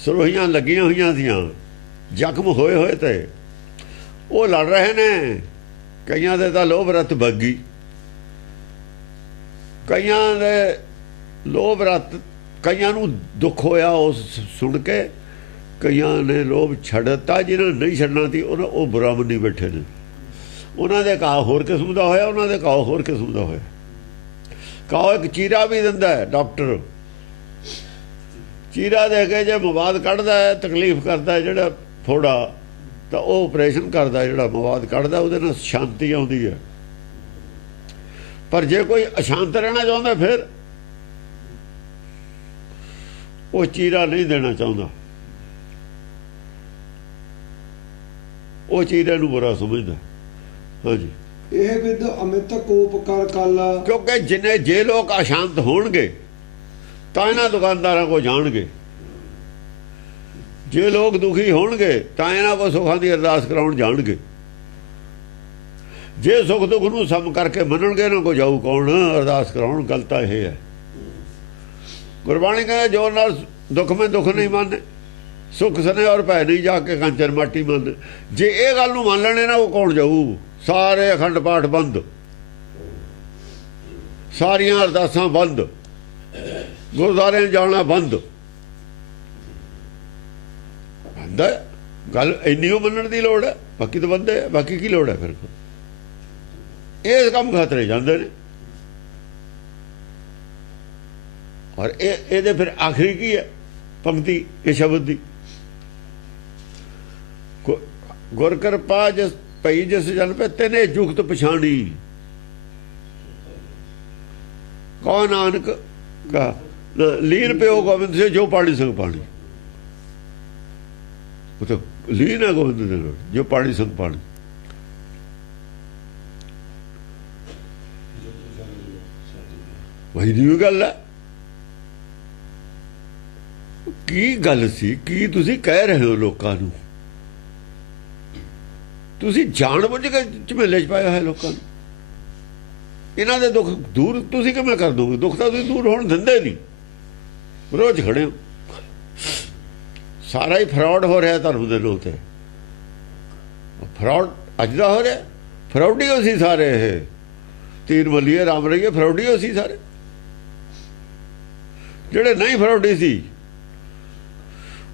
ਸਰੋਹੀਆਂ ਲੱਗੀਆਂ ਹੋਈਆਂ ਸੀਆਂ, ਜ਼ਖਮ ਹੋਏ ਹੋਏ ਤੇ ਉਹ ਲੜ ਰਹੇ ਨੇ। ਕਈਆਂ ਦੇ ਤਾਂ ਲੋਭ ਰਤ ਬੱਗੀ, ਕਈਆਂ ਦੇ ਲੋਭ ਰਤ, ਕਈਆਂ ਨੂੰ ਦੁੱਖ ਹੋਇਆ ਉਸ ਸੁਣ ਕੇ, ਕਈਆਂ ਨੇ ਲੋਭ ਛੱਡਤਾ। ਜਿਹਨਾਂ ਨੇ ਨਹੀਂ ਛੱਡਣਾ ਸੀ ਉਹ ਬੁਰਾ ਮੰਨੀ ਬੈਠੇ ਨੇ। ਉਹਨਾਂ ਦੇ ਘਾਹ ਹੋਰ ਕਿਸਮ ਦਾ ਹੋਇਆ, ਉਹਨਾਂ ਦੇ ਘਾਹ ਹੋਰ ਕਿਸਮ ਦਾ ਹੋਇਆ। ਘਾਹ ਇੱਕ ਚੀਰਾ ਵੀ ਦਿੰਦਾ ਹੈ ਡਾਕਟਰ, ਚੀਰਾ ਦੇ ਕੇ ਜੇ ਮਵਾਦ ਕੱਢਦਾ ਹੈ, ਤਕਲੀਫ ਕਰਦਾ ਜਿਹੜਾ ਥੋੜਾ, ਤਾਂ ਉਹ ਆਪਰੇਸ਼ਨ ਕਰਦਾ। ਜਿਹੜਾ ਮਵਾਦ ਕੱਢਦਾ ਉਹਦੇ ਨਾਲ ਸ਼ਾਂਤੀ ਆਉਂਦੀ ਹੈ। ਪਰ ਜੇ ਕੋਈ ਅਸ਼ਾਂਤ ਰਹਿਣਾ ਚਾਹੁੰਦਾ, ਫਿਰ ਉਹ ਚੀਰਾ ਨਹੀਂ ਦੇਣਾ ਚਾਹੁੰਦਾ, ਉਹ ਚੀਰੇ ਨੂੰ ਬੁਰਾ ਸਮਝਦਾ। ਹਾਂਜੀ, ਇਹ ਵਿਦ ਅਮਿਤ ਕੋਪ ਕਰ ਕਾਲਾ, ਕਿਉਂਕਿ ਜੇ ਲੋਕ ਅਸ਼ਾਂਤ ਹੋਣਗੇ ਤਾਂ ਇਹਨਾਂ ਦੁਕਾਨਦਾਰਾਂ ਕੋਲ ਜਾਣਗੇ। ਜੇ ਲੋਕ ਦੁਖੀ ਹੋਣਗੇ ਤਾਂ ਇਹਨਾਂ ਕੋਲ ਸੁੱਖਾਂ ਦੀ ਅਰਦਾਸ ਕਰਾਉਣ ਜਾਣਗੇ। ਜੇ ਸੁੱਖ ਦੁੱਖ ਨੂੰ ਸਮ ਕਰਕੇ ਮੰਨਣਗੇ, ਇਹਨਾਂ ਕੋਲ ਜਾਊ ਕੌਣ ਅਰਦਾਸ ਕਰਾਉਣ? ਗੱਲ ਤਾਂ ਇਹ ਹੈ। ਗੁਰਬਾਣੀ ਕਹਿੰਦੇ ਜੋ ਨਾਲ ਦੁੱਖ ਮੈਂ ਦੁੱਖ ਨਹੀਂ ਮੰਨੇ, ਸੁੱਖ ਸਨੇ ਔਰ ਭੈ ਨਹੀਂ ਜਾ ਕੇ ਕੰਚਨ ਮਾਟੀ ਮੰਨ। ਜੇ ਇਹ ਗੱਲ ਨੂੰ ਮੰਨ ਲੈਣੇ ਨਾ, ਉਹ ਕੌਣ ਜਾਊ? ਸਾਰੇ ਅਖੰਡ ਪਾਠ ਬੰਦ, ਸਾਰੀਆਂ ਅਰਦਾਸਾਂ ਬੰਦ, ਗੁਰਦੁਆਰੇ ਜਾਣਾ ਬੰਦ। ਗੱਲ ਇੰਨੀ ਉਹ ਮੰਨਣ ਦੀ ਲੋੜ ਹੈ, ਬਾਕੀ ਤਾਂ ਬੰਦੇ, ਬਾਕੀ ਕੀ ਲੋੜ ਹੈ? ਫਿਰ ਇਸ ਕੰਮ ਖਾਤਰੇ ਜਾਂਦੇ ਨੇ। ਔਰ ਇਹਦੇ ਫਿਰ ਆਖਰੀ ਕੀ ਹੈ ਪੰਕਤੀ ਇਹ ਸ਼ਬਦ ਦੀ? ਗੁਰ ਕਿਰਪਾ ਜਿਸ ਪਈ ਜਿਸ ਜਨ ਪੇ ਤੈਨੇ ਜੁਗਤ ਪਛਾਣੀ, ਕੌਣ ਨਾਨਕ ਕਾ ਲੀਨ ਪਿਓ ਗੋਬਿੰਦ ਸੇ ਜੋ ਪਾਣੀ ਸੰਗ ਪਾਣੀ। ਉਹ ਤਾਂ ਲੀਨ ਹੈ ਗੋਬਿੰਦ ਦੇ ਨਾਲ, ਜੋ ਪਾਣੀ ਸੰਗ ਪਾਣੀ। ਵਹੀ ਦੀ ਗੱਲ ਹੈ। ਕੀ ਗੱਲ ਸੀ? ਕੀ ਤੁਸੀਂ ਕਹਿ ਰਹੇ ਹੋ ਲੋਕਾਂ ਨੂੰ? ਤੁਸੀਂ ਜਾਣ ਬੁੱਝ ਕੇ ਝਮੇਲੇ 'ਚ ਪਾਇਆ ਹੋਇਆ ਲੋਕਾਂ ਨੂੰ। ਇਹਨਾਂ ਦੇ ਦੁੱਖ ਦੂਰ ਤੁਸੀਂ ਕਿਵੇਂ ਕਰ ਦੋਗੇ? ਦੁੱਖ ਤਾਂ ਤੁਸੀਂ ਦੂਰ ਹੋਣ ਦਿੰਦੇ ਨਹੀਂ, ਰੋਜ਼ ਖੜੇ ਹੋ। ਸਾਰਾ ਹੀ ਫਰਾਡ ਹੋ ਰਿਹਾ ਧਰਮ ਦੇ ਲੋਕ ਤੇ। ਫਰਾਡ ਅੱਜ ਦਾ ਹੋ ਰਿਹਾ, ਫਰਾਡੀ ਹੋ ਸੀ ਸਾਰੇ। ਇਹ ਤੀਰ ਮੱਲੀਏ ਰਾਮ ਰਹੀਏ ਫਰਾਡੀ ਹੋ ਸੀ ਸਾਰੇ। ਜਿਹੜੇ ਨਹੀਂ ਫਰਾਡੀ ਸੀ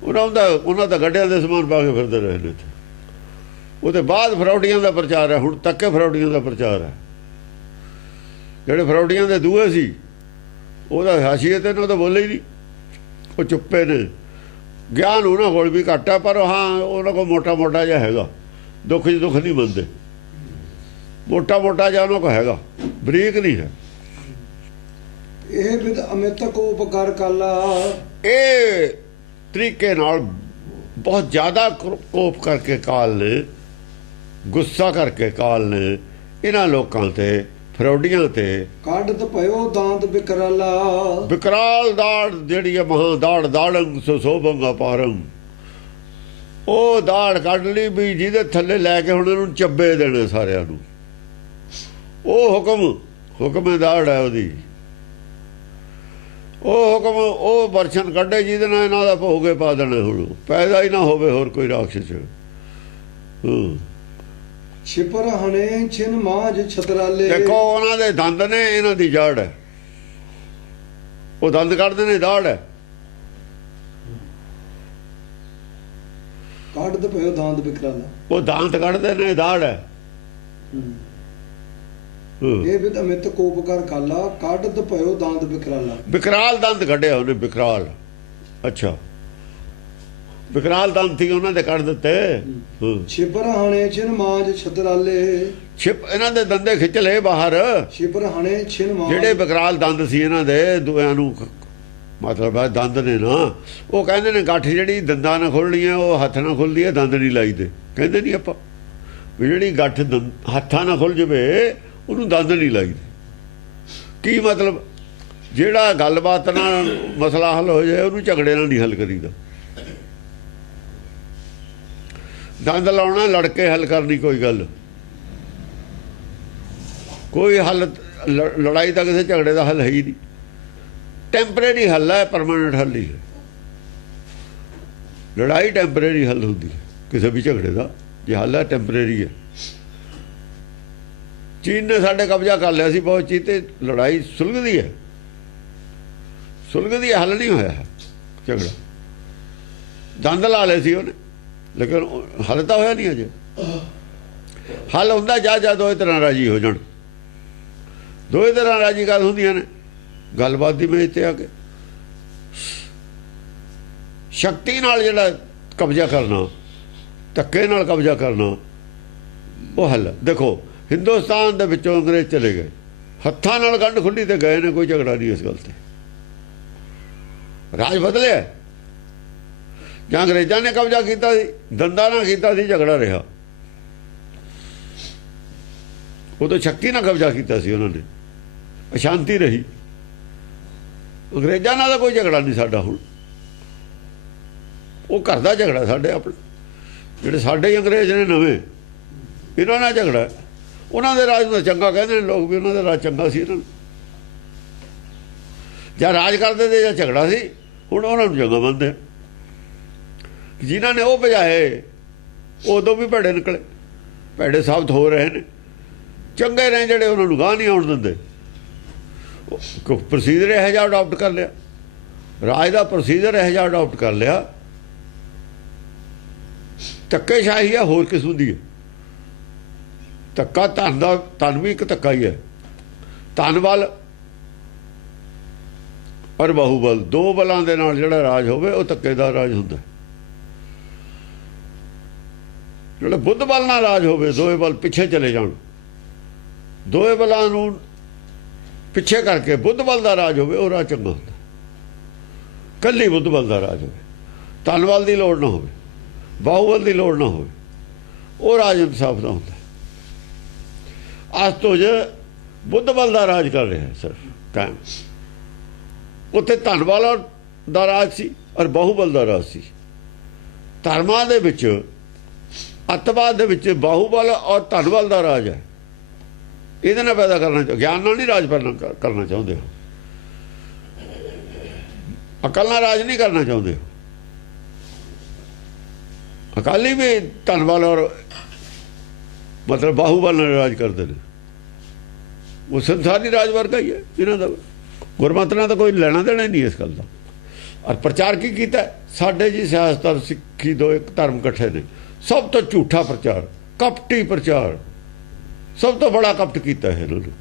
ਉਹਨਾਂ ਦਾ ਗੱਡਿਆਂ ਦੇ ਸਮਾਨ ਪਾ ਕੇ ਫਿਰਦੇ ਰਹੇ ਨੇ। ਉਹਦੇ ਬਾਅਦ ਫਰਾਡੀਆਂ ਦਾ ਪ੍ਰਚਾਰ ਹੈ, ਹੁਣ ਤੱਕ ਫਰਾਡੀਆਂ ਦਾ ਪ੍ਰਚਾਰ ਹੈ। ਜਿਹੜੇ ਫਰਾਡੀਆਂ ਦੇ ਦੂਏ ਸੀ ਉਹਦਾ ਹਾਸ਼ੀਅਤ ਇਹਨਾਂ ਤਾਂ ਬੋਲੇ ਹੀ ਨਹੀਂ, ਉਹ ਚੁੱਪੇ ਨੇ। ਗਿਆਨ ਉਹਨਾਂ ਕੋਲ ਵੀ ਘੱਟ ਹੈ, ਪਰ ਹਾਂ ਉਹਨਾਂ ਕੋਲ ਮੋਟਾ ਮੋਟਾ ਜਿਹਾ ਹੈਗਾ। ਦੁੱਖ 'ਚ ਦੁੱਖ ਨਹੀਂ ਮੰਨਦੇ, ਮੋਟਾ ਮੋਟਾ ਜਿਹਾ ਉਹਨਾਂ ਕੋਲ ਹੈਗਾ, ਬਰੀਕ ਨਹੀਂ ਹੈ। ਇਹ ਵਿਦ ਅਮਿਤ ਕੋਪ ਕਰ ਕਾਲਾ, ਇਹ ਤਰੀਕੇ ਨਾਲ ਬਹੁਤ ਜ਼ਿਆਦਾ ਕੋਪ ਕਰਕੇ ਕਾਲ ਨੇ, ਗੁੱਸਾ ਕਰਕੇ ਕਾਲ ਨੇ ਇਹਨਾਂ ਲੋਕਾਂ ਤੇ, ਫਰੌਡੀਆਂ ਤੇ। ਕੱਢ ਭਇਓ ਦਾੰਦ ਬਿਕਰਾਲਾ, ਵਿਕਰਾਲ ਦਾੜ ਜਿਹੜੀ ਹੈ ਮਹਾਂ ਦਾੜ, ਦਾੜੰ ਸੋਭੰਗ ਅਪਾਰੰ। ਉਹ ਦਾੜ ਕੱਢ ਲਈ ਵੀ ਜਿਹਦੇ ਥੱਲੇ ਲੈ ਕੇ ਹੁਣ ਇਹਨੂੰ ਚੱਬੇ ਦੇਣੇ ਸਾਰਿਆਂ ਨੂੰ। ਉਹ ਹੁਕਮ ਦਾੜ ਹੈ ਉਹਦੀ। ਉਹ ਹੁਕਮ ਉਹ ਵਰਸ਼ਨ ਕੱਢੇ ਜਿਹਦੇ ਨਾਲ ਇਹਨਾਂ ਦਾ ਭੋਗੇ ਪਾ ਦੇਣਾ, ਹੁਣ ਪੈਦਾ ਹੀ ਨਾ ਹੋਵੇ ਹੋਰ ਕੋਈ ਰਾਖਸ਼। ਛਿਪਰ ਹਣੇ ਛਿਨ ਮਾਝ ਛਤਰਾਲੇ। ਦੇਖੋ ਉਹਨਾਂ ਦੇ ਦੰਦ ਨੇ, ਇਹਨਾਂ ਦੀ ਜੜ ਹੈ। ਉਹ ਦੰਦ ਕੱਢਦੇ ਨੇ, ਦਾੜ ਹੈ। ਕੱਢਦ ਪਇਓ ਦਾੰਦ ਬਿਕਰਾਲਾ। ਉਹ ਦੰਦ ਕੱਢਦੇ ਨੇ, ਦਾੜ ਹੈ। ਇਹ ਵਿਦ ਅਮਿਤ ਕੋਪ ਕਰ ਖਾਲਾ, ਕੱਢਦ ਪਇਓ ਦਾੰਦ ਬਿਕਰਾਲਾ। ਵਿਕਰਾਲ ਦੰਦ ਕੱਢਿਆ ਉਹਨੇ, ਵਿਕਰਾਲ। ਅੱਛਾ, ਵਿਕਰਾਲ ਦੰਦ ਸੀ ਉਹਨਾਂ ਦੇ ਕੱਢ ਦਿੱਤੇ। ਛਿਪਰ ਹਣੇ ਛਿਨ ਮਾਝ ਛਤਰਾਲੇ। ਛਿਪ ਇਹਨਾਂ ਦੇ ਦੰਦੇ ਖਿੱਚ ਲਏ ਬਾਹਰ। ਛਿਪਰ ਹਣੇ ਛਿਨ ਮਾਝ, ਜਿਹੜੇ ਵਿਕਰਾਲ ਦੰਦ ਸੀ ਇਹਨਾਂ ਦੇ ਦੁਆਂ ਨੂੰ, ਮਤਲਬ ਹੈ ਦੰਦ ਨੇ ਨਾ, ਉਹ ਕਹਿੰਦੇ ਨੇ ਗੱਠ ਜਿਹੜੀ ਦੰਦਾਂ ਨਾਲ ਖੁੱਲਣੀ ਹੈ ਉਹ ਹੱਥ ਨਾਲ ਖੁੱਲਦੀ ਹੈ, ਦੰਦ ਨਹੀਂ ਲਾਈਦੇ। ਕਹਿੰਦੇ ਨਹੀਂ ਆਪਾਂ ਵੀ ਜਿਹੜੀ ਗੱਠ ਹੱਥਾਂ ਨਾਲ ਖੁੱਲ ਜਵੇ ਉਹਨੂੰ ਦੰਦ ਨਹੀਂ ਲਾਈਦੇ। ਕੀ ਮਤਲਬ? ਜਿਹੜਾ ਗੱਲਬਾਤ ਨਾਲ ਮਸਲਾ ਹੱਲ ਹੋ ਜਾਏ ਉਹਨੂੰ ਝਗੜੇ ਨਾਲ ਨਹੀਂ ਹੱਲ ਕਰੀਦਾ। ਦੰਦ ਲਾਉਣਾ, ਲੜ ਕੇ ਹੱਲ ਕਰਨੀ ਕੋਈ ਗੱਲ, ਕੋਈ ਹੱਲ। ਲੜਾਈ ਤਾਂ ਕਿਸੇ ਝਗੜੇ ਦਾ ਹੱਲ ਹੈ ਹੀ ਨਹੀਂ। ਟੈਂਪਰੇਰੀ ਹੱਲ ਹੈ, ਪਰਮਾਨੈਂਟ ਹੱਲ ਨਹੀਂ ਹੈ। ਲੜਾਈ ਟੈਂਪਰੇਰੀ ਹੱਲ ਹੁੰਦੀ ਹੈ ਕਿਸੇ ਵੀ ਝਗੜੇ ਦਾ, ਜੇ ਹੱਲ ਹੈ ਟੈਂਪਰੇਰੀ ਹੈ। ਚੀਨ ਨੇ ਸਾਡੇ ਕਬਜ਼ਾ ਕਰ ਲਿਆ ਸੀ ਬਹੁਤ ਚੀਜ਼, ਤੇ ਲੜਾਈ ਸੁਲਝਦੀ ਹੈ, ਸੁਲਝਦੀ ਹੈ, ਹੱਲ ਨਹੀਂ ਹੋਇਆ ਹੈ ਝਗੜਾ। ਦੰਦ ਲਾ ਲਏ ਸੀ ਉਹਨੇ, ਲੇਕਿਨ ਹੱਲ ਤਾਂ ਹੋਇਆ ਨਹੀਂ ਅਜੇ। ਹੱਲ ਹੁੰਦਾ ਜਾ ਦੋਏ ਤਰ੍ਹਾਂ ਰਾਜੀ ਹੋ ਜਾਣ। ਦੋਏ ਤਰ੍ਹਾਂ ਰਾਜੀ ਗੱਲ ਹੁੰਦੀਆਂ ਨੇ ਗੱਲਬਾਤ ਦੀ ਮੇਜ਼ ਤੇ ਆ ਕੇ। ਸ਼ਕਤੀ ਨਾਲ ਜਿਹੜਾ ਕਬਜ਼ਾ ਕਰਨਾ, ਧੱਕੇ ਨਾਲ ਕਬਜ਼ਾ ਕਰਨਾ, ਉਹ ਹੱਲ। ਦੇਖੋ ਹਿੰਦੁਸਤਾਨ ਦੇ ਵਿੱਚੋਂ ਅੰਗਰੇਜ਼ ਚਲੇ ਗਏ, ਹੱਥਾਂ ਨਾਲ ਗੰਢ ਖੁੱਲੀ ਤੇ ਗਏ ਨੇ, ਕੋਈ ਝਗੜਾ ਨਹੀਂ ਇਸ ਗੱਲ ਤੇ। ਰਾਜ ਬਦਲਿਆ ਜਾਂ ਅੰਗਰੇਜ਼ਾਂ ਨੇ ਕਬਜ਼ਾ ਕੀਤਾ ਸੀ, ਦੰਦਾਂ ਨਾਲ ਕੀਤਾ ਸੀ, ਝਗੜਾ ਰਿਹਾ। ਉਦੋਂ ਸ਼ਕਤੀ ਨਾਲ ਕਬਜ਼ਾ ਕੀਤਾ ਸੀ ਉਹਨਾਂ ਨੇ, ਅਸ਼ਾਂਤੀ ਰਹੀ। ਅੰਗਰੇਜ਼ਾਂ ਨਾਲ ਤਾਂ ਕੋਈ ਝਗੜਾ ਨਹੀਂ ਸਾਡਾ ਹੁਣ, ਉਹ ਘਰ ਦਾ ਝਗੜਾ ਸਾਡੇ ਆਪਣੇ। ਜਿਹੜੇ ਸਾਡੇ ਹੀ ਅੰਗਰੇਜ਼ ਨੇ ਨਵੇਂ, ਇਹਨਾਂ ਨਾਲ ਝਗੜਾ। ਉਹਨਾਂ ਦੇ ਰਾਜ ਨੂੰ ਚੰਗਾ ਕਹਿੰਦੇ ਨੇ ਲੋਕ, ਵੀ ਉਹਨਾਂ ਦਾ ਰਾਜ ਚੰਗਾ ਸੀ। ਇਹਨਾਂ ਨੂੰ ਜਾਂ ਰਾਜ ਕਰਦੇ ਤੇ ਜਾਂ ਝਗੜਾ ਸੀ, ਹੁਣ ਉਹਨਾਂ ਨੂੰ ਚੰਗਾ ਮੰਨਦੇ। ਜਿਨ੍ਹਾਂ ਨੇ ਉਹ ਭਜਾਏ ਉਦੋਂ ਵੀ ਭੈੜੇ ਨਿਕਲੇ, ਭੈੜੇ ਸਾਬਤ ਹੋ ਰਹੇ ਨੇ। ਚੰਗੇ ਨੇ ਜਿਹੜੇ, ਉਹਨਾਂ ਨੂੰ ਗਾਹ ਨਹੀਂ ਆਉਣ ਦਿੰਦੇ। ਪ੍ਰੋਸੀਜਰ ਇਹੋ ਜਿਹਾ ਅਡਾਪਟ ਕਰ ਲਿਆ, ਰਾਜ ਦਾ ਪ੍ਰੋਸੀਜਰ ਇਹੋ ਜਿਹਾ ਅਡਾਪਟ ਕਰ ਲਿਆ। ਧੱਕੇਸ਼ਾਹੀ ਆ, ਹੋਰ ਕਿਸਮ ਦੀ ਹੈ ਧੱਕਾ। ਧਨ ਦਾ, ਧਨ ਵੀ ਇੱਕ ਧੱਕਾ ਹੀ ਹੈ। ਧਨ ਬਲ ਔਰ ਬਾਹੂਬਲ, ਦੋ ਬਲਾਂ ਦੇ ਨਾਲ ਜਿਹੜਾ ਰਾਜ ਹੋਵੇ ਉਹ ਧੱਕੇ ਦਾ ਰਾਜ ਹੁੰਦਾ। ਜਿਹੜਾ ਬੁੱਧ ਬਲ ਨਾਲ ਰਾਜ ਹੋਵੇ, ਦੋਏ ਬਲ ਪਿੱਛੇ ਚਲੇ ਜਾਣ, ਦੋਏ ਬਲਾਂ ਨੂੰ ਪਿੱਛੇ ਕਰਕੇ ਬੁੱਧ ਬਲ ਦਾ ਰਾਜ ਹੋਵੇ, ਉਹ ਰਾਜ ਚੰਗਾ ਹੁੰਦਾ। ਕੱਲੀ ਬੁੱਧ ਬਲ ਦਾ ਰਾਜ ਹੋਵੇ, ਧਨ ਬਲ ਦੀ ਲੋੜ ਨਾ ਹੋਵੇ, ਬਾਹੂਬਲ ਦੀ ਲੋੜ ਨਾ ਹੋਵੇ, ਉਹ ਰਾਜ ਇਨਸਾਫ ਦਾ ਹੁੰਦਾ। ਅੱਜ ਤੋਂ ਜੇ ਬੁੱਧ ਬਲ ਦਾ ਰਾਜ ਕਰ ਰਿਹਾ ਸਿਰਫ ਕਾਇਮ, ਉੱਥੇ ਧਨ ਬਲ ਦਾ ਰਾਜ ਸੀ ਔਰ ਬਾਹੂਬਲ ਦਾ ਰਾਜ ਸੀ। ਧਰਮਾਂ ਦੇ ਵਿੱਚ, ਅੱਤਵਾਦ ਦੇ ਵਿੱਚ ਬਾਹੂਬਲ ਔਰ ਧਨ ਬਲ ਦਾ ਰਾਜ ਹੈ। ਇਹਦੇ ਨਾਲ ਪੈਦਾ ਕਰਨਾ, ਗਿਆਨ ਨਾਲ ਨਹੀਂ ਰਾਜ ਕਰਨਾ ਚਾਹੁੰਦੇ ਹੋ, ਅਕਲ ਨਾਲ ਰਾਜ ਨਹੀਂ ਕਰਨਾ ਚਾਹੁੰਦੇ ਹੋ। ਅਕਾਲੀ ਵੀ ਧਨ ਬਲ ਔਰ ਮਤਲਬ ਬਾਹੂਬਲ ਨਾਲ ਰਾਜ ਕਰਦੇ ਨੇ। ਉਹ ਸੰਸਾਰੀ ਰਾਜ ਵਰਗਾ ਹੀ ਹੈ ਇਹਨਾਂ ਦਾ। ਗੁਰਮਤਿ ਨਾਲ ਤਾਂ ਕੋਈ ਲੈਣਾ ਦੇਣਾ ਨਹੀਂ ਇਸ ਗੱਲ ਦਾ। ਔਰ ਪ੍ਰਚਾਰ ਕੀ ਕੀਤਾ? ਸਾਡੇ ਜੀ ਸਿਆਸਤ ਔਰ ਸਿੱਖੀ ਦੋ ਇੱਕ ਧਰਮ ਇਕੱਠੇ ਨੇ। ਸਭ ਤੋਂ ਝੂਠਾ ਪ੍ਰਚਾਰ, ਕਪਟੀ ਪ੍ਰਚਾਰ, ਸਭ ਤੋਂ ਬੜਾ ਕਪਟ ਕੀਤਾ ਹੈ ਇਹਨਾਂ ਨੂੰ।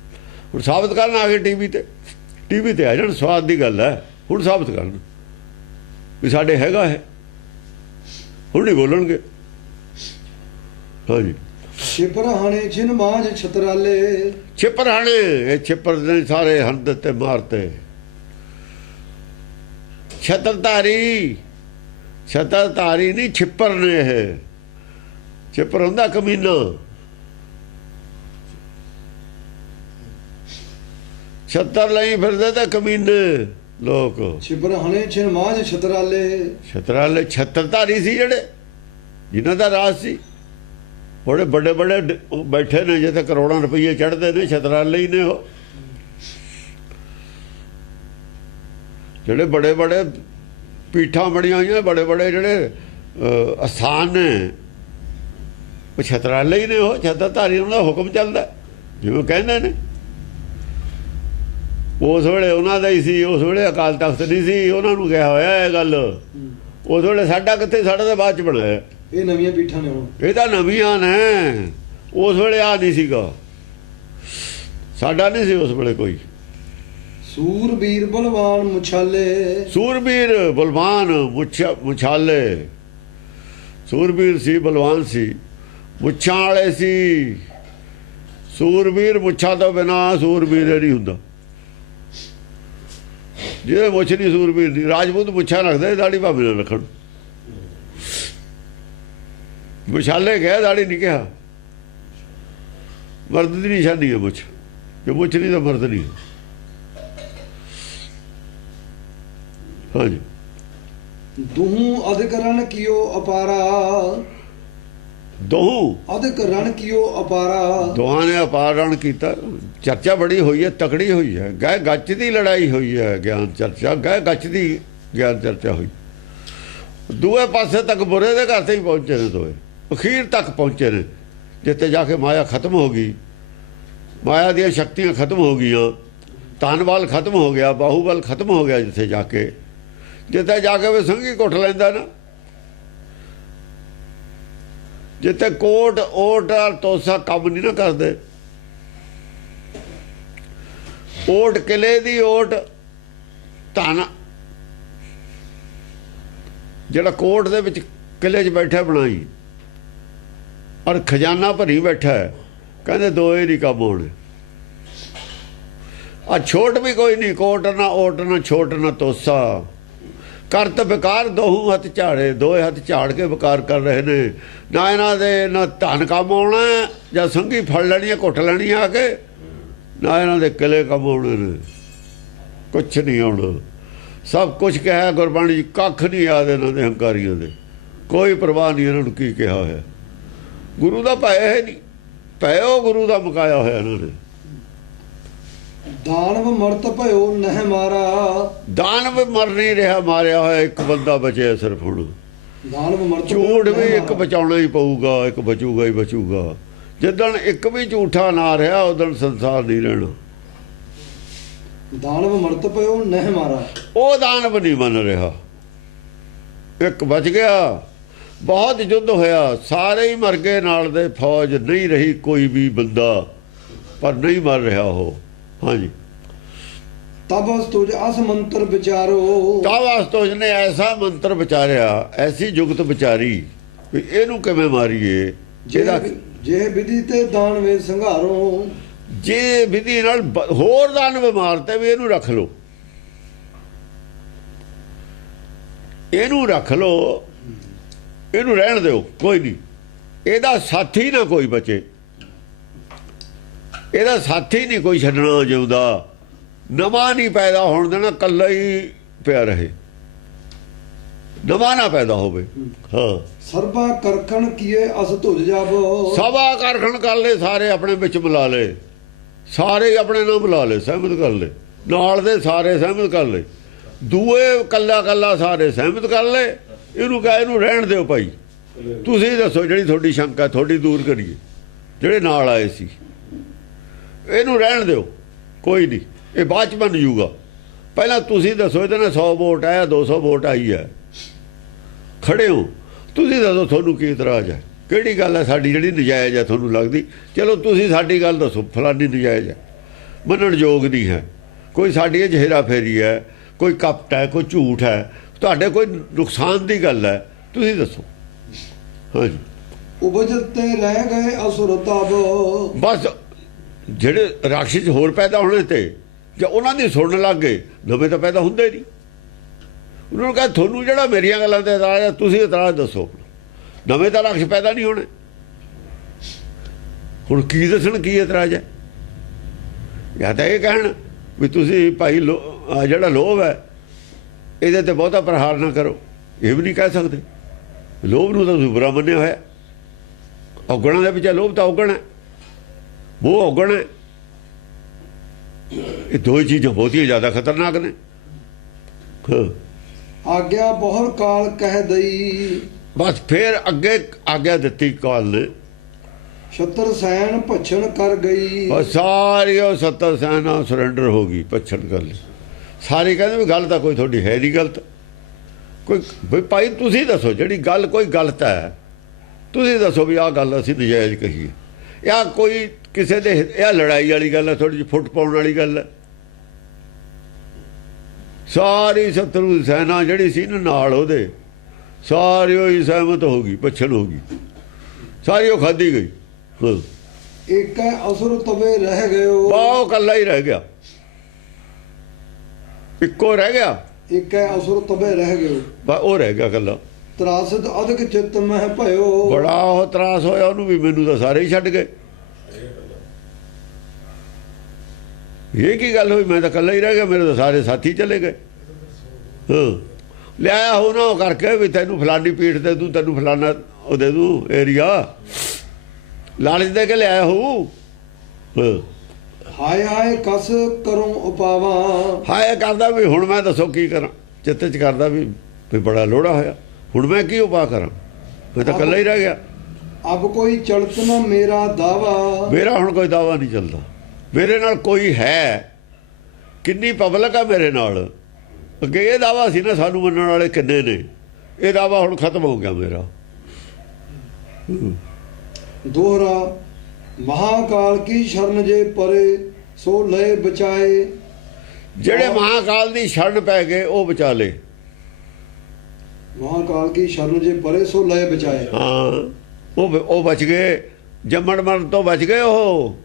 ਹੁਣ ਸਾਬਤ ਕਰਨ ਆ ਗਏ ਟੀਵੀ ਤੇ ਆ ਜਾਣ, ਸਵਾਦ ਦੀ ਗੱਲ ਹੈ। ਹੁਣ ਸਾਬਤ ਕਰਨ ਵੀ ਸਾਡੇ ਹੈਗਾ ਹੈ, ਹੁਣ ਨਹੀਂ ਬੋਲਣਗੇ। ਹਾਂਜੀ, ਛਿਪਰ ਹਾਣੇ ਛਿਨ ਮਾਝ ਛਤਰਾਲੇ। ਛਿਪਰ ਹਾਣੇ, ਇਹ ਛਿਪਰ ਨੇ ਸਾਰੇ ਹੰਦ ਦਿੱਤੇ, ਮਾਰਤੇ। ਛਤਰਧਾਰੀ, ਛਤਰਧਾਰੀ ਨਹੀਂ, ਛਿਪਰ ਨੇ ਇਹ। ਛਿਪਰ ਹੁੰਦਾ ਕਮੀਨਾ। ਛੱਤਰ ਲਈ ਫਿਰਦੇ ਤਾਂ ਕਮੀਨੇ ਲੋਕ। ਛਿਪਰ ਹਣੇ ਛਿਨ ਮਾਝ ਛਤਰਾਲੇ। ਛਤਰਾਲੇ ਛਤਰਧਾਰੀ ਸੀ ਜਿਹੜੇ, ਜਿਨ੍ਹਾਂ ਦਾ ਰਾਜ ਸੀ। ਬੜੇ ਵੱਡੇ ਵੱਡੇ ਬੈਠੇ ਨੇ, ਜਿੱਥੇ ਕਰੋੜਾਂ ਰੁਪਈਏ ਚੜ੍ਹਦੇ ਨੇ, ਛਤਰਾਲੇ ਹੀ ਨੇ ਉਹ। ਜਿਹੜੇ ਬੜੇ ਬੜੇ ਪੀਠਾਂ ਬਣੀਆਂ ਹੋਈਆਂ, ਬੜੇ ਬੜੇ ਜਿਹੜੇ ਅਸਥਾਨ ਨੇ, ਉਹ ਛਤਰਾਲੇ ਹੀ ਨੇ, ਉਹ ਛਤਰਧਾਰੀ, ਉਹਨਾਂ ਦਾ ਹੁਕਮ ਚੱਲਦਾ ਜਿਵੇਂ ਕਹਿੰਦੇ ਨੇ। ਉਸ ਵੇਲੇ ਉਹਨਾਂ ਦਾ ਹੀ ਸੀ, ਉਸ ਵੇਲੇ ਅਕਾਲ ਤਖਤ ਨਹੀਂ ਸੀ, ਉਹਨਾਂ ਨੂੰ ਕਿਹਾ ਹੋਇਆ ਇਹ ਗੱਲ। ਉਸ ਵੇਲੇ ਸਾਡਾ ਕਿੱਥੇ, ਸਾਡਾ ਤਾਂ ਬਾਅਦ ਚ ਬਣਾਇਆ। ਇਹ ਨਵੀਆਂ ਪੀਠਾਂ ਨੇ, ਹੁਣ ਇਹ ਤਾਂ ਨਵੀਆਂ ਨੇ, ਉਸ ਵੇਲੇ ਆ ਨਹੀਂ ਸੀਗਾ, ਸਾਡਾ ਨਹੀਂ ਸੀ ਉਸ ਵੇਲੇ ਕੋਈ। ਸੂਰਬੀਰ ਬਲਵਾਨ ਮੁਛਾਲੇ, ਸੂਰਬੀਰ ਬਲਵਾਨ ਮੁਛਾਲੇ, ਸੂਰਬੀਰ ਸੀ, ਬਲਵਾਨ ਸੀ, ਮੁੱਛਾਂ ਵਾਲੇ ਸੀ। ਸੂਰਬੀਰ ਮੁੱਛਾਂ ਤੋਂ ਬਿਨਾਂ ਸੂਰਬੀਰ ਨਹੀਂ ਹੁੰਦਾ। ਜਿਹਦੇ ਮੁੱਛ ਨਹੀਂ ਸੂਰਬੀਰ ਦੀ। ਰਾਜਪੂਤ ਮੁੱਛਾਂ ਰੱਖਦੇ, ਦਾੜੀ ਭਾਵੇਂ ਨਾ ਰੱਖਣ। ਮੁਛਾਲੇ ਕਿਹਾ, ਦਾੜੀ ਨਹੀਂ ਕਿਹਾ। ਮਰਦ ਦੀ ਨਿਸ਼ਾਨੀ ਹੈ ਮੁੱਛ, ਜੇ ਮੁੱਛ ਨਹੀਂ ਤਾਂ ਮਰਦ ਨਹੀਂ। ਹਾਂਜੀ। ਦੁਹੂ ਅਧਿਕ ਰਣ ਕੀਓ ਅਪਾਰਾ, ਦੋਹੂ ਅਧਿਕ ਰਣ ਕੀਓ ਅਪਾਰਾ, ਦੋਹਾਂ ਨੇ ਅਪਾਰ ਰਣ ਕੀਤਾ। ਚਰਚਾ ਬੜੀ ਹੋਈ ਹੈ, ਤਕੜੀ ਹੋਈ ਹੈ। ਗਏ ਗੱਚ ਦੀ ਲੜਾਈ ਹੋਈ ਹੈ, ਗਿਆਨ ਚਰਚਾ, ਗਏ ਗੱਚ ਦੀ ਗਿਆਨ ਚਰਚਾ ਹੋਈ। ਦੂਏ ਪਾਸੇ ਤੱਕ ਬੁਰੇ ਦੇ ਘਰ ਤੇ ਹੀ ਪਹੁੰਚੇ ਨੇ, ਦੋਏ ਅਖੀਰ ਤੱਕ ਪਹੁੰਚੇ ਨੇ, ਜਿੱਥੇ ਜਾ ਕੇ ਮਾਇਆ ਖਤਮ ਹੋ ਗਈ, ਮਾਇਆ ਦੀਆਂ ਸ਼ਕਤੀਆਂ ਖਤਮ ਹੋ ਗਈਆਂ, ਧਨਬਲ ਖਤਮ ਹੋ ਗਿਆ, ਬਾਹੂਬਲ ਖਤਮ ਹੋ ਗਿਆ। ਜਿੱਥੇ ਜਾ ਕੇ ਵੀ ਸੰਗੀ ਘੁੱਟ ਲੈਂਦਾ ਨਾ, ਜਿੱਥੇ ਕੋਟ ਓਟ ਤੋਸਾ ਕੰਮ ਨਹੀਂ ਨਾ ਕਰਦੇ। ਓਟ ਕਿਲੇ ਦੀ ਓਟ, ਧਨ ਜਿਹੜਾ ਕੋਟ ਦੇ ਵਿੱਚ ਕਿਲੇ 'ਚ ਬੈਠਾ ਬਣਾਈ, ਔਰ ਖਜ਼ਾਨਾ ਭਰੀ ਬੈਠਾ ਹੈ। ਕਹਿੰਦੇ ਦੋਏ ਨਹੀਂ ਕੰਮ ਹੋਣੇ। ਆ ਛੋਟ ਵੀ ਕੋਈ ਨਹੀਂ, ਕੋਟ ਨਾ ਓਟ ਨਾ ਛੋਟ ਨਾ ਤੋਸਾ, ਕਰਤ ਵਿਕਾਰ ਦੋਹੂ ਹੱਥ ਝਾੜੇ। ਦੋਏ ਹੱਥ ਝਾੜ ਕੇ ਵਿਕਾਰ ਕਰ ਰਹੇ ਨੇ। ਨਾ ਇਹਨਾਂ ਦੇ ਨਾ ਧਨ ਕੰਮ ਆਉਣਾ, ਜਾਂ ਸੰਗੀ ਫੜ ਲੈਣੀ, ਘੁੱਟ ਲੈਣੀ ਆ ਕੇ, ਨਾ ਇਹਨਾਂ ਦੇ ਕਿਲੇ ਕੰਮ ਆਉਣੇ ਨੇ। ਕੁਛ ਨਹੀਂ ਆਉਣਾ। ਸਭ ਕੁਛ ਕਿਹਾ ਗੁਰਬਾਣੀ, ਕੱਖ ਨਹੀਂ ਯਾਦ ਇਹਨਾਂ ਦੇ ਹੰਕਾਰੀਆਂ ਦੇ। ਕੋਈ ਪਰਵਾਹ ਨਹੀਂ ਇਹਨਾਂ ਨੂੰ ਕੀ ਕਿਹਾ ਹੋਇਆ। ਗੁਰੂ ਦਾ ਭੈ ਹੈ ਨਹੀਂ, ਭੈ ਉਹ ਗੁਰੂ ਦਾ ਮੁਕਾਇਆ ਹੋਇਆ ਇਹਨਾਂ ਨੇ। ਦਾਨਵ ਮਰਤ ਭਇਓ ਨਹਿ ਮਾਰਾ, ਦਾਨਵ ਮਰ ਨਹੀਂ ਰਿਹਾ, ਮਾਰਿਆ ਹੋਇਆ ਇੱਕ ਬੰਦਾ ਬਚਿਆ ਸਿਰਫ। ਹੁਣ ਦਾਨਵ ਮਰਤ ਝੂਠ ਵੀ ਇੱਕ ਬਚਾਉਣਾ ਹੀ ਪਊਗਾ, ਇੱਕ ਬਚੂਗਾ ਹੀ ਬਚੂਗਾ। ਜਿੱਦਣ ਇੱਕ ਵੀ ਝੂਠਾ ਨਾ ਰਿਹਾ, ਉਦਣ ਸੰਸਾਰ ਨਹੀਂ ਰਹਿਣਾ। ਦਾਨਵ ਮਰਤ ਭਇਓ ਨਹਿ ਮਾਰਾ, ਉਹ ਦਾਨਵ ਨਹੀਂ ਮੰਨ ਰਿਹਾ। ਇੱਕ ਬਚ ਗਿਆ। ਬਹੁਤ ਯੁੱਧ ਹੋਇਆ, ਸਾਰੇ ਹੀ ਮਰ ਗਏ, ਨਾਲ ਦੇ ਫੌਜ ਨਹੀਂ ਰਹੀ ਕੋਈ ਵੀ ਬੰਦਾ, ਪਰ ਨਹੀਂ ਮਰ ਰਿਹਾ ਉਹ। ਹਾਂਜੀ। ਤਬ ਅਸਤੁਜ ਅਸ ਮੰਤਰ ਵਿਚਾਰੋ, ਤਬ ਅਸਤੁਜ ਨੇ ਐਸਾ ਮੰਤਰ ਵਿਚਾਰਿਆ, ਐਸੀ ਜੁਗਤ ਵਿਚਾਰੀ ਵੀ ਇਹਨੂੰ ਕਿਵੇਂ ਮਾਰੀਏ। ਜਿਹਦਾ ਜੇ ਵਿਧੀ ਤੇ ਦਾਨਵੇ ਸੰਘਾਰੋ, ਜੇ ਵਿਧੀ ਨਾਲ ਹੋਰ ਦਾਨਵੇ ਮਾਰਤੇ ਵੀ ਇਹਨੂੰ ਰੱਖ ਲਓ, ਇਹਨੂੰ ਰੱਖ ਲਓ, ਇਹਨੂੰ ਰਹਿਣ ਦਿਓ, ਕੋਈ ਨਹੀਂ। ਇਹਦਾ ਸਾਥੀ ਨਾ ਕੋਈ ਬਚੇ, ਇਹਦਾ ਸਾਥੀ ਨਹੀਂ ਕੋਈ ਛੱਡਣਾ ਜਿਉਂਦਾ। ਨਵਾਂ ਨਹੀਂ ਪੈਦਾ ਹੋਣ ਦੇਣਾ, ਕੱਲਾ ਹੀ ਪਿਆ ਰਹੇ, ਨਵਾਂ ਨਾ ਪੈਦਾ ਹੋਵੇ। ਹਾਂ। ਸਰਬਾ ਕਰਖਣ ਕੀਏ ਅਸ ਧੁਜ ਜਾਵੋ, ਸਭਾ ਕਰਖਣ ਕਰ ਲੈ, ਸਾਰੇ ਆਪਣੇ ਵਿੱਚ ਮਿਲਾ ਲੈ, ਸਾਰੇ ਆਪਣੇ ਨਾਲ ਮਿਲਾ ਲੈ, ਸਹਿਮਤ ਕਰ ਲੈ, ਨਾਲ ਦੇ ਸਾਰੇ ਸਹਿਮਤ ਕਰ ਲੈ, ਦੂਏ ਕੱਲਾ ਕੱਲਾ ਸਾਰੇ ਸਹਿਮਤ ਕਰ ਲੈ। ਇਹਨੂੰ ਕਹੇ ਇਹਨੂੰ ਰਹਿਣ ਦਿਓ ਭਾਈ, ਤੁਸੀਂ ਦੱਸੋ ਜਿਹੜੀ ਤੁਹਾਡੀ ਸ਼ੰਕਾ ਤੁਹਾਡੀ ਦੂਰ ਕਰੀਏ। ਜਿਹੜੇ ਨਾਲ ਆਏ ਸੀ ਇਹਨੂੰ ਰਹਿਣ ਦਿਓ, ਕੋਈ ਨਹੀਂ, ਇਹ ਬਾਅਦ ਚ ਬਣ ਜੂਗਾ। ਪਹਿਲਾਂ ਤੁਸੀਂ ਦੱਸੋ, ਇਹਦੇ ਨਾਲ 100 ਵੋਟ ਆਇਆ, 200 ਵੋਟ ਆਈ ਹੈ, ਖੜੇ ਹੋ, ਤੁਸੀਂ ਦੱਸੋ ਤੁਹਾਨੂੰ ਕੀ ਇਤਰਾਜ਼ ਹੈ, ਕਿਹੜੀ ਗੱਲ ਹੈ ਸਾਡੀ ਜਿਹੜੀ ਨਜਾਇਜ਼ ਹੈ ਤੁਹਾਨੂੰ ਲੱਗਦੀ। ਚਲੋ ਤੁਸੀਂ ਸਾਡੀ ਗੱਲ ਦੱਸੋ, ਫਲਾਨੀ ਨਜਾਇਜ਼ ਹੈ, ਮੰਨਣ ਯੋਗ ਨਹੀਂ ਹੈ, ਕੋਈ ਸਾਡੀ ਇਹ ਹੇਰਾ ਫੇਰੀ ਹੈ, ਕੋਈ ਕਪਟ ਹੈ, ਕੋਈ ਝੂਠ ਹੈ, ਤੁਹਾਡੇ ਕੋਈ ਨੁਕਸਾਨ ਦੀ ਗੱਲ ਹੈ, ਤੁਸੀਂ ਦੱਸੋ। ਹਾਂਜੀ। ਉਪਜਤ ਤੇ ਰਹਿ ਗਏ ਅਸੁਰ ਤਬ, ਬਸ ਜਿਹੜੇ ਰਾਖਸ਼ ਹੋਰ ਪੈਦਾ ਹੋਣੇ ਤੇ ਜਾਂ ਉਹਨਾਂ ਦੀ ਸੁਣਨ ਲੱਗ ਗਏ, ਨਵੇਂ ਤਾਂ ਪੈਦਾ ਹੁੰਦੇ ਨਹੀਂ। ਉਹਨਾਂ ਨੂੰ ਕਹਿੰਦਾ ਤੁਹਾਨੂੰ ਜਿਹੜਾ ਮੇਰੀਆਂ ਗੱਲਾਂ ਤੇ ਇਤਰਾਜ਼ ਹੈ, ਤੁਸੀਂ ਇਤਰਾਜ਼ ਦੱਸੋ। ਨਵੇਂ ਤਾਂ ਰਾਖਸ਼ ਪੈਦਾ ਨਹੀਂ ਹੋਣੇ। ਹੁਣ ਕੀ ਦੱਸਣ ਕੀ ਇਤਰਾਜ਼ ਹੈ? ਜਾਂ ਤਾਂ ਇਹ ਕਹਿਣ ਵੀ ਤੁਸੀਂ ਭਾਈ ਜਿਹੜਾ ਲੋਭ ਹੈ ਇਹਦੇ ਤੇ ਬਹੁਤਾ ਪ੍ਰਹਾਰ ਨਾ ਕਰੋ, ਇਹ ਵੀ ਨਹੀਂ ਕਹਿ ਸਕਦੇ। ਲੋਭ ਨੂੰ ਤਾਂ ਤੁਸੀਂ ਬੁਰਾ ਮੰਨਿਆ ਹੋਇਆ। ਔਗਣਾਂ ਦੇ ਵਿੱਚ ਲੋਭ ਤਾਂ ਔਗਣ ਹੈ, ਮੋਹ ਔਗਣ ਹੈ। ਇਹ ਦੋ ਚੀਜ਼ਾਂ ਬਹੁਤੀਆਂ ਜ਼ਿਆਦਾ ਖਤਰਨਾਕ ਨੇ। ਹਾਂ ਆਗਿਆ ਬਹੁਰ ਕਾਲ ਕਹਿ ਦਈ। ਬਸ ਫਿਰ ਅੱਗੇ ਆਗਿਆ ਦਿੱਤੀ ਕਾਲ ਨੇ, ਛਤਰ ਸੈਨ ਭਛਣ ਕਰ ਗਈ। ਬਸ ਸਾਰੀ ਉਹ 70 ਸੈਨਾ ਸਰੈਂਡਰ ਹੋ ਗਈ, ਪਛੜ ਗੱਲ ਸਾਰੀ। ਕਹਿੰਦੇ ਵੀ ਗੱਲ ਤਾਂ ਕੋਈ ਤੁਹਾਡੀ ਹੈ ਨਹੀਂ ਗਲਤ, ਕੋਈ ਵੀ ਭਾਈ ਤੁਸੀਂ ਦੱਸੋ ਜਿਹੜੀ ਗੱਲ ਕੋਈ ਗਲਤ ਹੈ, ਤੁਸੀਂ ਦੱਸੋ ਵੀ ਆਹ ਗੱਲ ਅਸੀਂ ਨਜਾਇਜ਼ ਕਹੀਏ, ਜਾਂ ਕੋਈ ਕਿਸੇ ਦੇ ਇਹ ਲੜਾਈ ਵਾਲੀ ਗੱਲ ਹੈ, ਥੋੜੀ ਜਿਹੀ ਫੁੱਟ ਪਾਉਣ ਵਾਲੀ ਗੱਲ ਹੈ। ਸਾਰੀ ਸ਼ਤਰੂ ਸੈਨਾ ਜਿਹੜੀ ਸੀ ਨਾ ਨਾਲ ਉਹਦੇ, ਸਾਰੀ ਉਹੀ ਸਹਿਮਤ ਹੋ ਗਈ, ਪਛੜ ਹੋ ਗਈ, ਸਾਰੀ ਉਹ ਖਾਧੀ ਗਈ। ਇੱਕ ਅਸੁਰ ਤਵੇ ਰਹਿ ਗਇਓ। ਉਹ ਇਕੱਲਾ ਹੀ ਰਹਿ ਗਿਆ, ਇੱਕੋ ਰਹਿ ਗਿਆ। ਇੱਕ ਅਸੁਰ ਤਵੇ ਰਹਿ ਗਇਓ, ਉਹ ਰਹਿ ਗਿਆ ਇਕੱਲਾ। ਤਰਾਸਤ ਅਧਿਕ ਚਿੱਤ ਮਹਿ ਭਇਓ। ਬੜਾ ਉਹ ਤਰਾਸ ਹੋਇਆ ਉਹਨੂੰ ਵੀ, ਮੈਨੂੰ ਤਾਂ ਸਾਰੇ ਹੀ ਛੱਡ ਗਏ। ਇਹ ਕੀ ਗੱਲ ਹੋਈ, ਮੈਂ ਤਾਂ ਇਕੱਲਾ ਹੀ ਰਹਿ ਗਿਆ, ਮੇਰੇ ਤਾਂ ਸਾਰੇ ਸਾਥੀ ਚਲੇ ਗਏ। ਹਾਂ ਲਿਆਇਆ ਹੋ ਨਾ ਉਹ ਕਰਕੇ ਵੀ ਤੈਨੂੰ ਫਲਾਨੀ ਪੀਠ ਦੇ ਦੂੰ, ਤੈਨੂੰ ਫਲਾਨਾ ਉਹ ਦੇ ਦੂੰ ਏਰੀਆ, ਲਾਲਚ ਦੇ ਕੇ ਲਿਆਇਆ ਹੋ। ਹਾਏ ਹਾਏ ਕਸ ਕਰੂੰ ਉਪਾਵਾ। ਹਾਏ ਕਰਦਾ ਵੀ ਹੁਣ ਮੈਂ ਦੱਸੋ ਕੀ ਕਰਾਂ, ਚਿੱਤ 'ਚ ਕਰਦਾ ਵੀ ਬੜਾ ਲੋੜਾ ਹੋਇਆ, ਹੁਣ ਮੈਂ ਕੀ ਉਪਾਅ ਕਰਾਂ, ਮੈਂ ਤਾਂ ਇਕੱਲਾ ਹੀ ਰਹਿ ਗਿਆ। ਅਬ ਕੋਈ ਚਲਤ ਨਾ ਮੇਰਾ ਦਾਵਾ। ਮੇਰਾ ਹੁਣ ਕੋਈ ਦਾਵਾ ਨਹੀਂ ਚੱਲਦਾ, ਮੇਰੇ ਨਾਲ ਕੋਈ ਹੈ, ਕਿੰਨੀ ਪਬਲਿਕ ਆ ਮੇਰੇ ਨਾਲ। ਅੱਗੇ ਇਹ ਦਾਵਾ ਸੀ ਨਾ ਸਾਨੂੰ ਮੰਨਣ ਵਾਲੇ ਕਿੰਨੇ ਨੇ, ਇਹ ਦਾਵਾ ਹੁਣ ਖਤਮ ਹੋ ਗਿਆ ਮੇਰਾ। ਦੋਹਰਾ ਮਹਾਕਾਲ ਕੀ ਸ਼ਰਨ ਜੇ ਪਰੇ ਸੋ ਲਏ ਬਚਾਏ। ਜਿਹੜੇ ਮਹਾਕਾਲ ਦੀ ਸ਼ਰਨ ਪੈ ਗਏ ਉਹ ਬਚਾ ਲਏ। ਮਹਾਕਾਲ ਕੀ ਸ਼ਰਨ ਜੇ ਪਰੇ ਸੋ ਲਏ ਬਚਾਏ। ਹਾਂ ਉਹ ਬਚ ਗਏ, ਜੰਮਣ ਮਰਨ ਤੋਂ ਬਚ ਗਏ ਉਹ।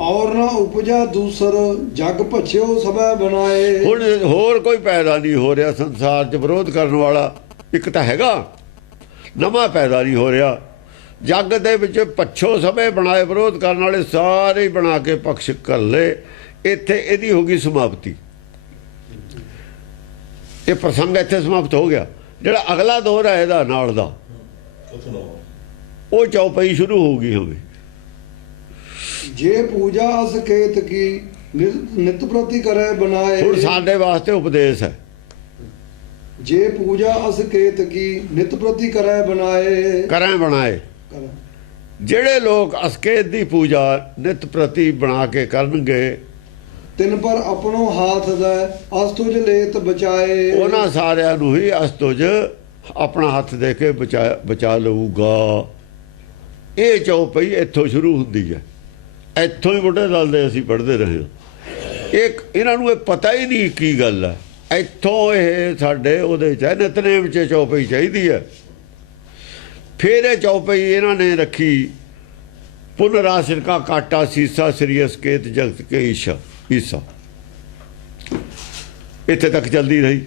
ਔਰ ਨਾ ਉਪਜਾ ਦੂਸਰ ਜਗ ਭਛਿਓ ਸਭੈ ਬਣਾਏ। ਹੁਣ ਹੋਰ ਕੋਈ ਪੈਦਾ ਨਹੀਂ ਹੋ ਰਿਹਾ ਸੰਸਾਰ 'ਚ ਵਿਰੋਧ ਕਰਨ ਵਾਲਾ, ਇੱਕ ਤਾਂ ਹੈਗਾ, ਨਵਾਂ ਪੈਦਾ ਨਹੀਂ ਹੋ ਰਿਹਾ। ਜੱਗ ਦੇ ਵਿੱਚ ਪੱਛੋ ਸਭੇ ਬਣਾਏ, ਵਿਰੋਧ ਕਰਨ ਵਾਲੇ ਸਾਰੇ ਬਣਾ ਕੇ ਪਕਸ਼ ਕਰ ਲਏ। ਇੱਥੇ ਇਹਦੀ ਹੋ ਗਈ ਸਮਾਪਤੀ, ਇਹ ਪ੍ਰਸੰਗ ਇੱਥੇ ਸਮਾਪਤ ਹੋ ਗਿਆ। ਜਿਹੜਾ ਅਗਲਾ ਦੌਰ ਹੈ ਇਹਦਾ ਨਾਲ ਦਾ, ਉਹ ਚੌਪਈ ਸ਼ੁਰੂ ਹੋ ਗਈ ਹੋਵੇ। ਜੇ ਪੂਜਾ ਅਸਕੇਤ ਕੀ ਨਿਤ ਪ੍ਰਤੀ ਕਰੇ ਬਣਾਏ। ਹੁਣ ਸਾਡੇ ਵਾਸਤੇ ਉਪਦੇਸ਼ ਹੈ, ਜੇ ਪੂਜਾ ਅਸਕੇਤ ਕੀ ਨਿਤ ਪ੍ਰਤੀ ਕਰੇ ਬਣਾਏ। ਕਰਾਂ ਬਣਾਏ। ਜਿਹੜੇ ਲੋਕ ਅਸਕੇਤ ਦੀ ਪੂਜਾ ਨਿਤ ਪ੍ਰਤੀ ਬਣਾ ਕੇ ਕਰਨਗੇ, ਤਿਨ ਪਰ ਆਪਣੋ ਹਾਥ ਦਾ ਅਸਤੁਜ ਲੇਤ ਬਚਾਏ। ਉਹਨਾਂ ਸਾਰਿਆਂ ਨੂੰ ਹੀ ਅਸਤੁਜ ਆਪਣਾ ਹੱਥ ਦੇ ਕੇ ਬਚਾ ਲਊਗਾ। ਇਹ ਚੌਪਈ ਇੱਥੋਂ ਸ਼ੁਰੂ ਹੁੰਦੀ ਹੈ, ਇੱਥੋਂ ਹੀ ਬੁੱਢੇ ਦਲ ਦੇ ਅਸੀਂ ਪੜ੍ਹਦੇ ਰਹੇ ਹਾਂ। ਇਹਨਾਂ ਨੂੰ ਇਹ ਪਤਾ ਹੀ ਨਹੀਂ ਕੀ ਗੱਲ ਹੈ, ਇੱਥੋਂ ਇਹ ਸਾਡੇ ਉਹਦੇ 'ਚ ਨਿਤਨੇਮ 'ਚ ਚੌਪਈ ਚਾਹੀਦੀ ਹੈ। ਫਿਰ ਇਹ ਚੌਪਈ ਇਹਨਾਂ ਨੇ ਰੱਖੀ, ਪੁਨਰਾਸਿਰ ਕਾ ਕਾਟਾ ਸੀਸਾ ਸ੍ਰੀ ਅਸਕੇਤ ਜਗਤ ਕੇ ਈਸ਼ਾ। ਇੱਥੇ ਤੱਕ ਚੱਲਦੀ ਰਹੀ।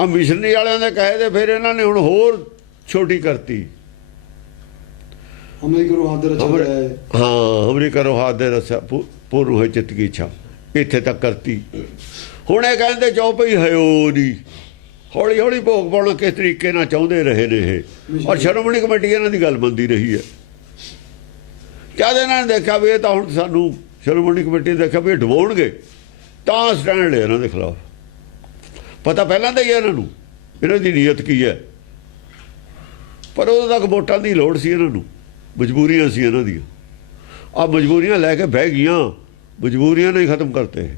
ਆ ਮਿਸ਼ਨਰੀ ਵਾਲਿਆਂ ਦੇ ਕਹੇ ਦੇ ਫਿਰ ਇਹਨਾਂ ਨੇ ਹੁਣ ਹੋਰ ਛੋਟੀ ਕਰਤੀ। ਹਮਰੀ ਕਰੋ ਹਾਥ ਦੇ ਰਚਾ। ਹਾਂ ਹਮਰੀ ਕਰੋ ਹਾਥ ਦੇ ਰਚਾ ਪੂਰਨ ਹੋਏ ਚਿੱਤ ਕੀ ਇੱਛਾ, ਇੱਥੇ ਤੱਕ ਕਰਤੀ। ਹੁਣ ਇਹ ਕਹਿੰਦੇ ਚੌਪਈ ਹੈ ਉਹ ਨਹੀਂ, ਹੌਲੀ ਹੌਲੀ ਭੋਗ ਪਾਉਣਾ ਕਿਸ ਤਰੀਕੇ ਨਾਲ ਚਾਹੁੰਦੇ ਰਹੇ ਨੇ ਇਹ। ਔਰ ਸ਼੍ਰੋਮਣੀ ਕਮੇਟੀ ਇਹਨਾਂ ਦੀ ਗੱਲ ਮੰਨਦੀ ਰਹੀ ਹੈ। ਜਦ ਇਹਨਾਂ ਨੇ ਦੇਖਿਆ ਵੀ ਇਹ ਤਾਂ ਹੁਣ ਸਾਨੂੰ, ਸ਼੍ਰੋਮਣੀ ਕਮੇਟੀ ਨੇ ਦੇਖਿਆ ਵੀ ਇਹ ਡੁਬਾਉਣਗੇ, ਤਾਂ ਸਟੈਂਡ ਲਿਆ ਇਹਨਾਂ ਦੇ ਖਿਲਾਫ। ਪਤਾ ਪਹਿਲਾਂ ਤਾਂ ਹੀ ਇਹਨਾਂ ਨੂੰ ਇਹਨਾਂ ਦੀ ਨੀਅਤ ਕੀ ਹੈ, ਪਰ ਉਦੋਂ ਤੱਕ ਵੋਟਾਂ ਦੀ ਲੋੜ ਸੀ ਇਹਨਾਂ ਨੂੰ, ਮਜਬੂਰੀਆਂ ਸੀ ਇਹਨਾਂ ਦੀਆਂ। ਆ ਮਜਬੂਰੀਆਂ ਲੈ ਕੇ ਬਹਿ ਗਈਆਂ, ਮਜਬੂਰੀਆਂ ਨੇ ਖਤਮ ਕਰਤੇ।